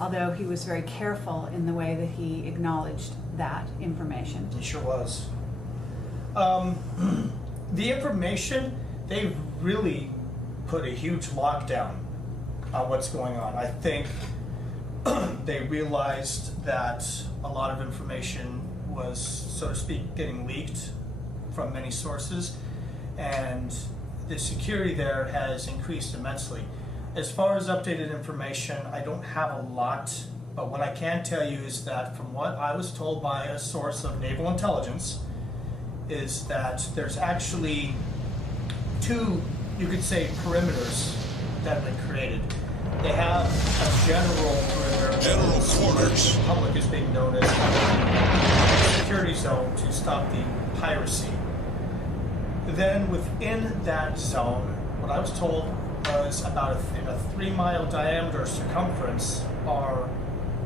although he was very careful in the way that he acknowledged that information. He sure was. The information, they've really put a huge lockdown on what's going on. I think they realized that a lot of information was, so to speak, getting leaked from many sources, and the security there has increased immensely. As far as updated information, I don't have a lot, but what I can tell you is that from what I was told by a source of naval intelligence, is that there's actually two, you could say, perimeters that have been created. They have a general perimeter. General quarters. The public is being known as a security zone to stop the piracy. Then within that zone, what I was told was about in a 3-mile diameter circumference are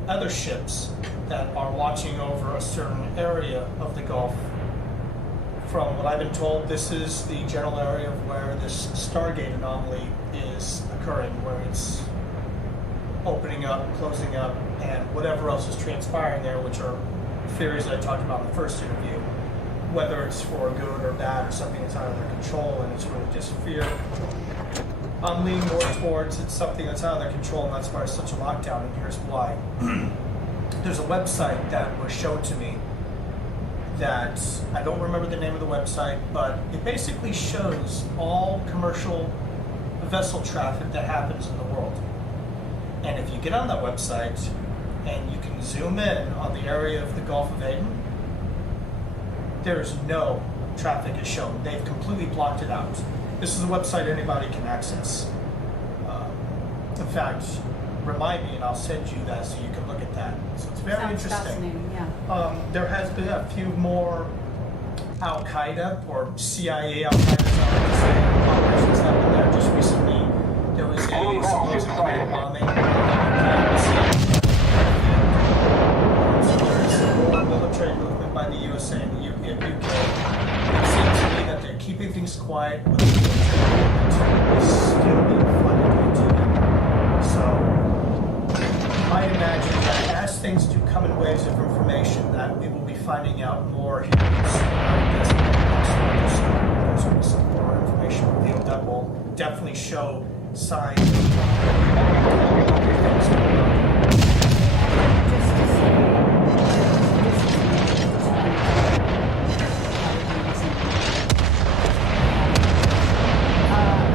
other ships that are watching over a certain area of the Gulf. From what I've been told, this is the general area of where this Stargate anomaly is occurring, where it's opening up, closing up, and whatever else is transpiring there, which are theories that I talked about in the first interview, whether it's for good or bad or something that's out of their control and it's really just fear. I'm leaning more towards it's something that's out of their control, and that's why it's such a lockdown, and here's why. There's a website that was shown to me that, I don't remember the name of the website, but it basically shows all commercial vessel traffic that happens in the world. And if you get on that website and you can zoom in on the area of the Gulf of Aden, there's no traffic is shown. They've completely blocked it out. This is a website anybody can access. In fact, remind me and I'll send you that so you can look at that. So it's very Sounds interesting. fascinating, yeah. There has been a few more Al-Qaeda or CIA Al-Qaeda operations that have been there just recently. There was a supposed Korean bombing. So there's more military movement by the USA and the UK. It seems to me that they're keeping things quiet, but the military movement is still being funded into them. So I imagine that as things do come in waves of information, that we will be finding out more here soon. I guess there's going to be some more information revealed that will definitely show signs of things going on.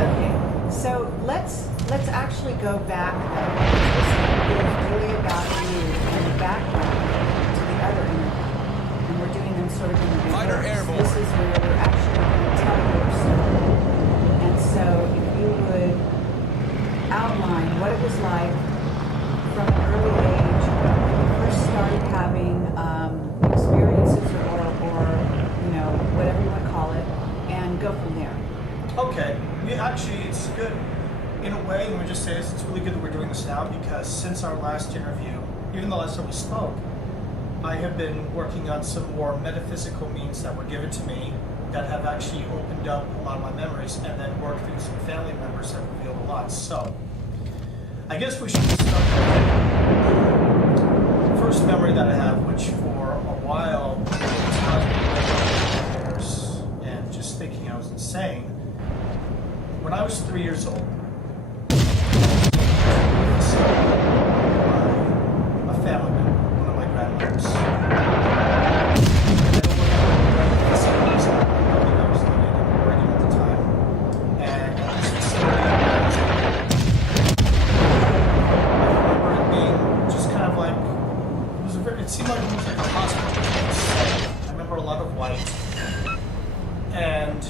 Okay, so let's actually go back though. This is really about you and the background to the other interview, and we're doing them sort of in the reverse. Fighter airborne. This is where we're actually going to tell your story. And so if you would outline what it was like from an early age when you first started having experiences or you know, whatever you want to call it, and go from there. Okay, it's good in a way, let me just say this, it's really good that we're doing this now because since our last interview, even the last time we spoke, I have been working on some more metaphysical means that were given to me that have actually opened up a lot of my memories and then worked through some family members that revealed a lot. So, I guess we should start with the first memory that I have, which for a while was and just thinking I was insane. When I was 3 years old, a family member, one of my grandmothers. I was living in Oregon at the time, and I remember it being just kind of like it seemed like it was like a hospital. I remember a lot of white, and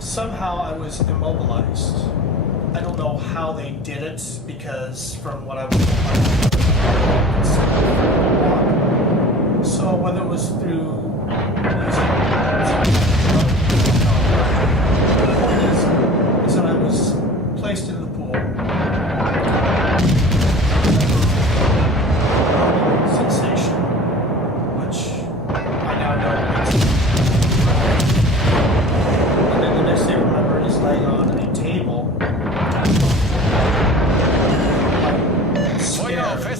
somehow I was immobilized. I don't know how they did it because from what I was told, so whether it was through using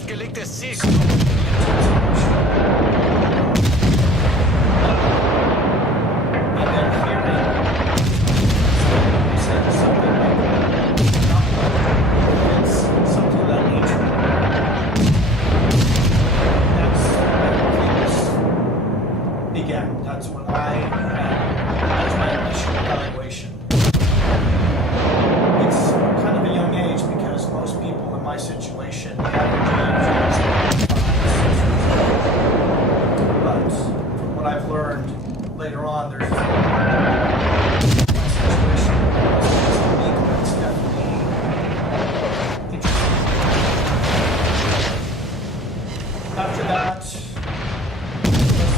Festgelegtes Ziel. And then hearing said something like it's something of that nature. That's when things began. That's when that was my initial evaluation. It's kind of a young age because most people in my situation, the average age is 5, 6 years old. But from what I've learned later on, there's my situation is unique, but it's definitely interesting. After that, most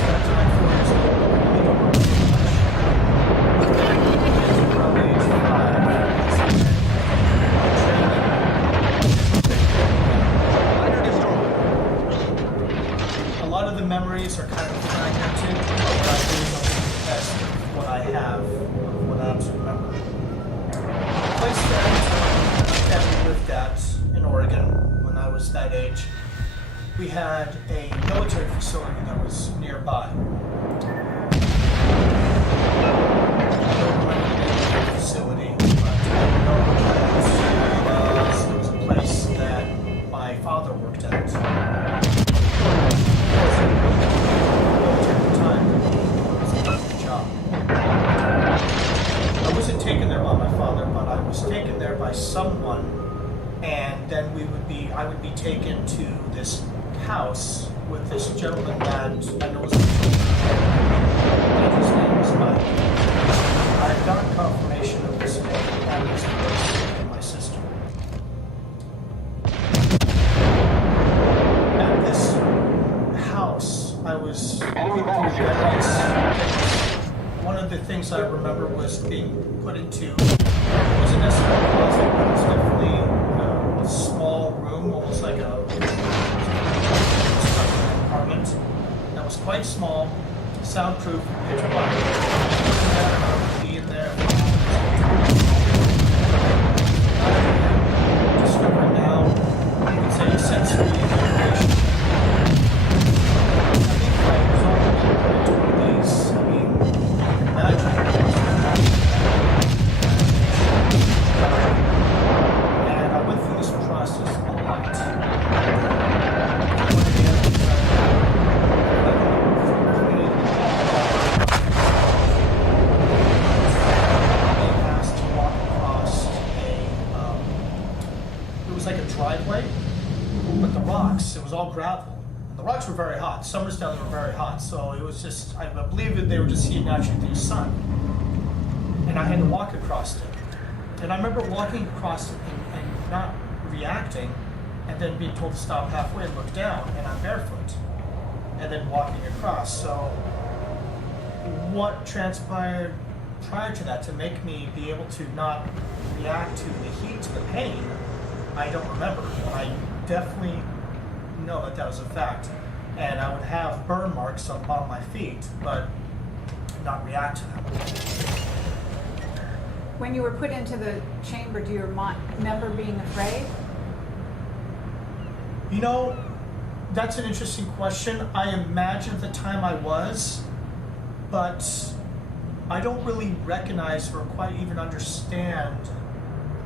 of that time, 4 years old, I really don't remember much. Around age 5, a lot of the memories are kind of fragmented, but I really don't think that's what I have, what I absolutely remember. The place that we lived at in Oregon when I was that age, we had a military facility that was nearby. I don't remember the name of the facility, but I know that it was a place that my father worked at. I wasn't taken there by my father, but I was taken there by someone, and then I would be taken to this house with this gentleman that I know was and his name was Mike. I got confirmation of this name and his voice and my sister. At this house, I was one of the things I remember was being put into, it wasn't necessarily a closet, but it was definitely a small room, almost like an apartment that was quite small, soundproof, pitch black. Be in there. Discovering now, you could say sensory integration. And I went through this process a lot. Asked to walk across it was like a driveway, but the rocks, it was all gravel. The rocks were very hot. Summers down there were very hot, so it was just, I believe that they were just heating naturally through the sun. And I had to walk across it. And I remember walking across it and not reacting, and then being told to stop halfway and look down, and I'm barefoot, and then walking across. So what transpired prior to that to make me be able to not react to the heat, to the pain, I don't remember. I definitely know that was a fact. And I would have burn marks on my feet, but not react to them. When you were put into the chamber, do you remember being afraid? You know, that's an interesting question. I imagine at the time I was, but I don't really recognize or quite even understand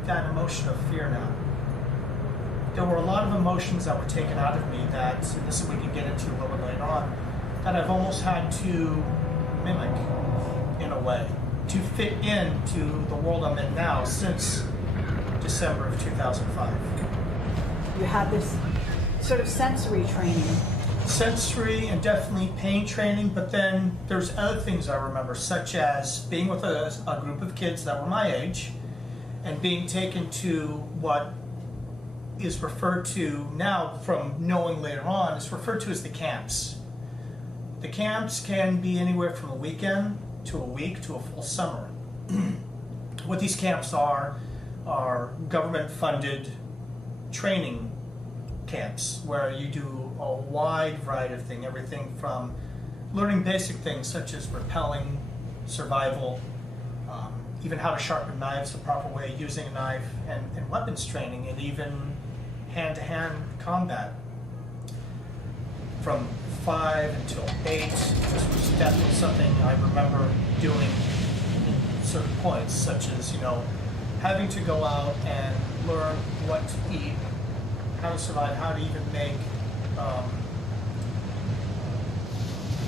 that emotion of fear now. There were a lot of emotions that were taken out of me that, and this we can get into a little bit later on, that I've almost had to mimic in a way, to fit into the world I'm in now since December of 2005. You had this sort of sensory training. Sensory and definitely pain training, but then there's other things I remember, such as being with a group of kids that were my age and being taken to what is referred to now, from knowing later on, is referred to as the camps. The camps can be anywhere from a weekend to a week to a full summer. What these camps are government-funded training camps where you do a wide variety of things, everything from learning basic things such as rappelling, survival, even how to sharpen knives the proper way, using a knife, and weapons training, and even hand-to-hand combat from 5 until 8. This was definitely something I remember doing at certain points, such as, having to go out and learn what to eat, how to survive, how to even make,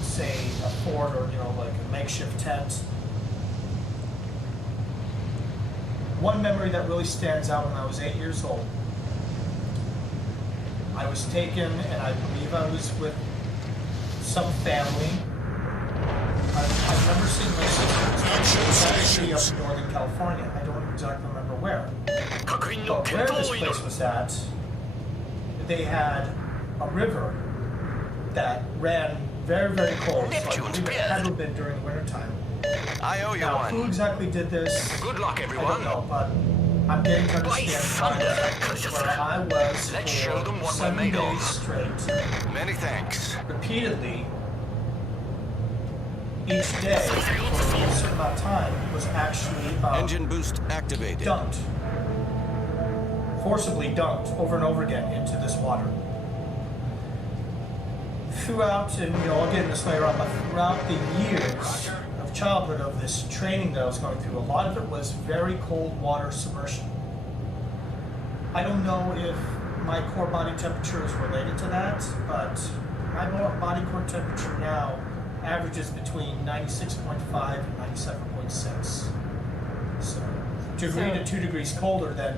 say, a fort or, like a makeshift tent. One memory that really stands out when I was 8 years old, I was taken, and I believe I was with some family. I remember seeing my sister actually up in Northern California. I don't exactly remember where. But where this place was at, they had a river that ran very, very cold. So I believe it had to have been during wintertime. I owe you Now, one. who exactly did this? Good luck, I everyone. don't know, but I'm getting to understand where I was Let's show them what we're 7 made days of. straight, Many thanks. repeatedly, each day for a certain amount of time was actually Engine boost activated. dumped, forcibly dumped over and over again into this water. Throughout, and I'll get into this later on, but throughout the years of childhood of this training that I was going through, a lot of it was very cold water submersion. I don't know if my core body temperature is related to that, but my body core temperature now averages between 96.5 and 97.6. So, degree to 2 degrees colder than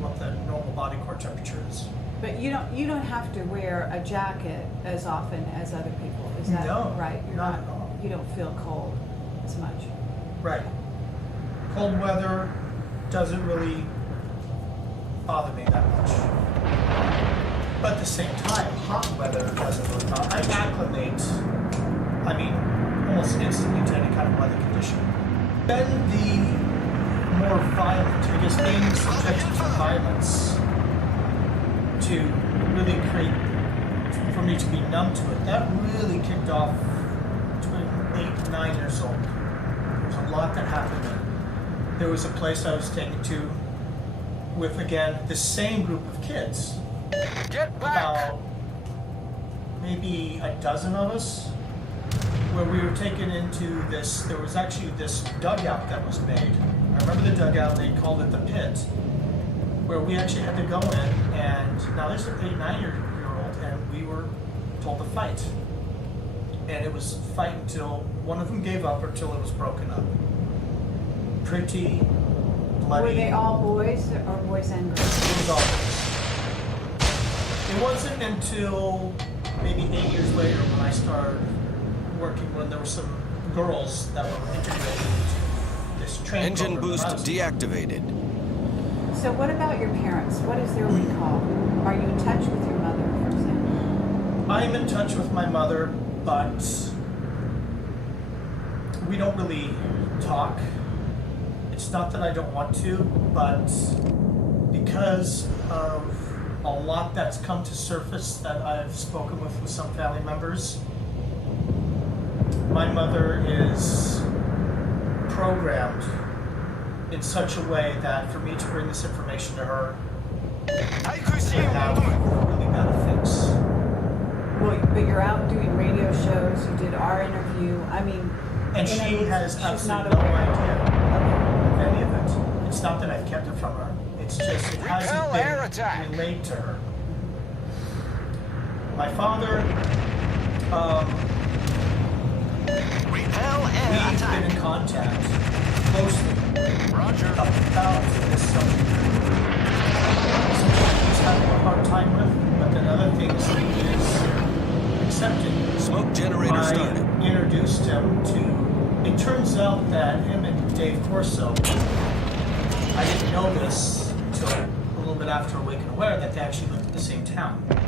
what the normal body core temperature is. But you don't have to wear a jacket as often as other people. Is that No, right? You're not at all. You don't feel cold as much. Right. Cold weather doesn't really bother me that much. But at the same time, hot weather doesn't really bother me. I acclimate, almost instantly to any kind of weather condition. Then the more violent, I guess being subjected to violence to really create, for me to be numb to it, that really kicked off between 8, 9 years old. There was a lot that happened there. There was a place I was taken to with, again, the same group of kids. Get back! About maybe a dozen of us, where we were taken into this, there was actually this dugout that was made. I remember the dugout, they called it the pit, where we actually had to go in, and now there's an 8, 9-year-old, and we were told to fight. And it was fight until one of them gave up or until it was broken up. Pretty bloody. Were they all boys or boys and girls? It was all boys. It wasn't until maybe 8 years later when I started working, when there were some girls that were integrated into this training Engine program boost that I was deactivated. So what about your parents? What is their recall? Are you in touch with your mother, for example? I'm in touch with my mother, but we don't really talk. It's not that I don't want to, but because of a lot that's come to surface that I've spoken with some family members, my mother is programmed in such a way that for me to bring this information to her, I have a really bad fix. Well, but you're out doing radio shows. You did our interview. And she has absolutely no idea of any of it. It's not that I've kept it from her. It's just it hasn't been relayed to her. My father, we've been in contact closely about this subject. Something he's having a hard time with, but then other things he is accepting. Smoke generator started. I introduced him to, it turns out that him and Dave Corso, I didn't know this until a little bit after Awaken Aware, that they actually lived in the same town. And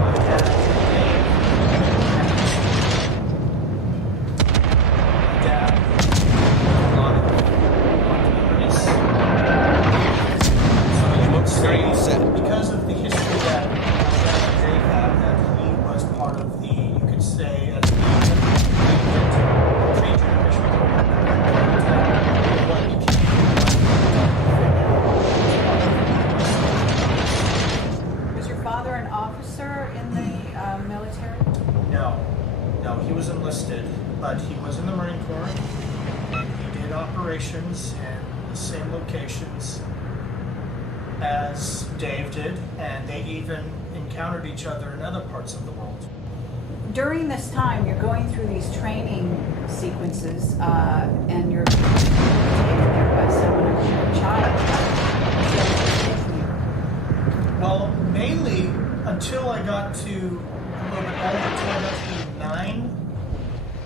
my dad and Dave, my dad, a lot of memories. So you would say, because of the history that my dad and Dave had, that he was part of the, you could say, as the trade generation, what became No, he was enlisted, but he was in the Marine Corps, and he did operations in the same locations as Dave did, and they even encountered each other in other parts of the world. During this time, you're going through these training sequences, and you're taken there by someone who's your child. Well, mainly until I got to a little bit older, until I got to age 9,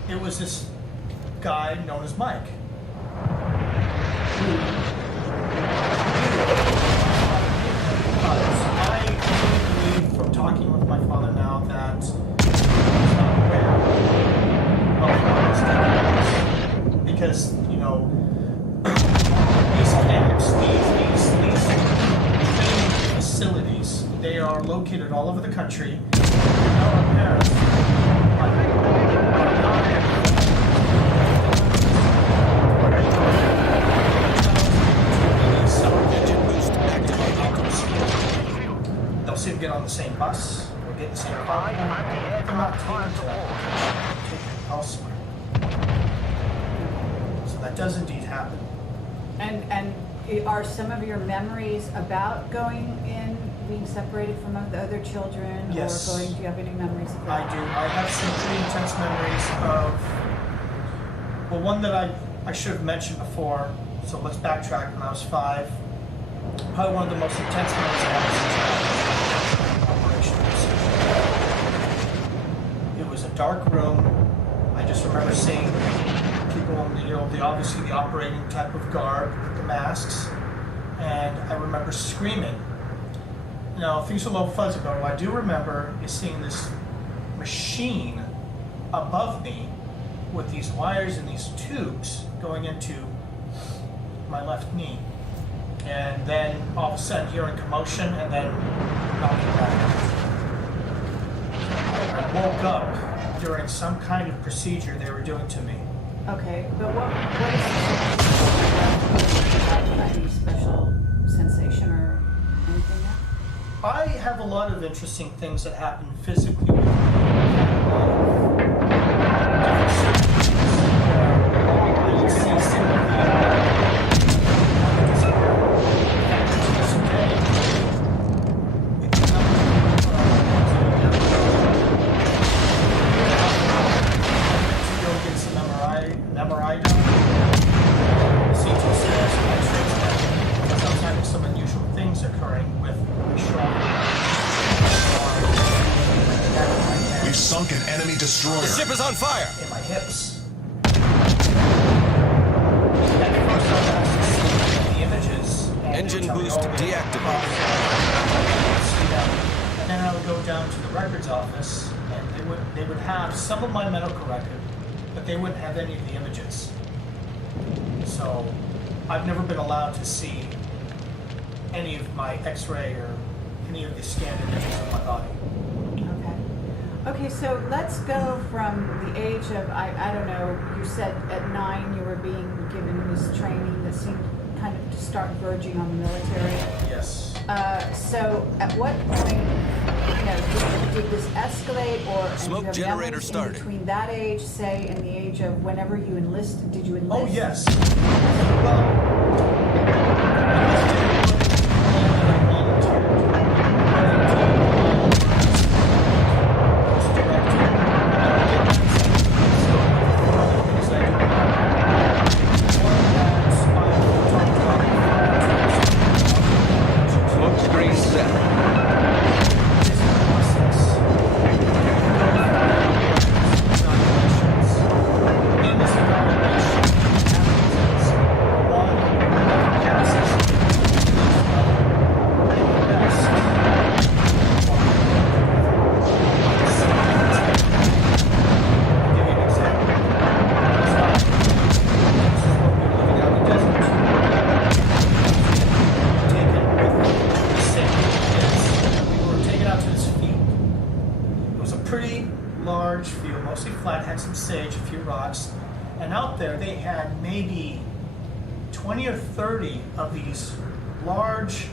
it was this guy known as Mike. I believe from talking with my father now that he was not aware of what was taking place. Because, you know, these camps, these training facilities, they are located all over the country. Now our parents they'll see them get on the same bus or get in the same car. They're not taken to that. They're taken elsewhere. So that does indeed happen. And are some of your memories about going in, being separated from the other children? Yes. Or do you have any memories of that? I do. I have some pretty intense memories of, well, one that I should have mentioned before, so let's backtrack. When I was 5, probably one of the most intense memories I have as a child. Operations. It was a dark room. I just remember seeing people in the obviously the operating type of garb with the masks, and I remember screaming. Now, things are a little fuzzy, but what I do remember is seeing this machine above me with these wires and these tubes going into my left knee. And then all of a sudden hearing commotion and then knocking back. I woke up during some kind of procedure they were doing to me. Okay, but what is any special sensation or anything there? I have a lot of interesting things that happen physically with me. MRI done, CT scans, X-rays done, because I was having some unusual things occurring with my shoulder. We've sunk an enemy destroyer. The ship is on fire! In my hips. At first I was asked to see the images. Engine boost deactivated. And then I would go down to the records office, and they would have some of my medical record, but they wouldn't have any of the images. So I've never been allowed to see any of my x-ray or any of the scanned images of my body. Okay, so let's go from the age of, I don't know, you said at 9 you were being given this training that seemed kind of to start verging on the military. Yes. So at what point, did this escalate, or Smoke do you have generator memories started. in between that age, say, and the age of whenever you enlisted? Did you enlist? Oh, yes. Well, Smoke screen set. Sage, a few rocks, and out there they had maybe 20 or 30 of these large,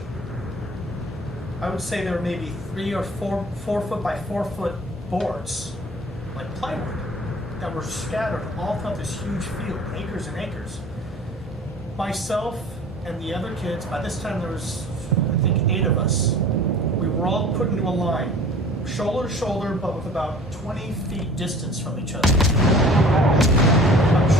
I would say they were maybe 3 or 4 4 foot by 4 foot boards like plywood, that were scattered all throughout this huge field, acres and acres. Myself and the other kids, by this time there was, I think, 8 of us. We were all put into a line, shoulder to shoulder, but with about 20 feet distance from each other. I'm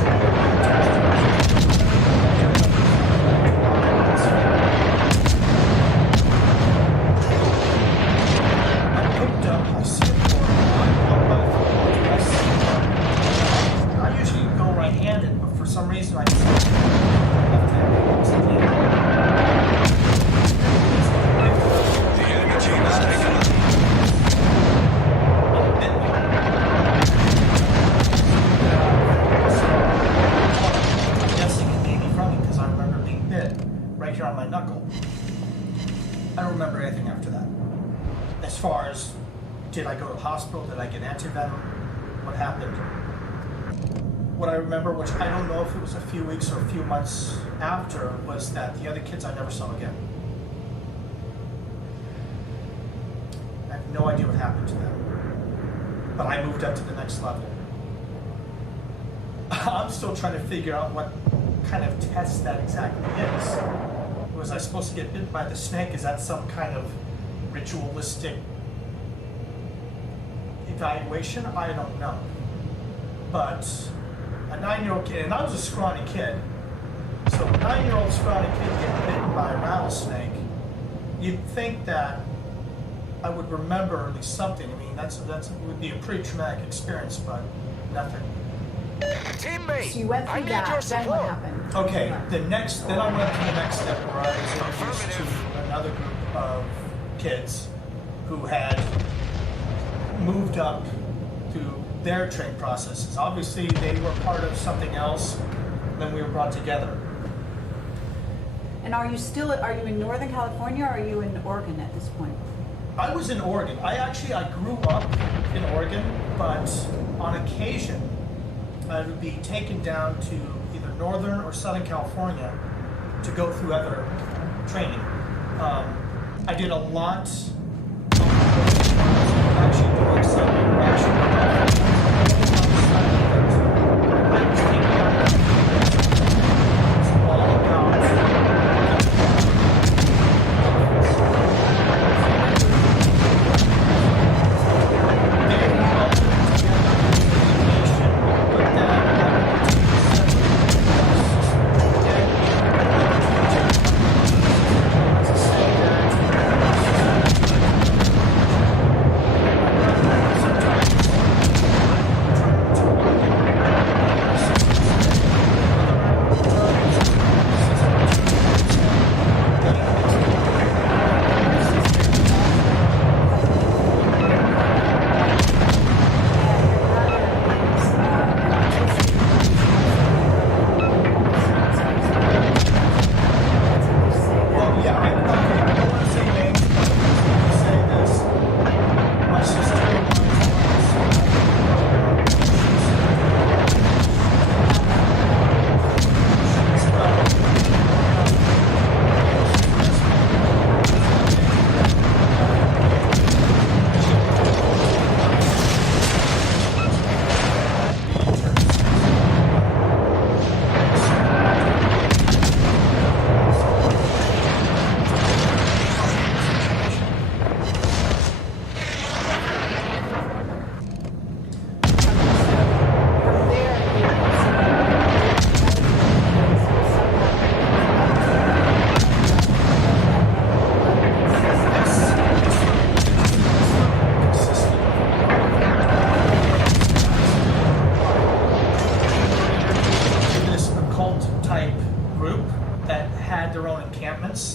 I usually go right-handed, but for some reason I just The enemy team is taken up. I'm guessing it may be from me because I remember being bit right here on my knuckle. I don't remember anything after that. As far as, did I go to the hospital? Did I get antivenom? What happened? What I remember, which I don't know if it was a few weeks or a few months after, was that the other kids I never saw again. I have no idea what happened to them. But I moved up to the next level. I'm still trying to figure out what kind of test that exactly is. Was I supposed to get bitten by the snake? Is that some kind of ritualistic evaluation? I don't know. But a 9-year-old kid, and I was a scrawny kid, so a 9-year-old scrawny kid getting bitten by a rattlesnake, you'd think that I would remember at least something. I mean, that would be a pretty traumatic experience, but nothing. Teammate, So you went I through need that, your then what support. happened? Okay, then I went to the next step where I was introduced to another group of kids who had moved up through their training processes. Obviously, they were part of something else, then we were brought together. And are you in Northern California or are you in Oregon at this point? I was in Oregon. I grew up in Oregon, but on occasion, I would be taken down to either Northern or Southern California to go through other training. I did a lot of actually doing some interaction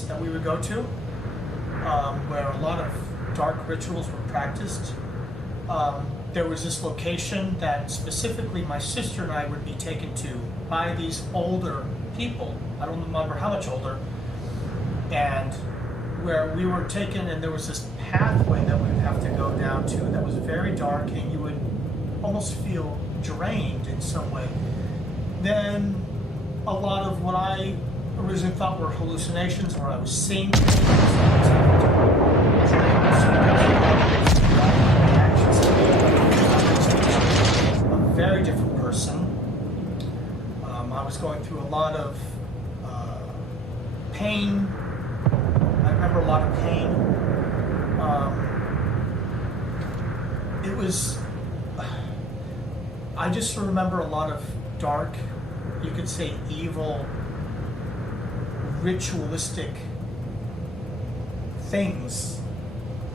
that we would go to, where a lot of dark rituals were practiced. There was this location that specifically my sister and I would be taken to by these older people. I don't remember how much older. And where we were taken, and there was this pathway that we would have to go down to that was very dark, and you would almost feel drained in some way. Then a lot of what I originally thought were hallucinations, where I was seeing things, lot of pain. I remember a lot of pain. It was, I just remember a lot of dark, you could say evil, ritualistic things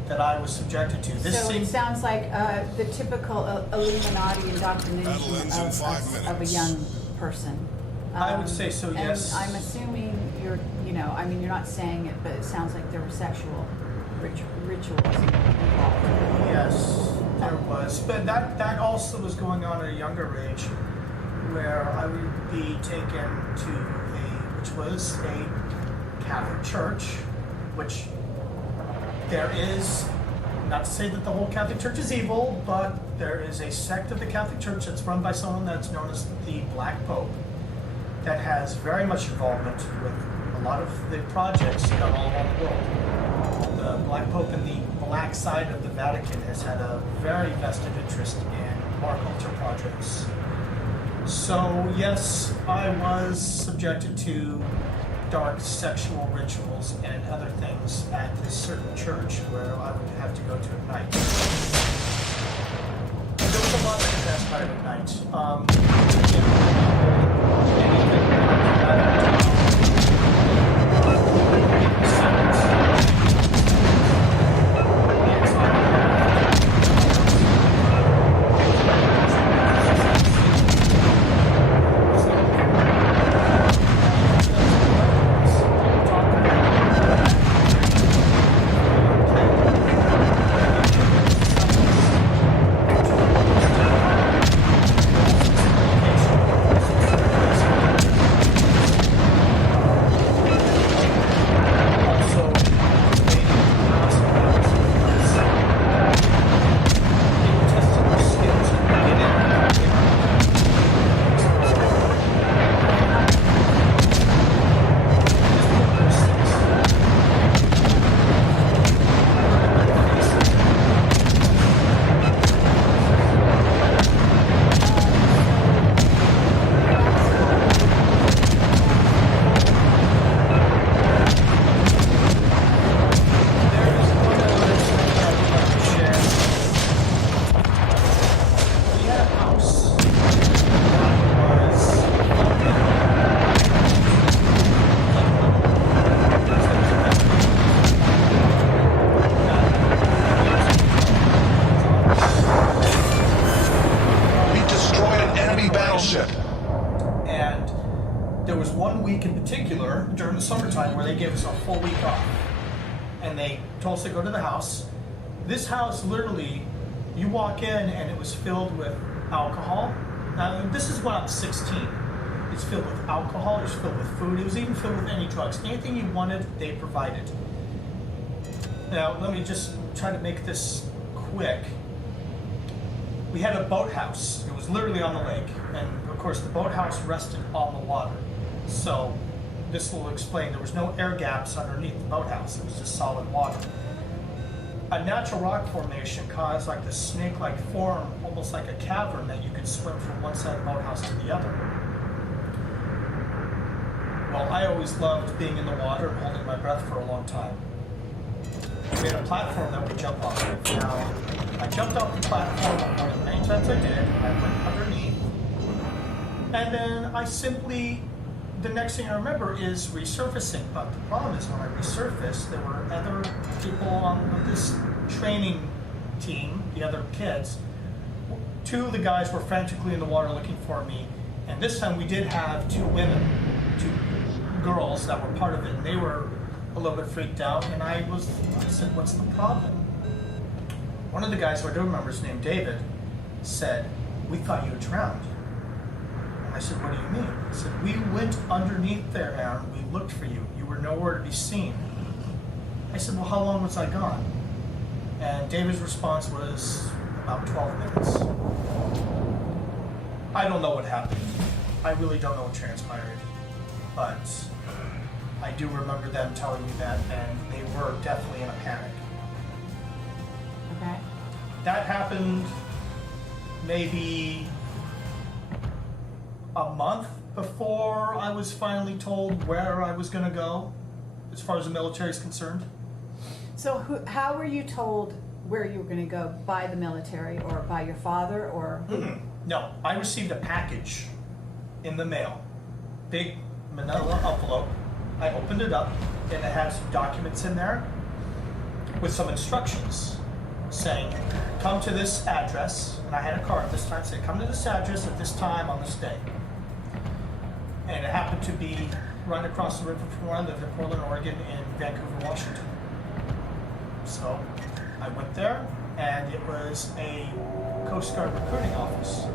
that I was subjected to. So it sounds like the typical Illuminati indoctrination Battle ends in 5 minutes. of a young person. I would say so, yes. And I'm assuming you're not saying it, but it sounds like there were sexual rituals involved. Yes, there was. But that also was going on at a younger age, where I would be taken to which was a Catholic church, which there is, not to say that the whole Catholic Church is evil, but there is a sect of the Catholic Church that's run by someone that's known as the Black Pope that has very much involvement with a lot of the projects done all around the world. The Black Pope in the black side of the Vatican has had a very vested interest in our culture projects. So yes, I was subjected to dark sexual rituals and other things at this certain church where I would have to go to at night. There was a lot that transpired at night. During the summertime where they gave us a full week off and they told us to go to the house. This house, literally, you walk in and it was filled with alcohol. Now, this is when I was 16. It's filled with alcohol, it's filled with food, it was even filled with any drugs. Anything you wanted, they provided. Now, let me just try to make this quick. We had a boathouse. It was literally on the lake. And of course, the boathouse rested on the water. So this will explain, there was no air gaps underneath the boathouse. It was just solid water. A natural rock formation caused like this snake-like form, almost like a cavern that you could swim from one side of the boathouse to the other. Well, I always loved being in the water and holding my breath for a long time. We made a platform that we jump off of. Now, I jumped off the platform one of the many times I did. I went underneath. And then I simply, the next thing I remember is resurfacing. But the problem is when I resurfaced, there were other people on this training team, the other kids. Two of the guys were frantically in the water looking for me. And this time we did have two women, two girls that were part of it. And they were a little bit freaked out. And I said, what's the problem? One of the guys who I do remember is named David, said, we thought you had drowned. I said, what do you mean? He said, we went underneath there, Aaron. We looked for you. You were nowhere to be seen. I said, well, how long was I gone? And David's response was about 12 minutes. I don't know what happened. I really don't know what transpired. But I do remember them telling me that, and they were definitely in a panic. Okay. That happened maybe a month before I was finally told where I was going to go, as far as the military is concerned. So how were you told where you were going to go? By the military or by your father or who? No, I received a package in the mail, big manila envelope. I opened it up and it had some documents in there with some instructions saying, come to this address, and I had a card this time, saying, come to this address at this time on this day. And it happened to be right across the river from where I live in Portland, Oregon, in Vancouver, Washington. So I went there, and it was a Coast Guard recruiting office.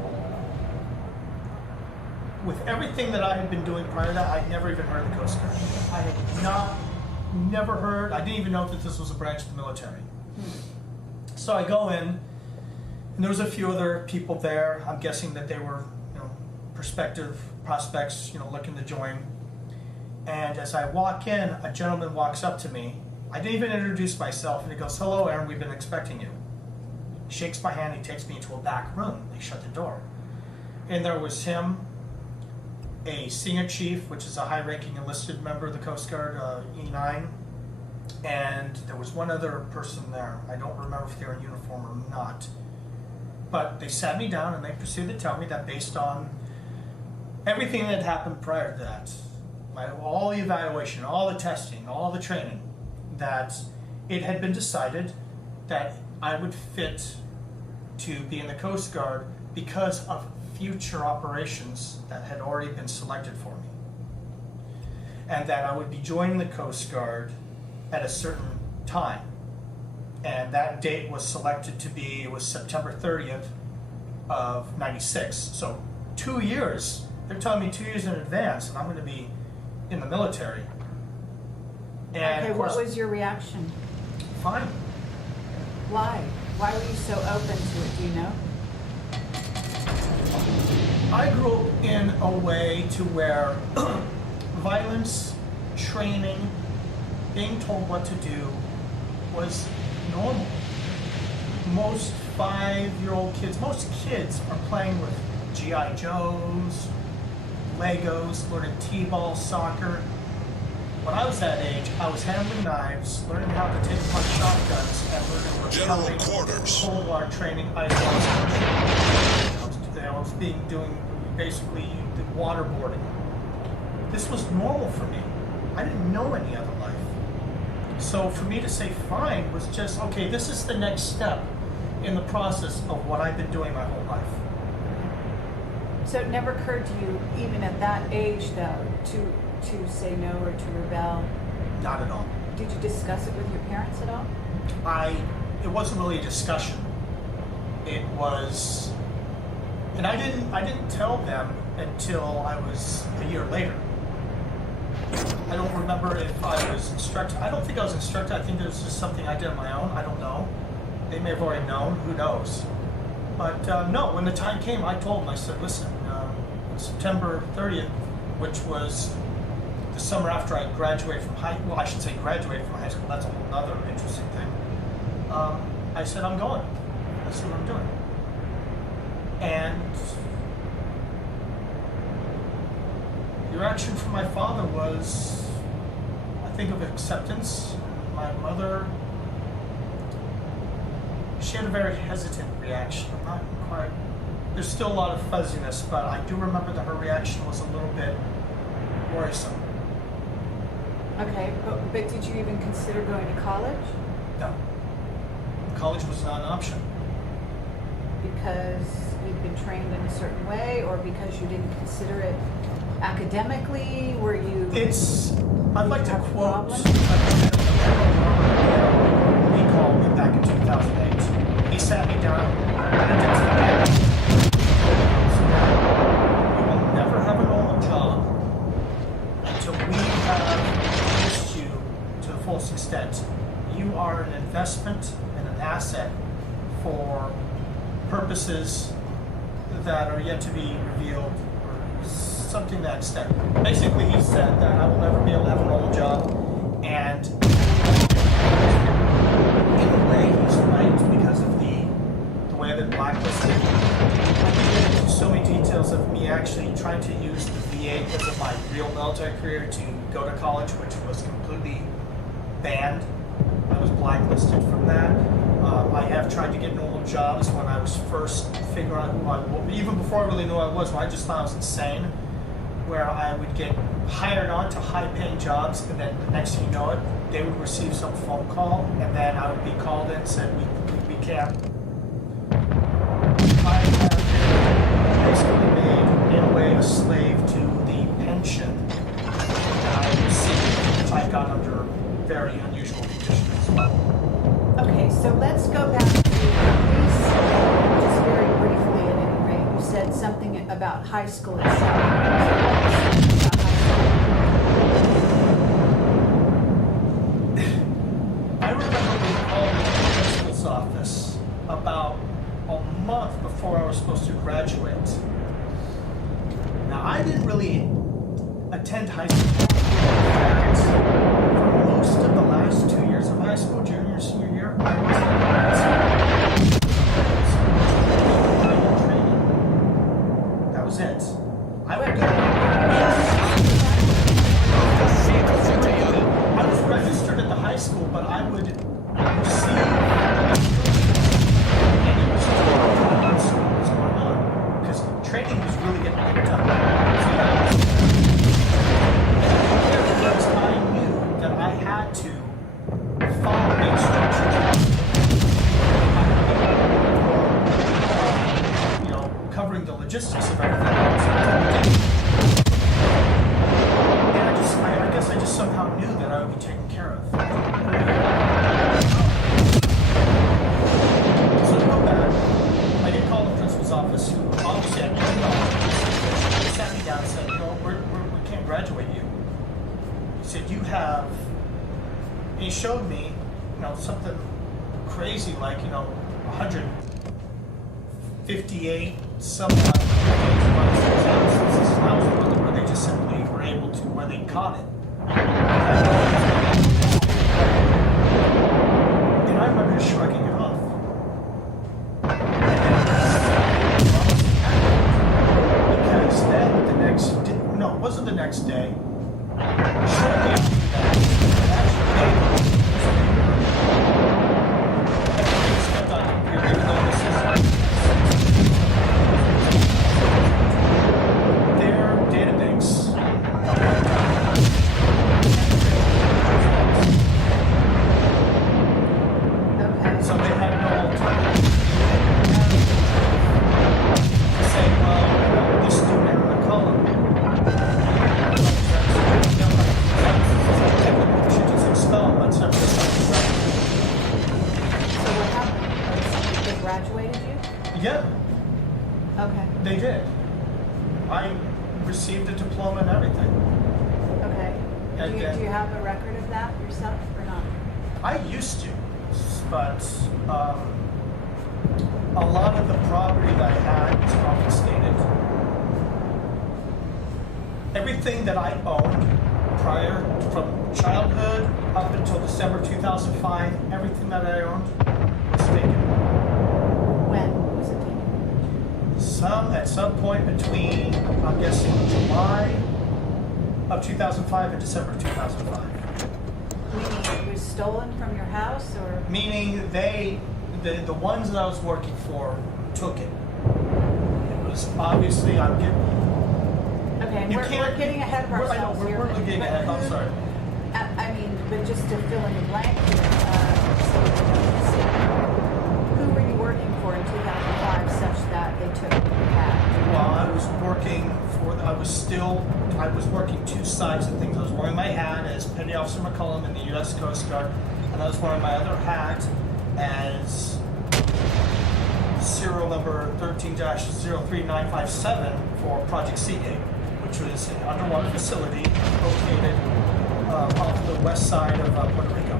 With everything that I had been doing prior to that, I'd never even heard of the Coast Guard. I had never heard, I didn't even know that this was a branch of the military. So I go in, and there was a few other people there. I'm guessing that they were, prospective prospects, looking to join. And as I walk in, a gentleman walks up to me. I didn't even introduce myself, and he goes, hello, Aaron, we've been expecting you. He shakes my hand, he takes me into a back room. They shut the door. And there was him, a senior chief, which is a high-ranking enlisted member of the Coast Guard, E9, and there was one other person there. I don't remember if they were in uniform or not. But they sat me down and they proceeded to tell me that based on everything that had happened prior to that, all the evaluation, all the testing, all the training, that it had been decided that I would fit to be in the Coast Guard because of future operations that had already been selected for me. And that I would be joining the Coast Guard at a certain time. And that date was selected to be, it was September 30th of 96. So 2 years, they're telling me 2 years in advance, and I'm going to be in the military. And okay, of course, what was your reaction? Fine. Why? Why were you so open to it? Do you know? I grew up in a way to where violence, training, being told what to do was normal. Most 5-year-old kids, most kids are playing with G.I. Joes, Legos, learning t-ball, soccer. When I was that age, I was handling knives, learning how to take apart shotguns, and learning General quarters. Cold War training, ice I was doing basically the waterboarding. This was normal for me. I didn't know any other life. So for me to say fine was just, okay, this is the next step in the process of what I've been doing my whole life. So it never occurred to you, even at that age though, to say no or to rebel? Not at all. Did you discuss it with your parents at all? It wasn't really a discussion. It was, and I didn't tell them until I was a year later. I don't remember if I was instructed. I don't think I was instructed. I think it was just something I did on my own. I don't know. They may have already known. Who knows? But no, when the time came, I told them, I said, listen, September 30th, which was the summer after I graduated from graduated from high school. That's a whole other interesting thing. I said, I'm going. That's what I'm doing. And the reaction from my father was, I think, of acceptance. My mother, she had a very hesitant reaction. I'm not quite, there's still a lot of fuzziness, but I do remember that her reaction was a little bit worrisome. Okay, but did you even consider going to college? No. College was not an option. Because you'd been trained in a certain way, or because you didn't consider it academically? Were you? I'd like to have quote. problems? He called me back in 2008. He sat me down. And you will never have a normal job until we have used you to the fullest extent. You are an investment and an asset for purposes that are yet to be revealed, or something to that extent. Basically, he said that I will never be able to have a normal job, and in a way, he's right because of the way I've been blacklisted. I can get into so many details of me actually trying to 1988 because of my real military career to go to college, which was completely banned. I was blacklisted from that. I have tried to get normal jobs when I was first figuring out who I was, even before I really knew who I was, when I just thought I was insane, where I would get hired on to high-paying jobs, and then the next thing you know it, they would receive some phone call, and then I would be called in and said, we can't. I have basically made, in a way, a slave to the pension that I received, which I got under very unusual conditions as well. Okay, so let's go back to, please, just very briefly at any rate, you said something about high school itself. I remember being called into the principal's office about a month before I was supposed to graduate. Now, I didn't really attend high school. For most of the last 2 years of high school, junior, senior year, I was in training. That was it. I was registered at the high school, but I would receive any results of what was going on, because training was really getting picked up. Because I knew that I had to follow the instructions, covering the logistics of everything else. And I guess I just somehow knew that I would be taken care of. So to go back, I did call the principal's office, who obviously had no knowledge. He sat me down and said, we can't graduate you. He said, you have, and he showed me, something crazy like, 158 some odd exams. This is not one where they just simply were able to, where they caught it. And I remember just shrugging it off. Because then the next day, no, it wasn't the next day. Shortly after that, everything stepped on the computer, even though this is their database. So they had no alternative to say, well, this student in the column, we should just expel them. Let's never decide. So what happened? They graduated you? Yeah, Okay. they did. I received a diploma and everything. Okay. And Do then- you have a record of that yourself or not? I used to, but a lot of the property that I had was confiscated. Everything that I owned prior, from childhood up until December 2005, everything that I owned was taken. When was it taken? At some point between, I'm guessing, July of 2005 and December 2005. Meaning it was stolen from your house or? Meaning the ones that I was working for took it. It was obviously, I'm getting... Okay, You we're can't- getting ahead of I know, ourselves here. we're but- getting but ahead, I'm who- sorry. I mean, but just to fill in the blank here, so we don't see. Who were you working for in 2005 such that they took the bag? Well, I was working two sides of things. I was wearing my hat as Petty Officer McCullum in the U.S. Coast Guard, and I was wearing my other hat as serial number 13-03957 for Project Seagate, which was an underwater facility located off the west side of Puerto Rico.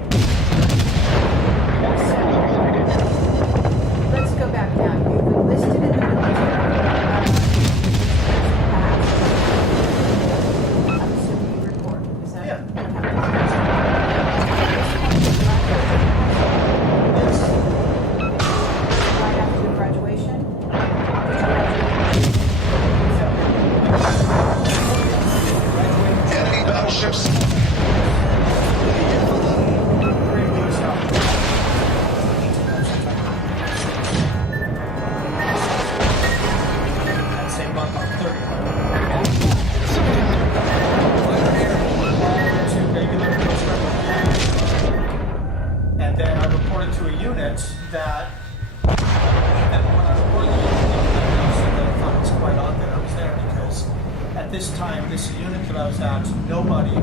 Let's go back down. You've enlisted in the military. I'm assuming you report. Is that? Yeah. Right after your graduation? at this time, this unit that I was at, nobody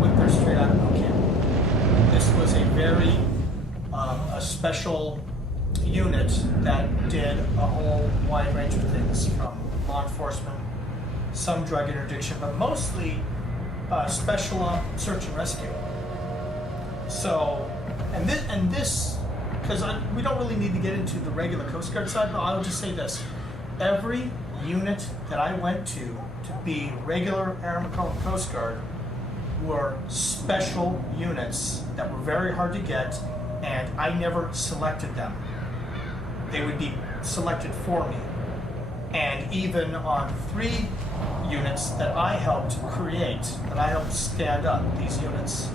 went there straight out of boot camp. This was a very a special unit that did a whole wide range of things, from law enforcement, some drug interdiction, but mostly special search and rescue. So, and this, because we don't really need to get into the regular Coast Guard side, but I'll just say this. Every unit that I went to be regular Air McCollum Coast Guard were special units that were very hard to get, and I never selected them. They would be selected for me. And even on 3 units that I helped create, that I helped stand up, these units.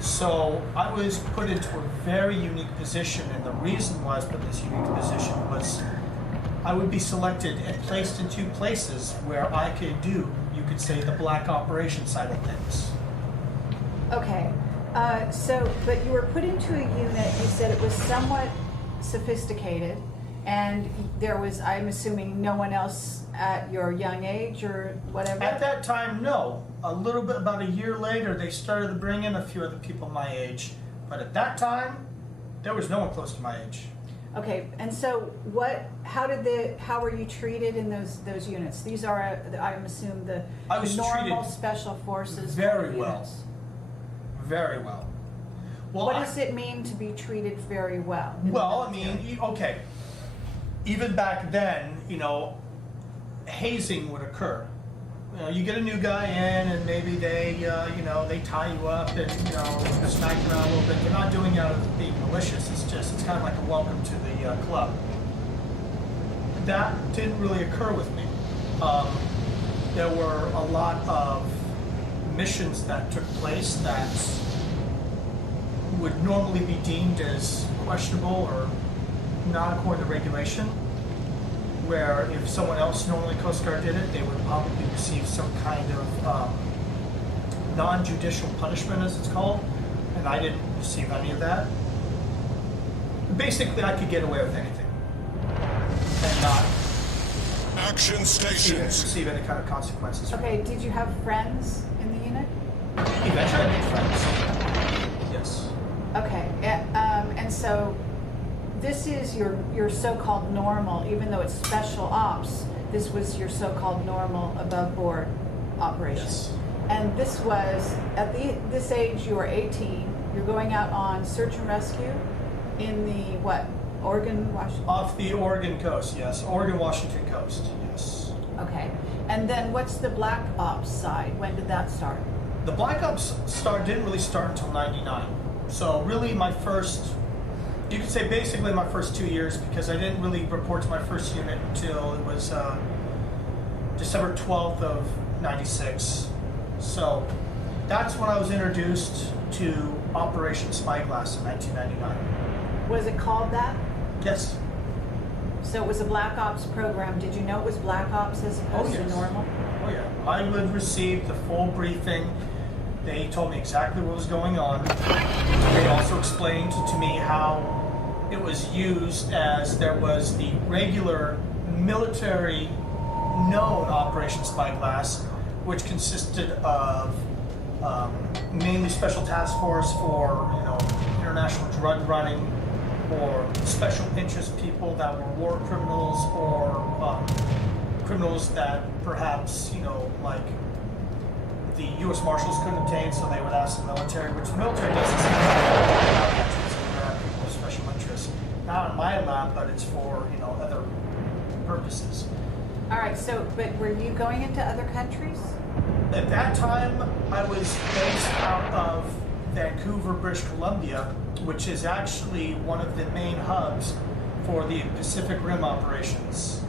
So I was put into a very unique position, and the reason why I was put in this unique position was I would be selected and placed in 2 places where I could do, you could say, the black operation side of things. Okay, but you were put into a unit, you said it was somewhat sophisticated, and there was, I'm assuming, no one else at your young age or whatever? At that time, no. A little bit, about a year later, they started to bring in a few other people my age. But at that time, there was no one close to my age. Okay, and so how were you treated in those units? These are, I'm assuming, the normal special forces very well. units. Very well. Well, what does it mean to be treated very well? Well, I mean, okay. Even back then, hazing would occur. You get a new guy in, and maybe they, they tie you up and, smack you around a little bit. They're not doing it out of being malicious. It's kind of like a welcome to the club. That didn't really occur with me. There were a lot of missions that took place that would normally be deemed as questionable or not according to regulation, where if someone else, normally Coast Guard, did it, they would probably receive some kind of non-judicial punishment, as it's called, and I didn't receive any of that. Basically, I could get away with anything and not Action stations. receive any kind of consequences. Okay, did you have friends in the unit? Eventually, I made friends. Yes. Okay, and so this is your so-called normal, even though it's special ops, this was your so-called normal above board operation. Yes. And this was, at this age, you were 18, you're going out on search and rescue in the, what, Oregon, Washington? Off the Oregon coast, yes. Oregon-Washington coast, yes. Okay, and then what's the black ops side? When did that start? The black ops didn't really start until '99. So really my first, you could say basically my first 2 years, because I didn't really report to my first unit until it was December 12th of '96. So that's when I was introduced to Operation Spyglass in 1999. Was it called that? Yes. So it was a black ops program. Did you know it was black ops as opposed to normal? Oh yeah. I would receive the full briefing. They told me exactly what was going on. They also explained to me how it was used, as there was the regular military known Operation Spyglass, which consisted of mainly special task force for international drug running, or special interest people that were war criminals, or criminals that perhaps like the U.S. Marshals couldn't obtain, so they would ask the military, which the military doesn't seem to have people of special interest. Not in my lab, but it's for other purposes. All right. So, but were you going into other countries? At that time, I was based out of Vancouver, British Columbia, which is actually one of the main hubs for the Pacific Rim operations.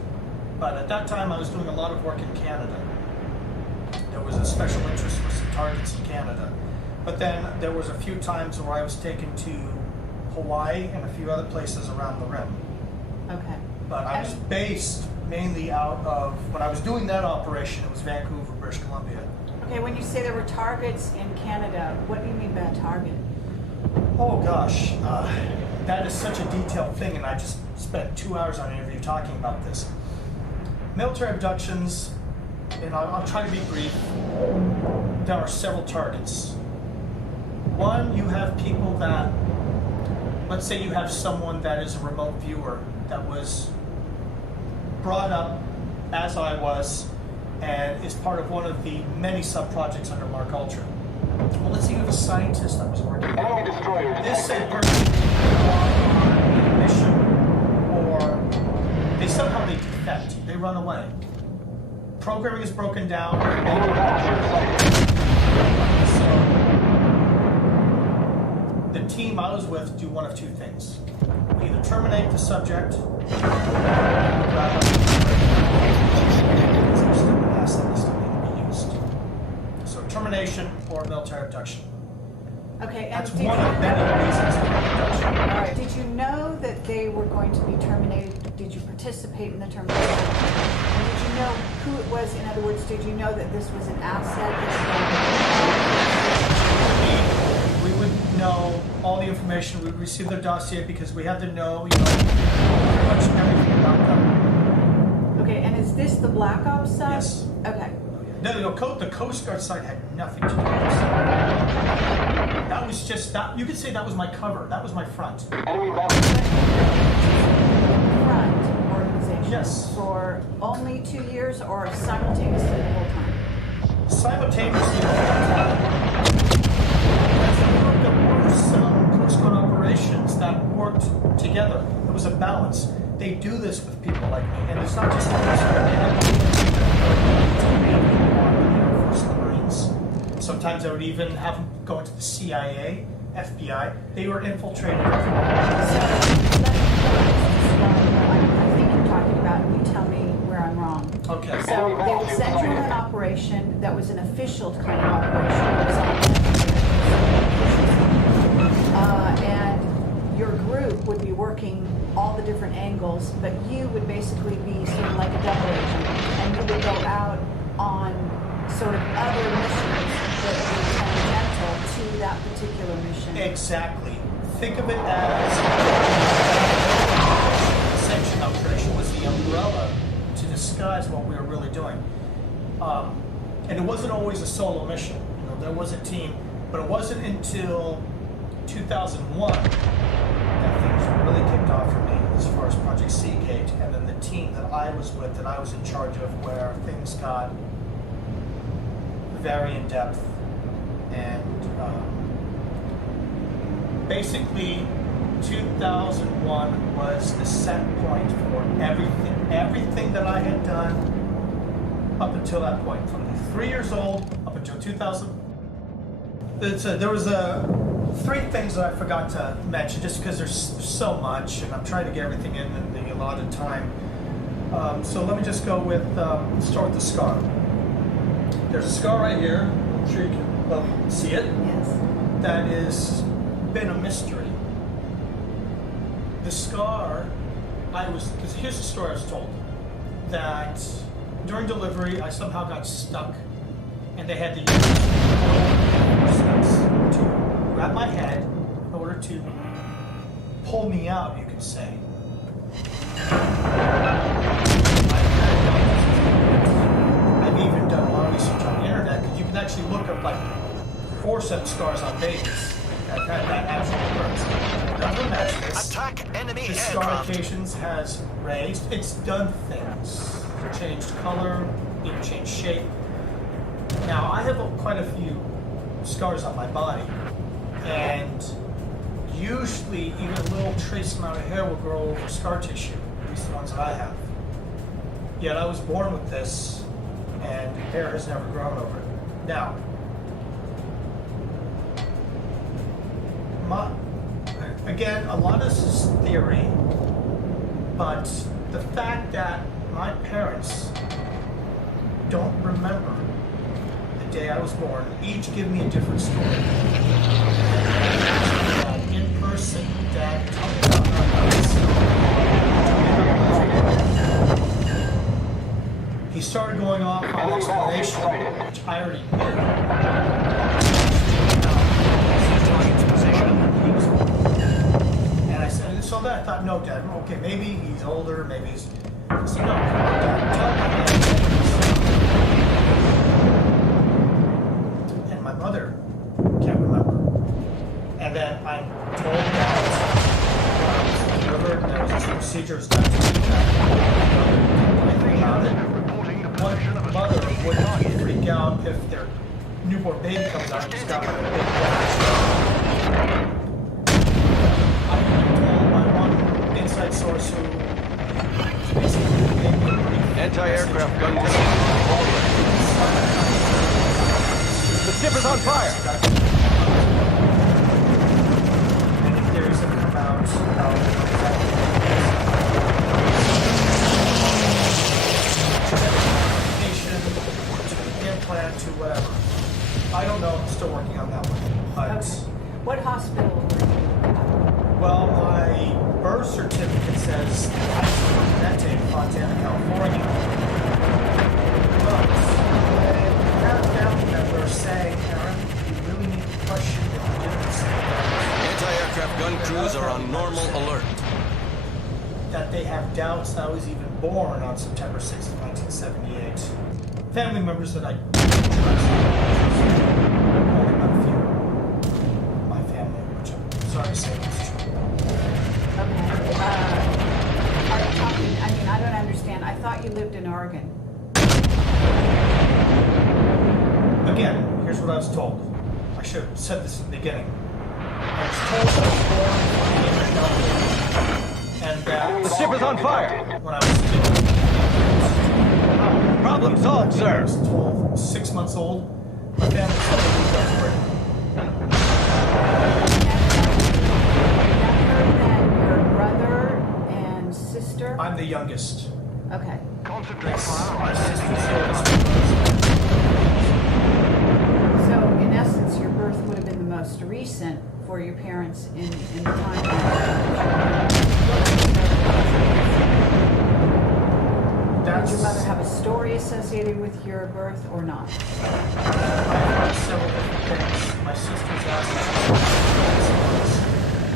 But at that time, I was doing a lot of work in Canada. There was a special interest for some targets in Canada. But then there was a few times where I was taken to Hawaii and a few other places around the rim. Okay. But I was based mainly out of, when I was doing that operation, it was Vancouver, British Columbia. Okay, when you say there were targets in Canada, what do you mean by a target? Oh gosh, that is such a detailed thing, and I just spent 2 hours on an interview talking about this. Military abductions, and I'll try to be brief, there are several targets. One, you have people that, let's say you have someone that is a remote viewer that was brought up as I was and is part of one of the many sub-projects under Mark Ultra. Well, let's say you have a scientist that was working. Enemy destroyer This said detected. person on a mission, or they somehow they defect, they run away. Programming is broken down. Enemy battleship sighted. So the team I was with do one of two things: either terminate the subject, or grab an asset that still need to be used. So termination or military abduction. Okay, and That's did one you of many reasons for abduction. all right, did you know that they were going to be terminated? Did you participate in the termination? And did you know who it was? In other words, did you know that this was an asset? We would know all the information. We would receive their dossier because we had to know, pretty much everything about them. Okay, and is this the Black Ops side? Yes. Okay. No, the Coast Guard side had nothing to do with this. That was just that. You could say that was my cover. That was my front. Enemy battleship. Front organization. Yes. For only 2 years or simultaneously the whole time? Simultaneously, there were some Coast Guard operations that worked together. There was a balance. They do this with people like me, and it's not just the Coast Guard. They have Air Force and the Marines. Sometimes I would even have them go into the CIA, FBI. They were infiltrated. I think you're talking about, and you tell me where I'm wrong. Okay. So they would send you on an operation that was an official kind of operation. And your group would be working all the different angles, but you would basically be sort of like a double agent, and you would go out on sort of other missions that were tangential to that particular mission. Exactly. Think of it as Ascension operation was the umbrella to disguise what we were really doing. And it wasn't always a solo mission. There was a team, but it wasn't until 2001 that things really kicked off for me as far as Project Seagate, and then the team that I was with, that I was in charge of, where things got very in depth. And basically 2001 was the set point for everything that I had done up until that point, from 3 years old up until 2000. There was three things that I forgot to mention, just because there's so much, and I'm trying to get everything in the allotted time. So let me just go with, start with the scar. There's a scar right here. I'm sure you can see it. Yes. That has been a mystery. The scar, because here's the story I was told, that during delivery I somehow got stuck, and they had to use to grab my head in order to pull me out, you could say. I've even done a lot of research on the internet, because you can actually look up like forceps scars on babies. That actually works. None of them match this. Attack enemy The scar aircraft. occasions has raised. It's done things. Changed color, even changed shape. Now, I have quite a few scars on my body, and usually even a little trace amount of hair will grow over scar tissue, at least the ones that I have. Yet I was born with this, and hair has never grown over it. Now, again, a lot of this is theory, but the fact that my parents don't remember the day I was born, each give me a different story. In person, Dad told me about this. He started going off on an explanation, which I already knew. And I said, so then I thought, no, Dad, okay, maybe he's older, maybe he's. I said, no, Dad, tell me. mother can't remember. And then I'm told that there was procedures done to anything about it. One mother wouldn't freak out if their newborn baby comes out and just got like a big blast. I'm told by one inside source who basically gave me a brief Anti-aircraft gun message. The ship is on fire! Many theories have come out about medication, to implant, to whatever. I don't know. I'm still working on that one. But, Okay. What hospital were you at? well, my birth certificate says I'm in Fontana, California. But I have family members saying, Aaron, you really need to question if you did this. Anti-aircraft gun crews are on normal alert. That they have doubts that I was even born on September 6th, 1978. Family members that I trust. Only about a few. My family, which I'm sorry to say is true. Okay. Are you talking, I mean, I don't understand. I thought you lived in Oregon. Again, here's what I was told. I should have said this in the beginning. I was told I was born in California. And that The ship is on fire! when I was still Problem solved, I sir. was 12, 6 months old. My family said they moved out to Britain. Younger than your brother and sister? I'm the youngest. Okay. Yes, my sister's the oldest. So, in essence, your birth would have been the most recent for your parents in the time. Did your mother have a story associated with your birth or not? I heard several different things. My sister's asked me.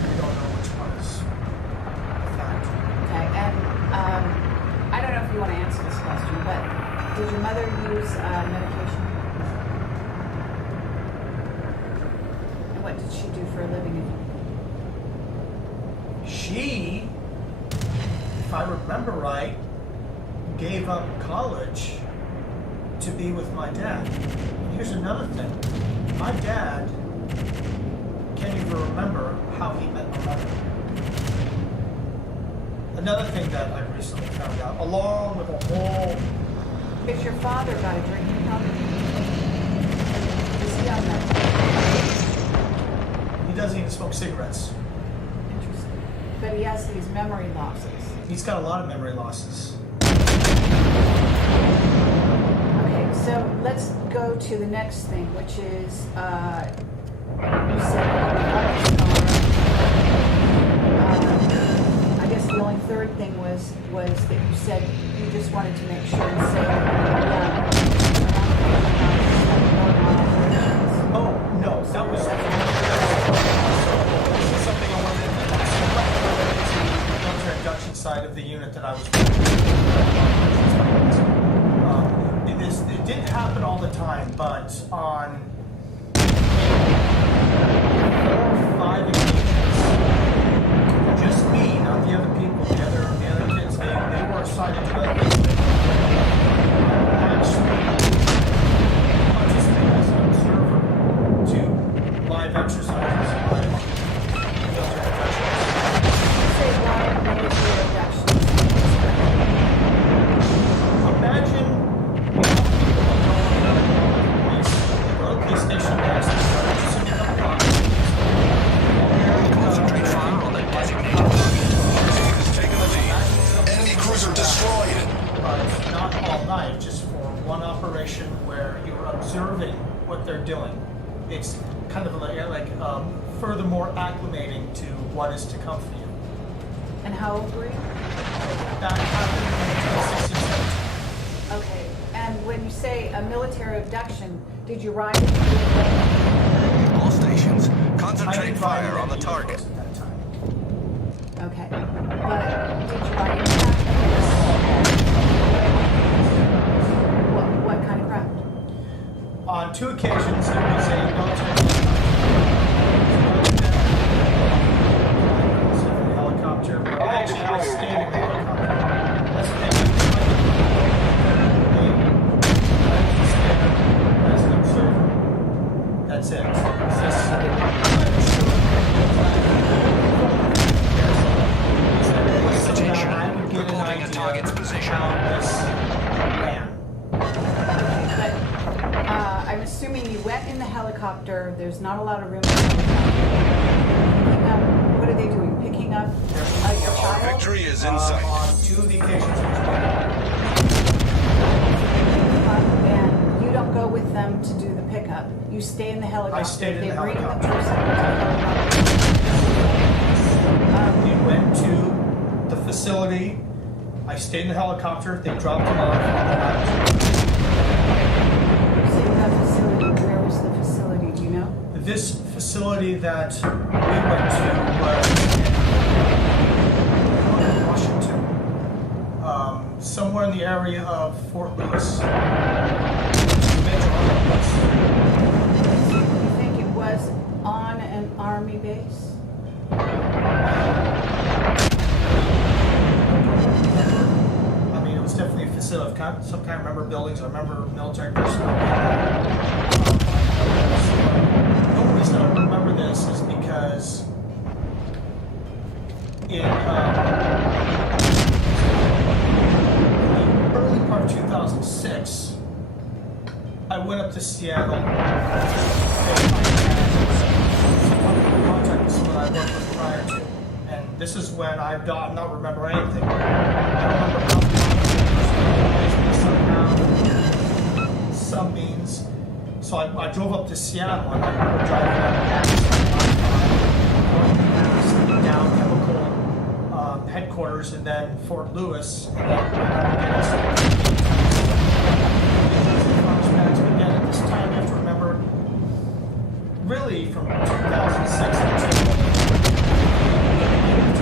We don't know which one is the fact. Okay, and I don't know if you want to answer this question, but did your mother use medication? And what did she do for a living? She, if I remember right, gave up college to be with my dad. And here's another thing. My dad can't even remember how he met my mother. Another thing that I recently found out, along with a whole... If your father got a drinking problem, is he on that? He doesn't even smoke cigarettes. Interesting. But he has these memory losses. He's got a lot of memory losses. Okay, so let's go to the next thing, which is, you said I guess the only third thing was that you said you just wanted to make sure and say Oh, no, that was something I wanted to the induction side of the unit that I was it didn't happen all the time, but on 4 or 5 occasions, just me, not the other people, the other kids, they were assigned to that list. Actually participate as an observer to live exercises, live military inductions. say live military inductions. Imagine police station next to Concentrate fire on the designated Enemy cruiser destroyed. not all night, just for one operation where you're observing what they're doing. It's kind of like furthermore acclimating to what is to come for you. And how old were you? That happened in 1967. Okay. And when you say a military abduction, did you ride it? All stations, I concentrate didn't fire ride on the any target. vehicles at that time. Okay. But did you ride it? What kind of craft? On 2 occasions, it was a military its position. how this ran. But I'm assuming you went in the helicopter. There's not a lot of room. In the helicopter. What are they doing? Picking up your child? Victory is in sight. On 2 of the occasions. And you don't go with them to do the pickup. You stay in the helicopter. I stayed in they the bring helicopter. The person to the We went to the facility. I stayed in the helicopter. They dropped him off. You say that facility. Where was the facility? Do you know? This facility that we went to was in Washington, somewhere in the area of Fort Lewis. Major army base. You think it was on an army base? I mean, it was definitely a facility of some kind. I remember buildings. I remember military personnel. The only reason I remember this is because in the early part of 2006, I went up to Seattle and I had contact with someone I worked with prior to. And this is when I do not remember anything. I don't remember some beans. So I drove up to Seattle and I remember driving up down Chemical headquarters and then Fort Lewis. And then again, at this time, you have to remember, really from 2006 to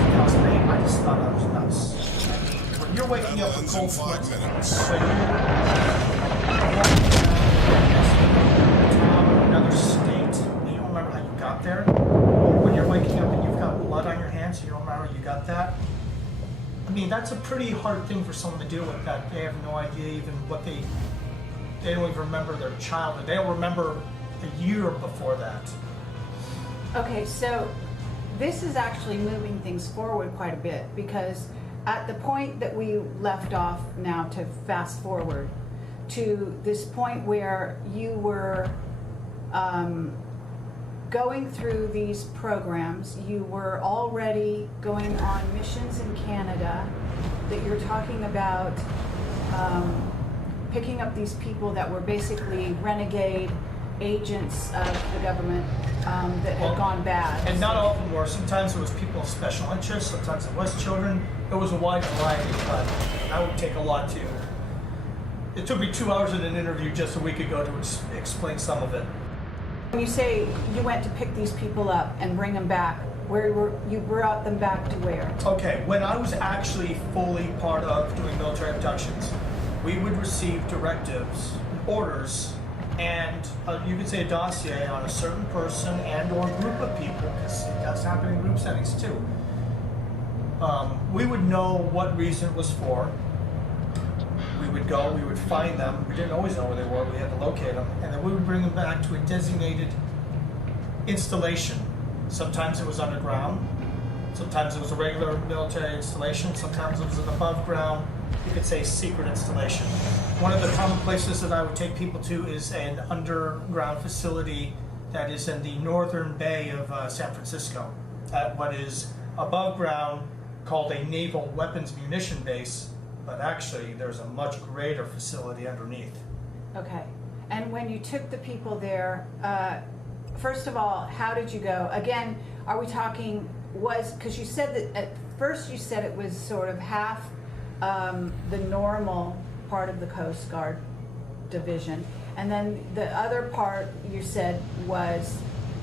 2008, I just thought I was nuts. I mean, when you're waking up with Netherlands in cold 5 sweats, minutes. when you're walking around another state, and you don't remember how you got there, when you're waking up and you've got blood on your hands, and you don't remember how you got that, I mean, that's a pretty hard thing for someone to deal with, that they have no idea even what they don't even remember their childhood. They don't remember a year before that. Okay, so this is actually moving things forward quite a bit because at the point that we left off now to fast forward to this point where you were going through these programs, you were already going on missions in Canada, that you're talking about picking up these people that were basically renegade agents of the government that had gone bad. And not all of them were. Sometimes it was people of special interest, sometimes it was children. It was a wide variety, but that would take a lot to... It took me 2 hours in an interview just a week ago to explain some of it. When you say you went to pick these people up and bring them back, you brought them back to where? Okay, when I was actually fully part of doing military abductions, we would receive directives, orders, and you could say a dossier on a certain person and or group of people, because it does happen in group settings too. We would know what reason it was for. We would go, we would find them. We didn't always know where they were, we had to locate them, and then we would bring them back to a designated installation. Sometimes it was underground, sometimes it was a regular military installation, sometimes it was an above ground, you could say secret installation. One of the common places that I would take people to is an underground facility that is in the northern bay of San Francisco, at what is above ground called a naval weapons munition base, but actually there's a much greater facility underneath. Okay. And when you took the people there, first of all, how did you go? Again, are we talking, because you said that at first you said it was sort of half the normal part of the Coast Guard division, and then the other part you said was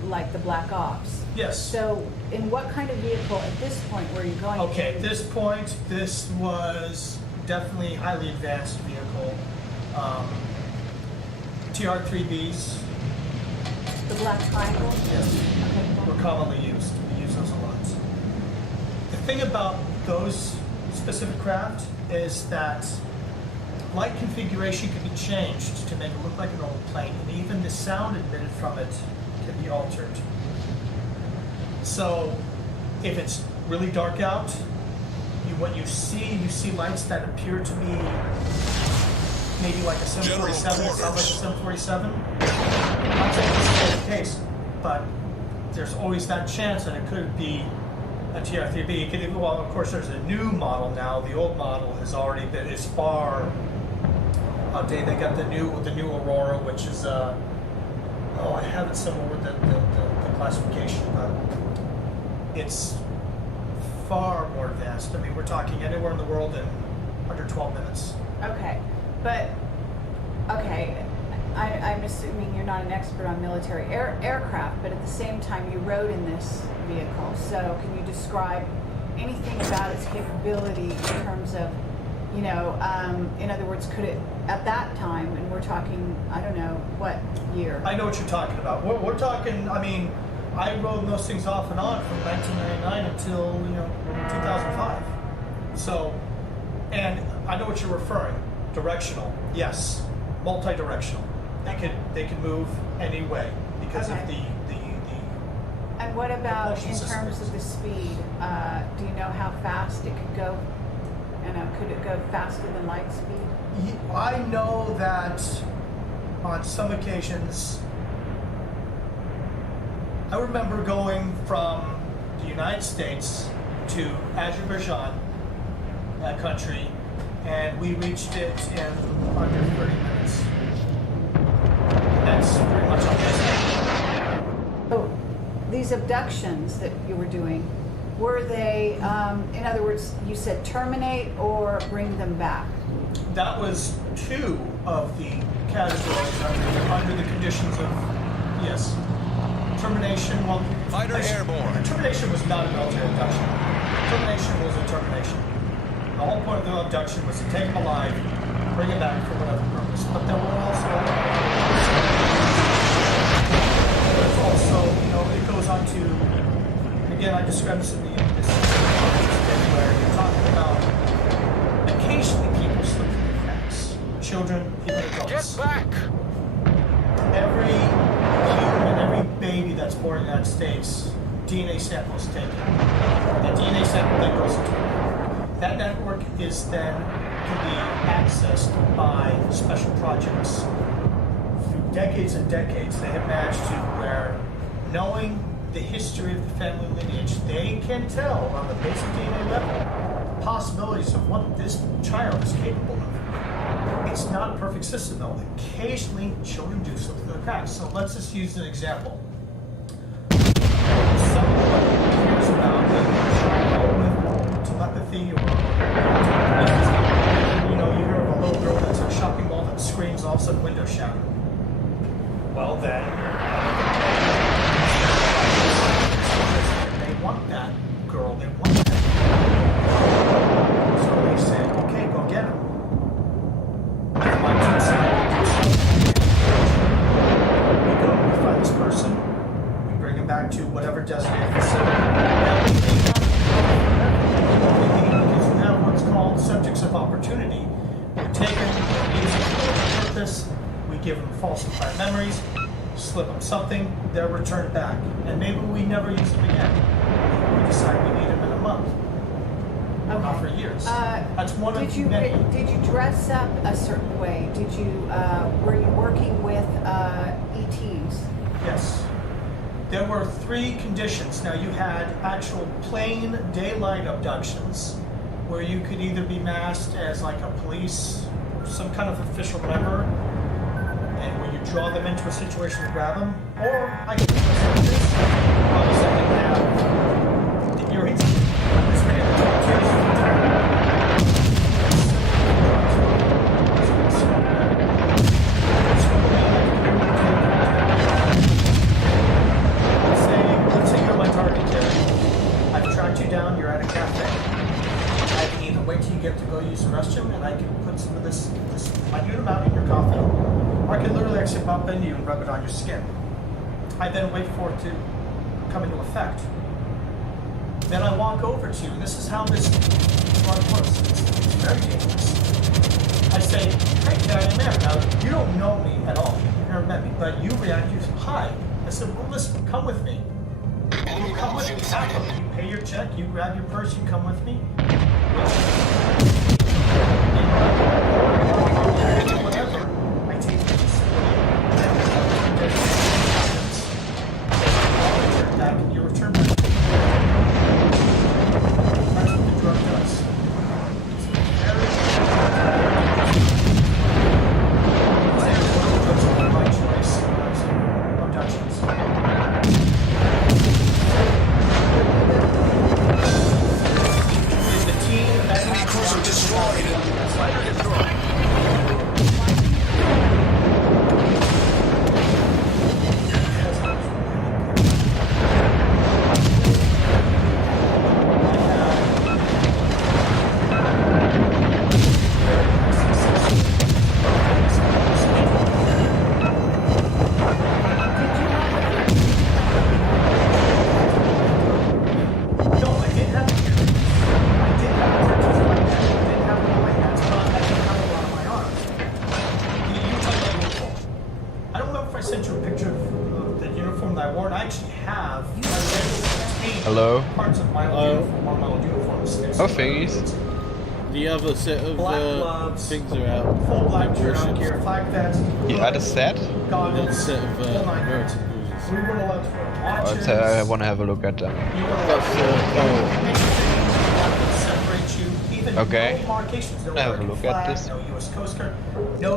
like the Black Ops. Yes. So in what kind of vehicle at this point were you going? Okay, at this point, this was definitely a highly advanced vehicle. TR-3Bs. The Black Triangle? Yes. Okay. Were commonly used. We use those a lot. The thing about those specific craft is that light configuration can be changed to make it look like an old plane, and even the sound emitted from it can be altered. So if it's really dark out, what you see lights that appear to be maybe like a 747. It sounds like a 747. I'm not saying this is the case, but there's always that chance that it could be a TR-3B. It could even, well, of course, there's a new model now. The old model has already been as far outdated. They got the new Aurora, which is I have it somewhere with the classification, but it's far more advanced. I mean, we're talking anywhere in the world in under 12 minutes. Okay, but I'm assuming you're not an expert on military aircraft, but at the same time you rode in this vehicle. So can you describe anything about its capability in terms of, you know, in other words, could it at that time, and we're talking, I don't know, what year? I know what you're talking about. We're talking, I mean, I rode those things off and on from 1999 until, 2005. So, and I know what you're referring. Directional, yes. Multi-directional. They could move any way because of the And what about in terms of the speed? Do you know how fast it could go? Could it go faster than light speed? I know that on some occasions, I remember going from the United States to Azerbaijan, that country, and we reached it in under 30 minutes. That's pretty much all this. Oh, these abductions that you were doing, were they, in other words, you said terminate or bring them back? That was two of the categories under the conditions of, yes. Termination, well... Fighter airborne. Termination was not a military abduction. Termination was a termination. The whole point of the abduction was to take them alive, bring them back for whatever purpose. But there were also, it goes on to, again, I described this in this where you're talking about occasionally people slip through the cracks. Children, even adults. Get back! Every human, every baby that's born in the United States, DNA sample is taken. The DNA sample then goes into a network. That network is then can be accessed by special projects. Through decades and decades, they have managed to where, knowing the history of the family lineage, they can tell on the basic DNA level possibilities of what this child is capable of. It's not a perfect system though. Occasionally, children do slip through the cracks. So let's just use an example. Someone cares about a child with telepathy or you hear of a little girl that's in a shopping mall that screams, all of a sudden windows shatter. Well then, they want that girl, they want that. So they say, okay, go get him. We go, we find this person, we bring him back to whatever designated facility. Because you have what's called subjects of opportunity. We take them, we use them for a purpose, we give them falsified memories, slip them something, they're returned back. And maybe we never use them again. We decide we need them in a month. Okay. Not for years. That's one of many. Did you dress up a certain way? Did you were you working with ETs? Yes. There were 3 conditions. Now you had actual plain daylight abductions, where you could either be masked as like a police, some kind of official member, and where you draw them into a situation to grab them, or I could do this. Obviously, I can have the earrings. This man let's say you're my target kid. I've tracked you down, you're at a cafe. I can either wait till you get to go use the restroom and I can put some of this minute amount in your coffee, or I can literally actually bump into you and rub it on your skin. I then wait for it to come into effect. Then I walk over to you, and this is how this drug works. It's very dangerous. I say, hey, there I am. Now, you don't know me at all. You've never met me, but you react, you say, hi. I said, well, listen, come with me. You come with me. You pay your check, you grab your purse, you come with me. Whatever. I take it to back and you return back. That's what the drug does. It's very my choice of abductions. Is the team that Enemy cruiser destroyed. Fighter destroyed. No, I did have tattoos like that. I did have them on my hands, but I didn't have a lot on my arms. You tell me that uniform. I don't know if I sent you a picture of the uniform that I wore, and I actually have. Hello? Parts of my old uniform, one of my old uniforms. Oh, thingies. The other set of Black gloves, things are out. full black turnout Warships. gear, flag fence, You had a set? Another goggles, set of full nine yards. American cruisers. We weren't allowed to wear watches. I want to have a look at them. You weren't allowed That's to oh, separate you. Even Okay. no markations, no I'll have a American look at flag, this. no U.S. Coast Guard, no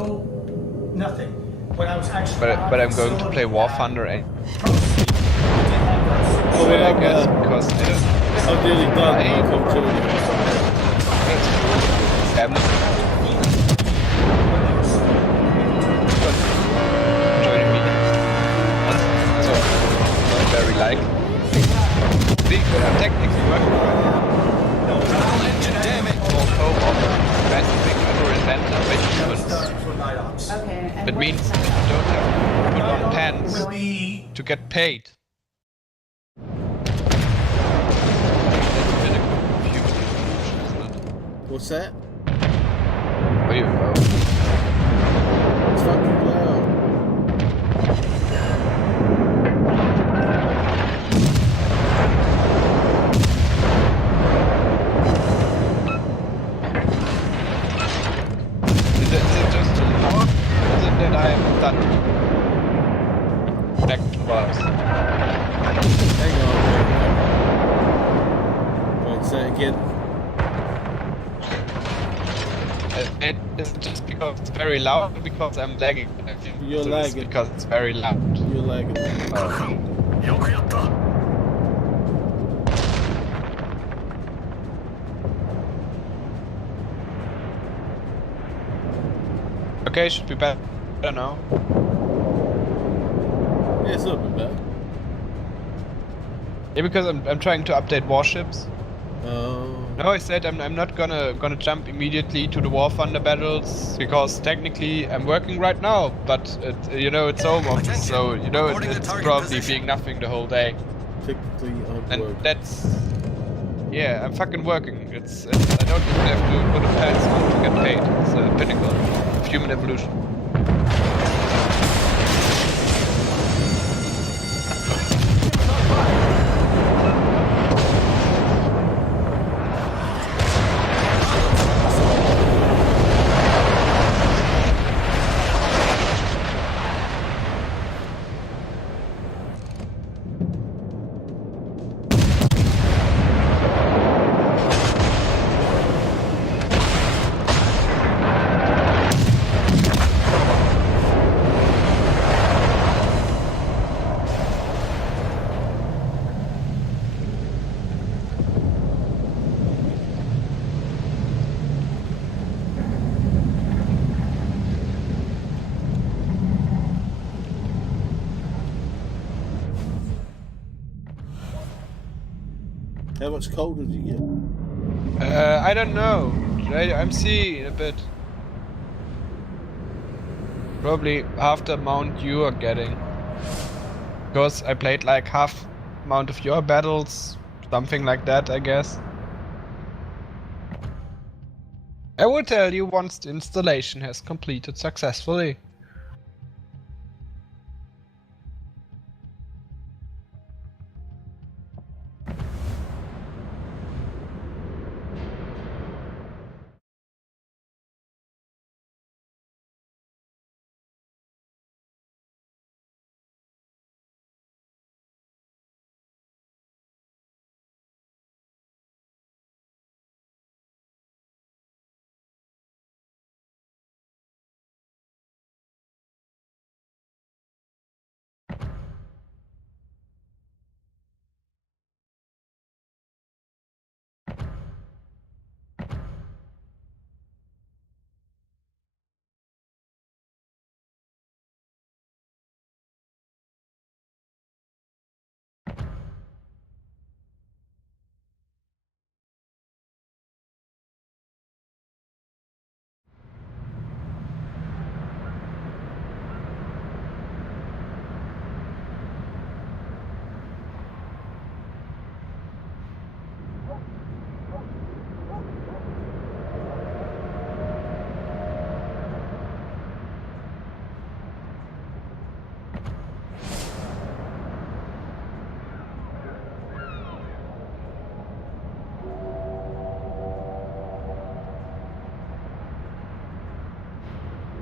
nothing. When I was actually But I'm going to play War Thunder and Oh, I well, guess because I don't. I'm nearly done. I- I'll come to you. I'm not joining me. So not very like. See, I'm technically working right now. Engine damage. Although best thing ever invented by humans. Okay. And That what means is you don't have to put on pants Will be to get paid. That's a bit of confusion, isn't it? What's that? Oh, you go. It's fucking loud. Is it just too loud? Is it that I am done? Connection was. Hang on. Wait, say it again. And is it just because it's very loud or because I'm lagging? I think You're it's lagging. because it's very loud. You're lagging. Oh. よくやった Okay, should be better now. Yeah, it's a little bit better. Yeah, because I'm trying to update warships. Oh. No, I said I'm not gonna jump immediately to the War Thunder battles because technically I'm working right now, but it's over, so it's probably being nothing the whole day. Technically, I'm And working. that's yeah, I'm fucking working. It's I don't even have to put a pants on to get paid. It's a pinnacle of human evolution. How much colder did you get? I don't know. I'm seeing a bit. Probably half the amount you are getting. Because I played like half amount of your battles, something like that, I guess. I will tell you once the installation has completed successfully.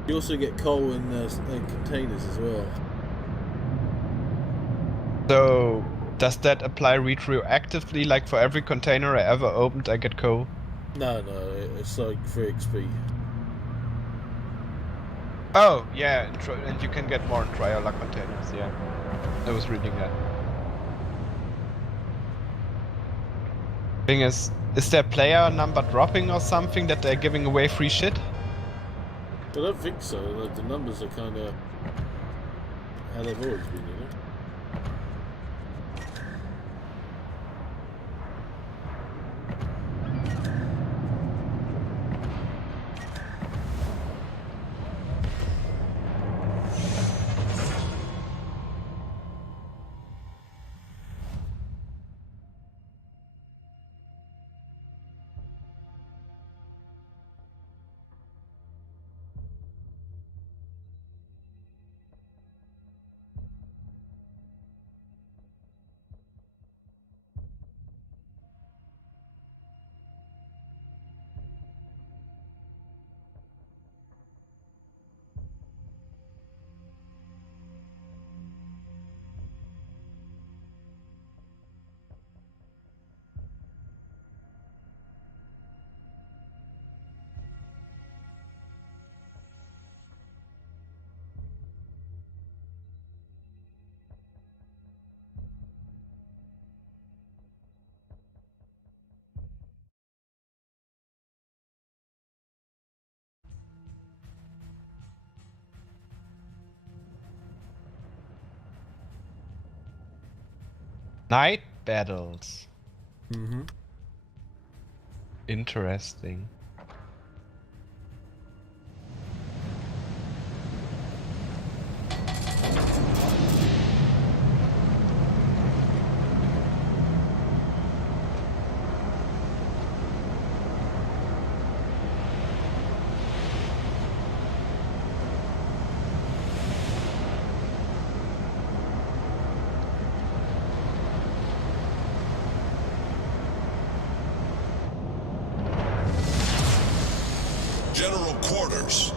You also get coal in containers as well. So, does that apply retroactively? Like for every container I ever opened, I get coal? No, it's like for XP. Oh, yeah, and you can get more in trial luck containers, yeah. I was reading that. Thing is there player number dropping or something that they're giving away free shit? I don't think so. Like, the numbers are kind of how they've always been, you know? Night battles. Mm-hmm. Interesting. General quarters.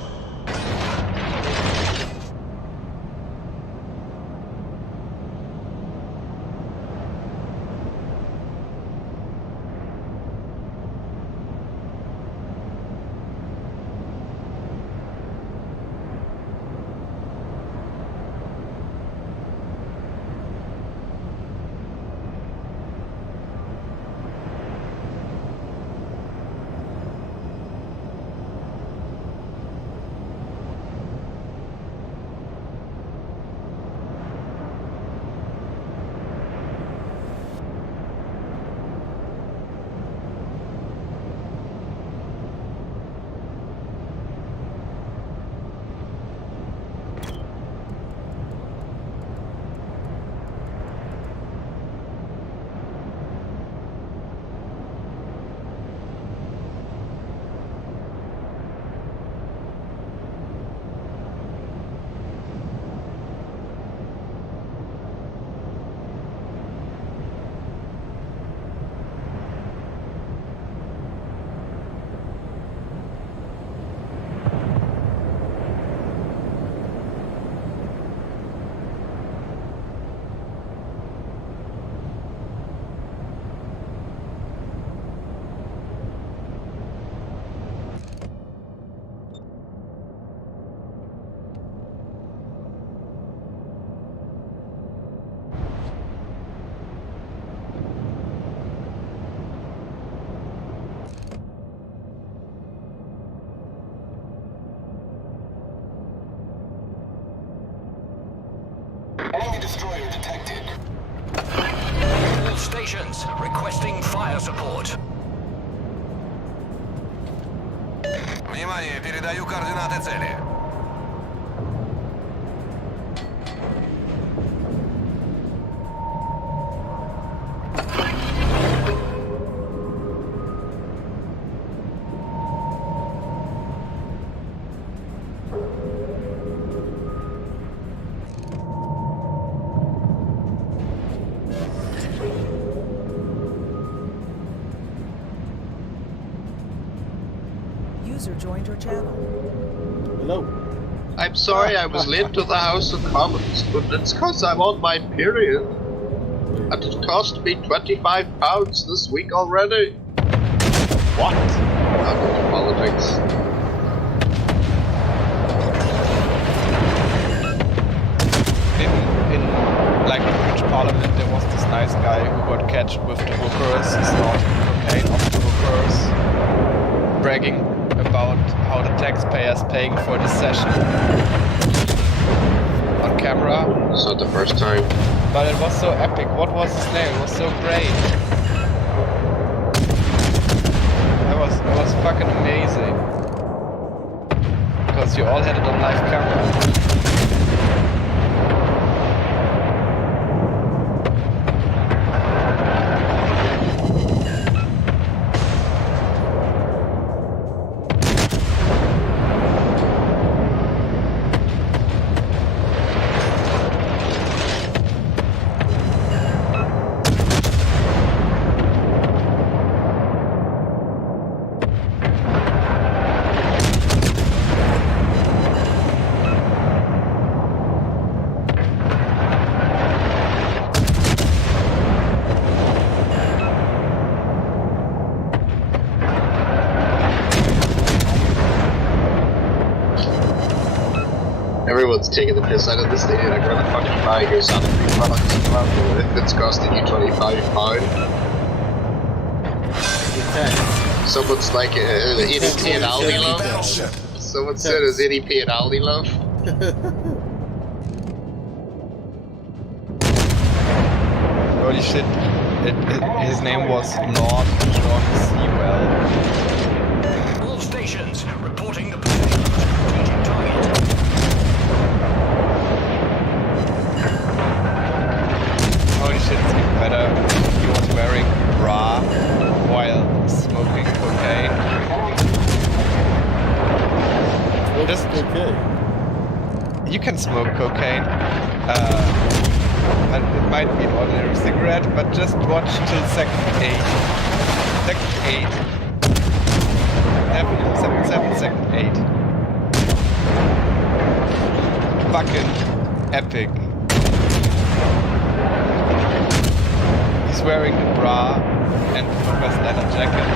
Enemy destroyer detected. All stations requesting fire support. Внимание, передаю координаты цели. User joined your channel. Hello. I'm sorry I was late to the House of Commons, but it's because I'm on my period. And it cost me £25 this week already. What? Not into politics. In like the British Parliament, there was this nice guy who got catched with the hookers, snorting cocaine off the hookers, bragging about how the taxpayers paying for this session on camera. It's not the first time. But it was so epic. What was his name? It was so great. It was fucking amazing. Because you all had it on live camera. Everyone's taking the piss out of this thing. They're gonna fucking buy your sanitary products if it's costing you £25. Someone's like EDP and Aldi love. Someone said it's EDP and Aldi love. Holy shit. His name was Lord John Sewell. All stations reporting the position of strategic target. Holy shit, it's even better. He was wearing a bra while smoking cocaine. Just okay. You can smoke cocaine. And it might be an ordinary cigarette, but just watch till second 8. Second 8. Definitely 7, second 8. Fucking epic. He's wearing a bra and Converse leather jacket.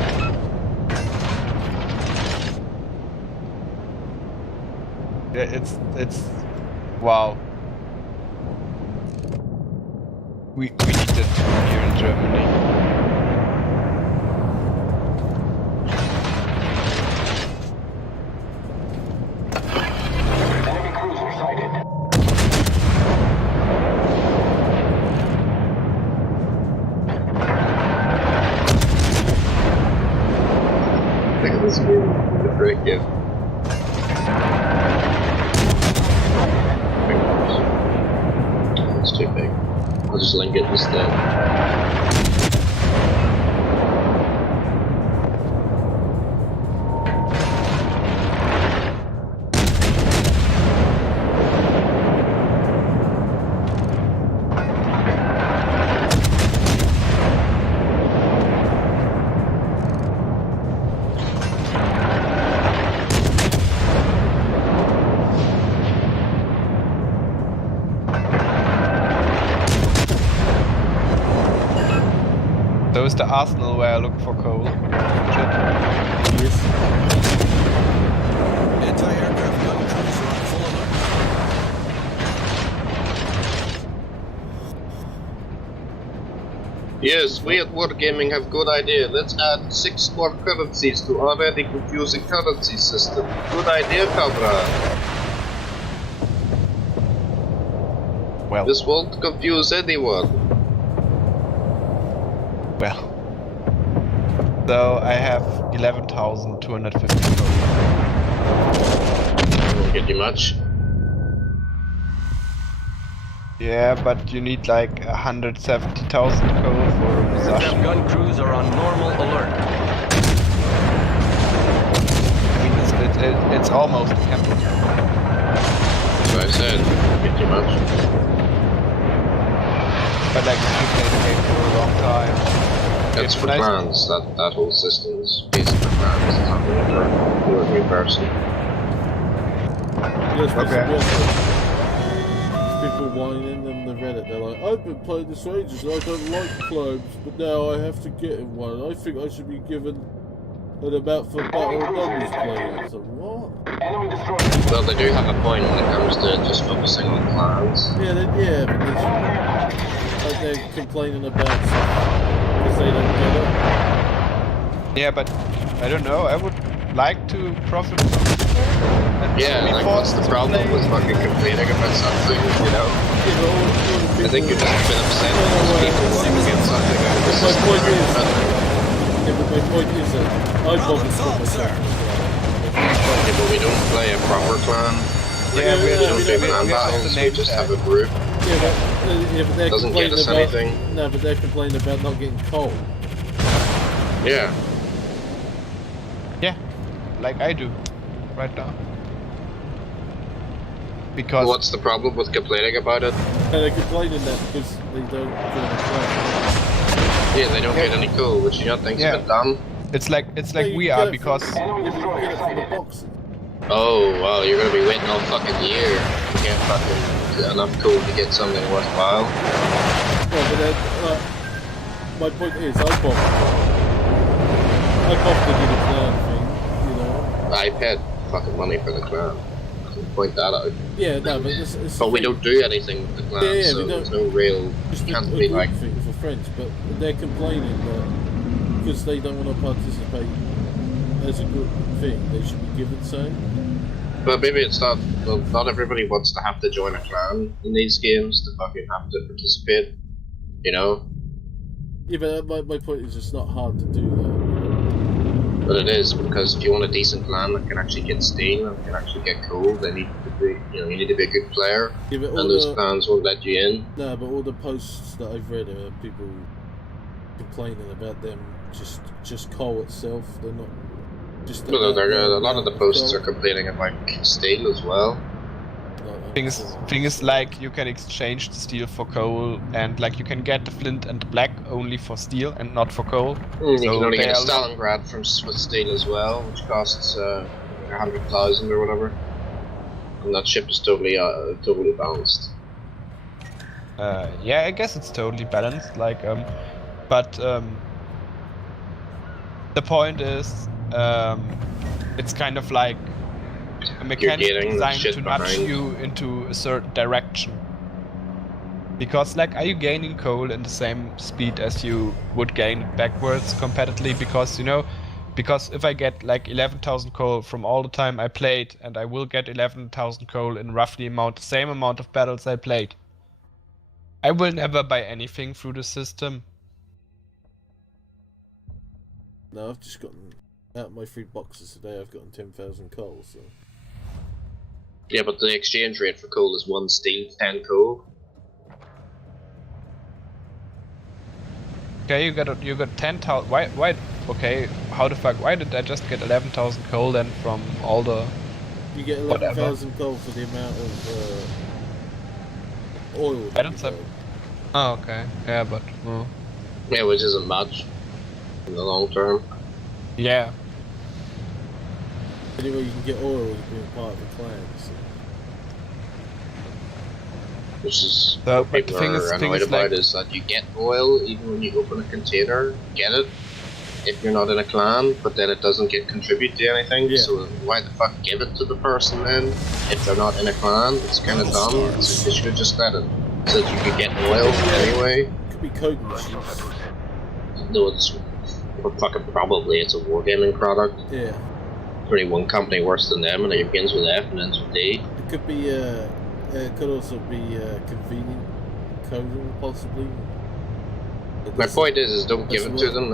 Yeah, it's wow. We need it here in Germany. Enemy cruiser sighted. Look at this movie. The brick, yeah. It's too big. I'll just link it instead. So is the arsenal where I look for coal. Shit. Anti-aircraft gun crews are on full alert. Yes, we at Wargaming have good idea. Let's add 6 more currencies to already confusing currency system. Good idea, Cobra. Well. This won't confuse anyone. Well. So I have 11,250 coal. Won't get you much. Yeah, but you need like 170,000 coal for possession. Gun crews are on normal alert. I mean, it's almost empty. That's what I said. Won't get you much. But like, you played the game for a long time. That's for France. That whole system is based for France. It's not really for the ordinary person. Okay. There's people whining on the Reddit. They're like, I've been playing this for ages and I don't like clothes, but now I have to get in one. I think I should be given an amount for battle numbers played. So what? Well, they do have a point when it comes to just focusing on clans. Yeah, but they're complaining about stuff because they don't get it. Yeah, but I don't know. I would like to profit from it. Yeah, like what's the problem with fucking complaining about something, you know? I think you're just a bit upset because people want to get something out of the system. Yeah, but my point is that I bought this for myself. Yeah, but we don't play a proper clan. Yeah, we don't do clan battles, we just have a group. Yeah, but they're doesn't get us complaining about anything. no, but they're complaining about not getting coal. Yeah. Yeah, like I do, right now. Because what's the problem with complaining about it? They're complaining that because they don't get any coal. Yeah, they don't get any coal, which you don't think's a bit dumb. It's like we are because. Oh well, you're gonna be waiting all fucking year to get fucking enough coal to get something worthwhile. Yeah, but my point is, I bought the little clan thing, you know. I paid fucking money for the clan. I can point that out. Yeah, no, but it's but we don't do anything with the clan, yeah, so we don't. there's no real. Just can't a be like thing for friends, but they're complaining that because they don't want to participate as a group thing, they should be given say. But maybe it's not. Well, not everybody wants to have to join a clan in these games to fucking have to participate. You know. Yeah, but my point is, it's not hard to do that. You know? But it is, because if you want a decent clan that can actually get steel and can actually get coal, they need to be, you need to be a good player. Yeah, but and those clans won't let you in. No, but all the posts that I've read are people complaining about them just coal itself. They're not just. Well, a lot of the posts are complaining about steel as well. Thing is, like, you can exchange the steel for coal, and like you can get the flint and the black only for steel and not for coal. You can only get a Stalingrad with steel as well, which costs 100,000 or whatever. And that ship is totally balanced. Yeah, I guess it's totally balanced. Like, but the point is, it's kind of like a mechanic designed to nudge you into a certain direction. Because, like, are you gaining coal in the same speed as you would gain it backwards competitively? Because, because if I get like 11,000 coal from all the time I played, and I will get 11,000 coal in roughly the same amount of battles I played, I will never buy anything through the system. No, I've just gotten out of my 3 boxes today. I've gotten 10,000 coal. So. Yeah, but the exchange rate for coal is 1 steel, 10 coal. Okay, you got 10,000. Why? Okay, how the fuck? Why did I just get 11,000 coal then from all the? You get 11,000 coal for the amount of oil. Oh, okay. Yeah, but. Yeah, which isn't much in the long term. Yeah. Anyway, you can get oil as being part of the clan. So. Which is what people are annoyed about, is that you get oil even when you open a container, get it, if you're not in a clan, but then it doesn't contribute to anything, so why the fuck give it to the person then, if they're not in a clan? It's kind of dumb, so they should have just let it, so that you could get oil anyway. It could be code machines. No, it's fucking probably, it's a wargaming product. Yeah. There's only one company worse than them, and it begins with F and ends with D. It could be, it could also be convenient coding, possibly. My point is don't give it to them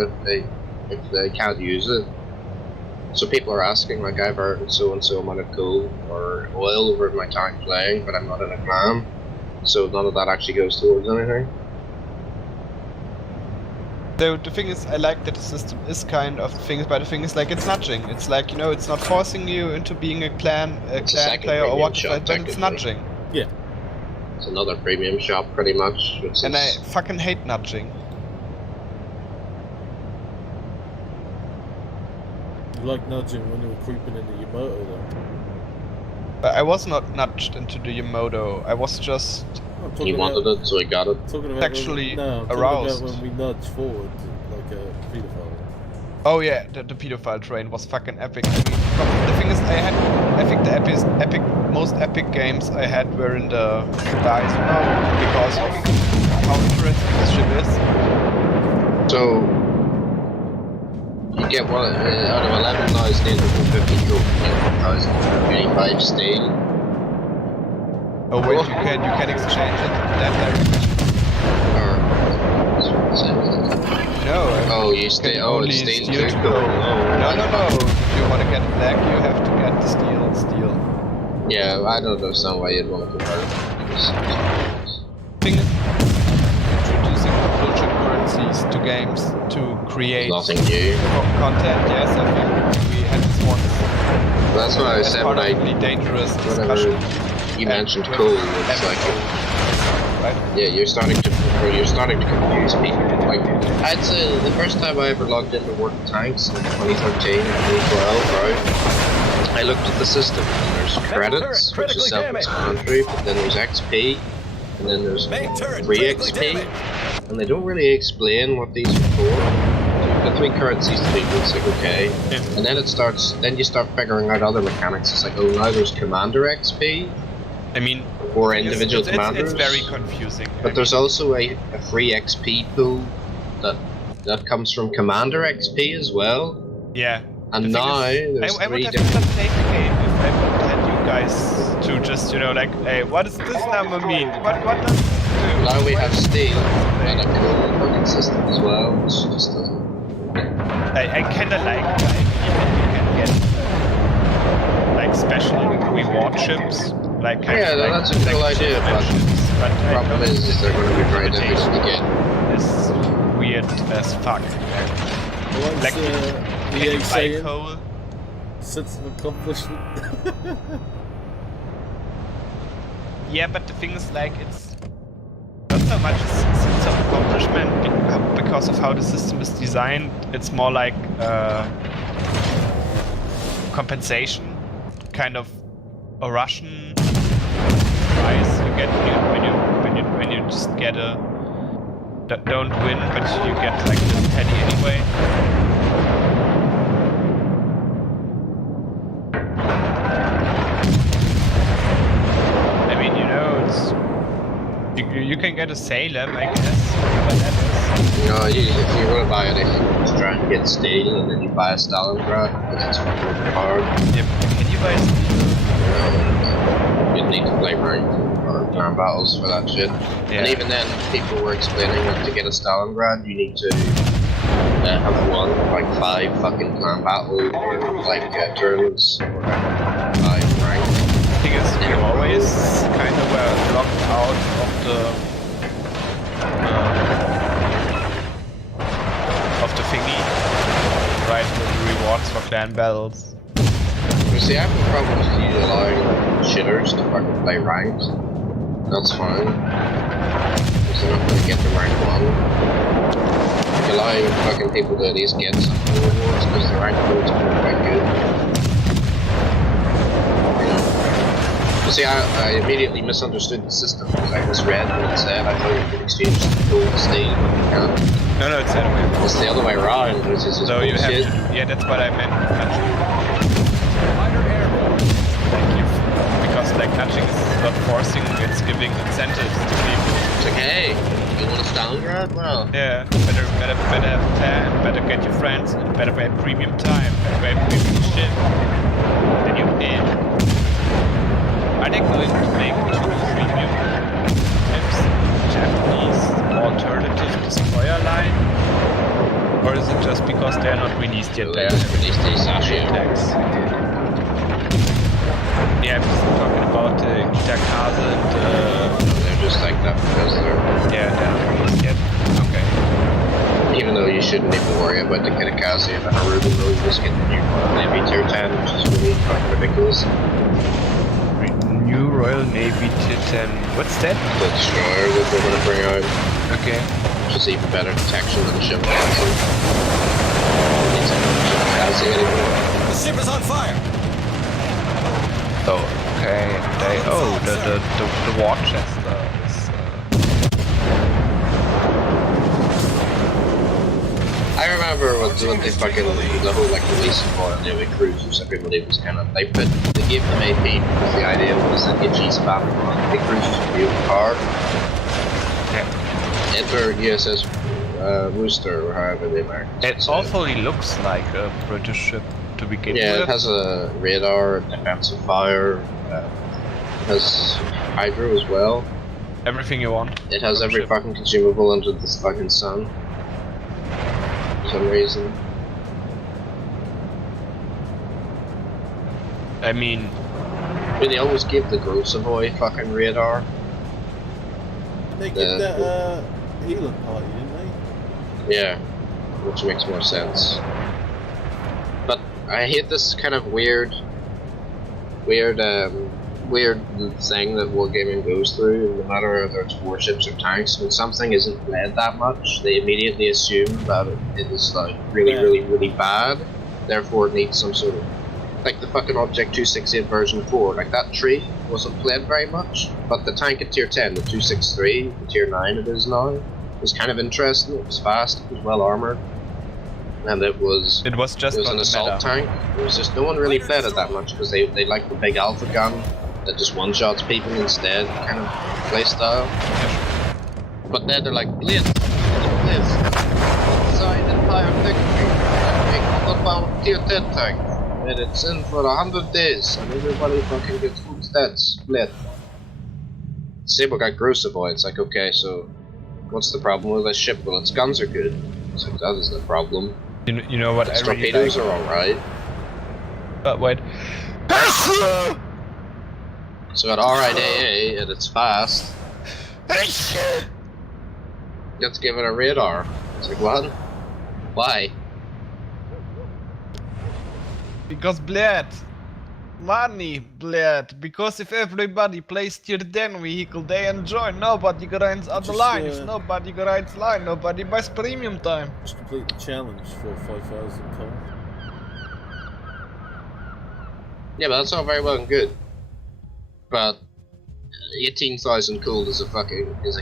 if they can't use it. So people are asking, like, I've earned so and so amount of coal or oil over my time playing, but I'm not in a clan, so none of that actually goes towards anything. So the thing is, I like that the system is kind of things, but the thing is, like, it's nudging. It's like, it's not forcing you into being a clan player or what, but it's nudging. Yeah. It's another premium shop, pretty much. And I fucking hate nudging. You like nudging when you were creeping into your motor, though. I was not nudged into the Yamato. I was just. He wanted it, so he got it. Sexually talking aroused. about when we nudge forward like a pedophile. Oh yeah, the pedophile train was fucking epic. I mean, the thing is, I think the most epic games I had were in the dice because of how interesting this shit is. So you get one out of 11,850 gold, you get 1,085 steel. Oh wait, you can exchange it in that direction. No. Oh, you stay. Oh, it's steel too. No. If you want to get black, you have to get the steel. Yeah, I don't understand why you'd want to convert. Thing is, introducing bullshit currencies to games to create nothing new content. Yes, I think we had this once. That's what I said. Like dangerous discussion. You mentioned cool. It's like. Right? Yeah, you're starting to confuse people. Like, I'd say the first time I ever logged into World of Tanks in 2013 or 2012, right? I looked at the system and there's credits, which is self-explanatory, but then there's XP, and then there's free XP, and they don't really explain what these are for. You've got 3 currencies to beat, it's like okay, and then then you start figuring out other mechanics. It's like, oh, now there's Commander XP. I mean, for individual commanders. It's very confusing. But there's also a free XP pool that comes from Commander XP as well. Yeah. And now there's I would have just played the game if I would had you guys to just, like, hey, what does this number mean? What does this do? Now we have steel and a cool working system as well, which just doesn't. I kinda like you can get like special reward chips. Like yeah, that's a cool idea, but the problem is they're going to be very difficult to get. It's weird as fuck. Like EA saying, sense of accomplishment. Yeah, but the thing is, like, it's not so much a sense of accomplishment because of how the system is designed. It's more like compensation, kind of a Russian prize you get when you just get a don't win, but you get like this penny anyway. I mean, it's you can get a Salem, I guess. But that is. If you want to buy it, you just try and get steel, and then you buy a Stalingrad because it's fucking hard. Yep. Can you buy steel? You'd need to play ranked or ground battles for that shit. Yeah. And even then, people were explaining that to get a Stalingrad, you need to have won like 5 fucking clan battles or like tournaments or 5 ranked. The thing is, you always kind of were locked out of the thingy, right? The rewards for clan battles. See, I have no problem with you allowing shitters to fucking play ranked. That's fine. Because they're not going to get the rank 1. Like, allowing fucking people to at least get some rewards because the rank 1 is quite good. You see, I immediately misunderstood the system because I misread what it said. I thought you could exchange gold and steel, but you can't. No, it's the other way around. It's the other way around, which is just so you have to, yeah, that's what I meant. Because like nudging is not forcing, it's giving incentives to people. It's like, hey, you want a Stalingrad? Well, yeah, better have a plan, better get your friends, and better have premium time, better have premium shit. Then you in. Are they going to make 2 premium ships, Japanese alternative destroyer line? Or is it just because they're not released yet? They just released these attacks. Yeah, I'm just talking about Kitakaze and they're just like that because they're not released yet. Okay. Even though you shouldn't even worry about the Kitakaze and the Haruba, though, you just get the new Royal Navy Tier 10, which is really fucking ridiculous. New Royal Navy Tier 10. What's that? The destroyer that they're going to bring out. Okay. Which is even better detection than the ship anymore. The ship is on fire! So, Okay, the war chest is. I remember when they fucking the whole like release of Royal Navy cruisers, everybody was kind of they gave them AP because the idea was that HE spam on the cruisers would be overpowered. Yeah. Enter USS Worcester or however they mark. It also looks like a British ship to begin with. Yeah, it has a radar, defensive fire, it has hydro as well. Everything you want. It has every fucking consumable under this fucking sun. For some reason. I mean, they always give the Grosavoy fucking radar. They give that healing party, didn't they? Yeah, which makes more sense. But I hate this kind of weird thing that wargaming goes through, no matter whether it's warships or tanks. When something isn't played that much, they immediately assume that it is like really bad, therefore it needs some sort of, like the fucking Object 268 version 4, like that tree wasn't played very much, but the tank at tier 10, the 263, the tier 9 it is now, was kind of interesting. It was fast, it was well armoured, and it was just an assault tank. It was just, no one really played it that much because they like the big alpha gun that just one-shots people instead kind of playstyle. But then they're like, Blitz, inside Empire victory, make the bound tier 10 tank, and it's in for 100 days, and everybody fucking gets good stats, Blitz. Sable got Grosavoy, it's like, okay, so what's the problem with this ship? Well, its guns are good. It's like, that is the problem. You know what? Its torpedoes are alright. But wait. So at RIAA, and it's fast. Let's give it a radar. It's like, what? Why? Because bled. Money, bled. Because if everybody plays tier 10 vehicle, they enjoy. Nobody grinds other lines. Nobody grinds line. Nobody buys premium time. Just complete the challenge for 5,000 coin. Yeah, but that's all very well and good. But 18,000 gold is a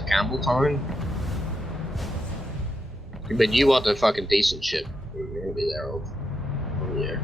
gamble town. But you want a fucking decent ship. You're gonna be there all year.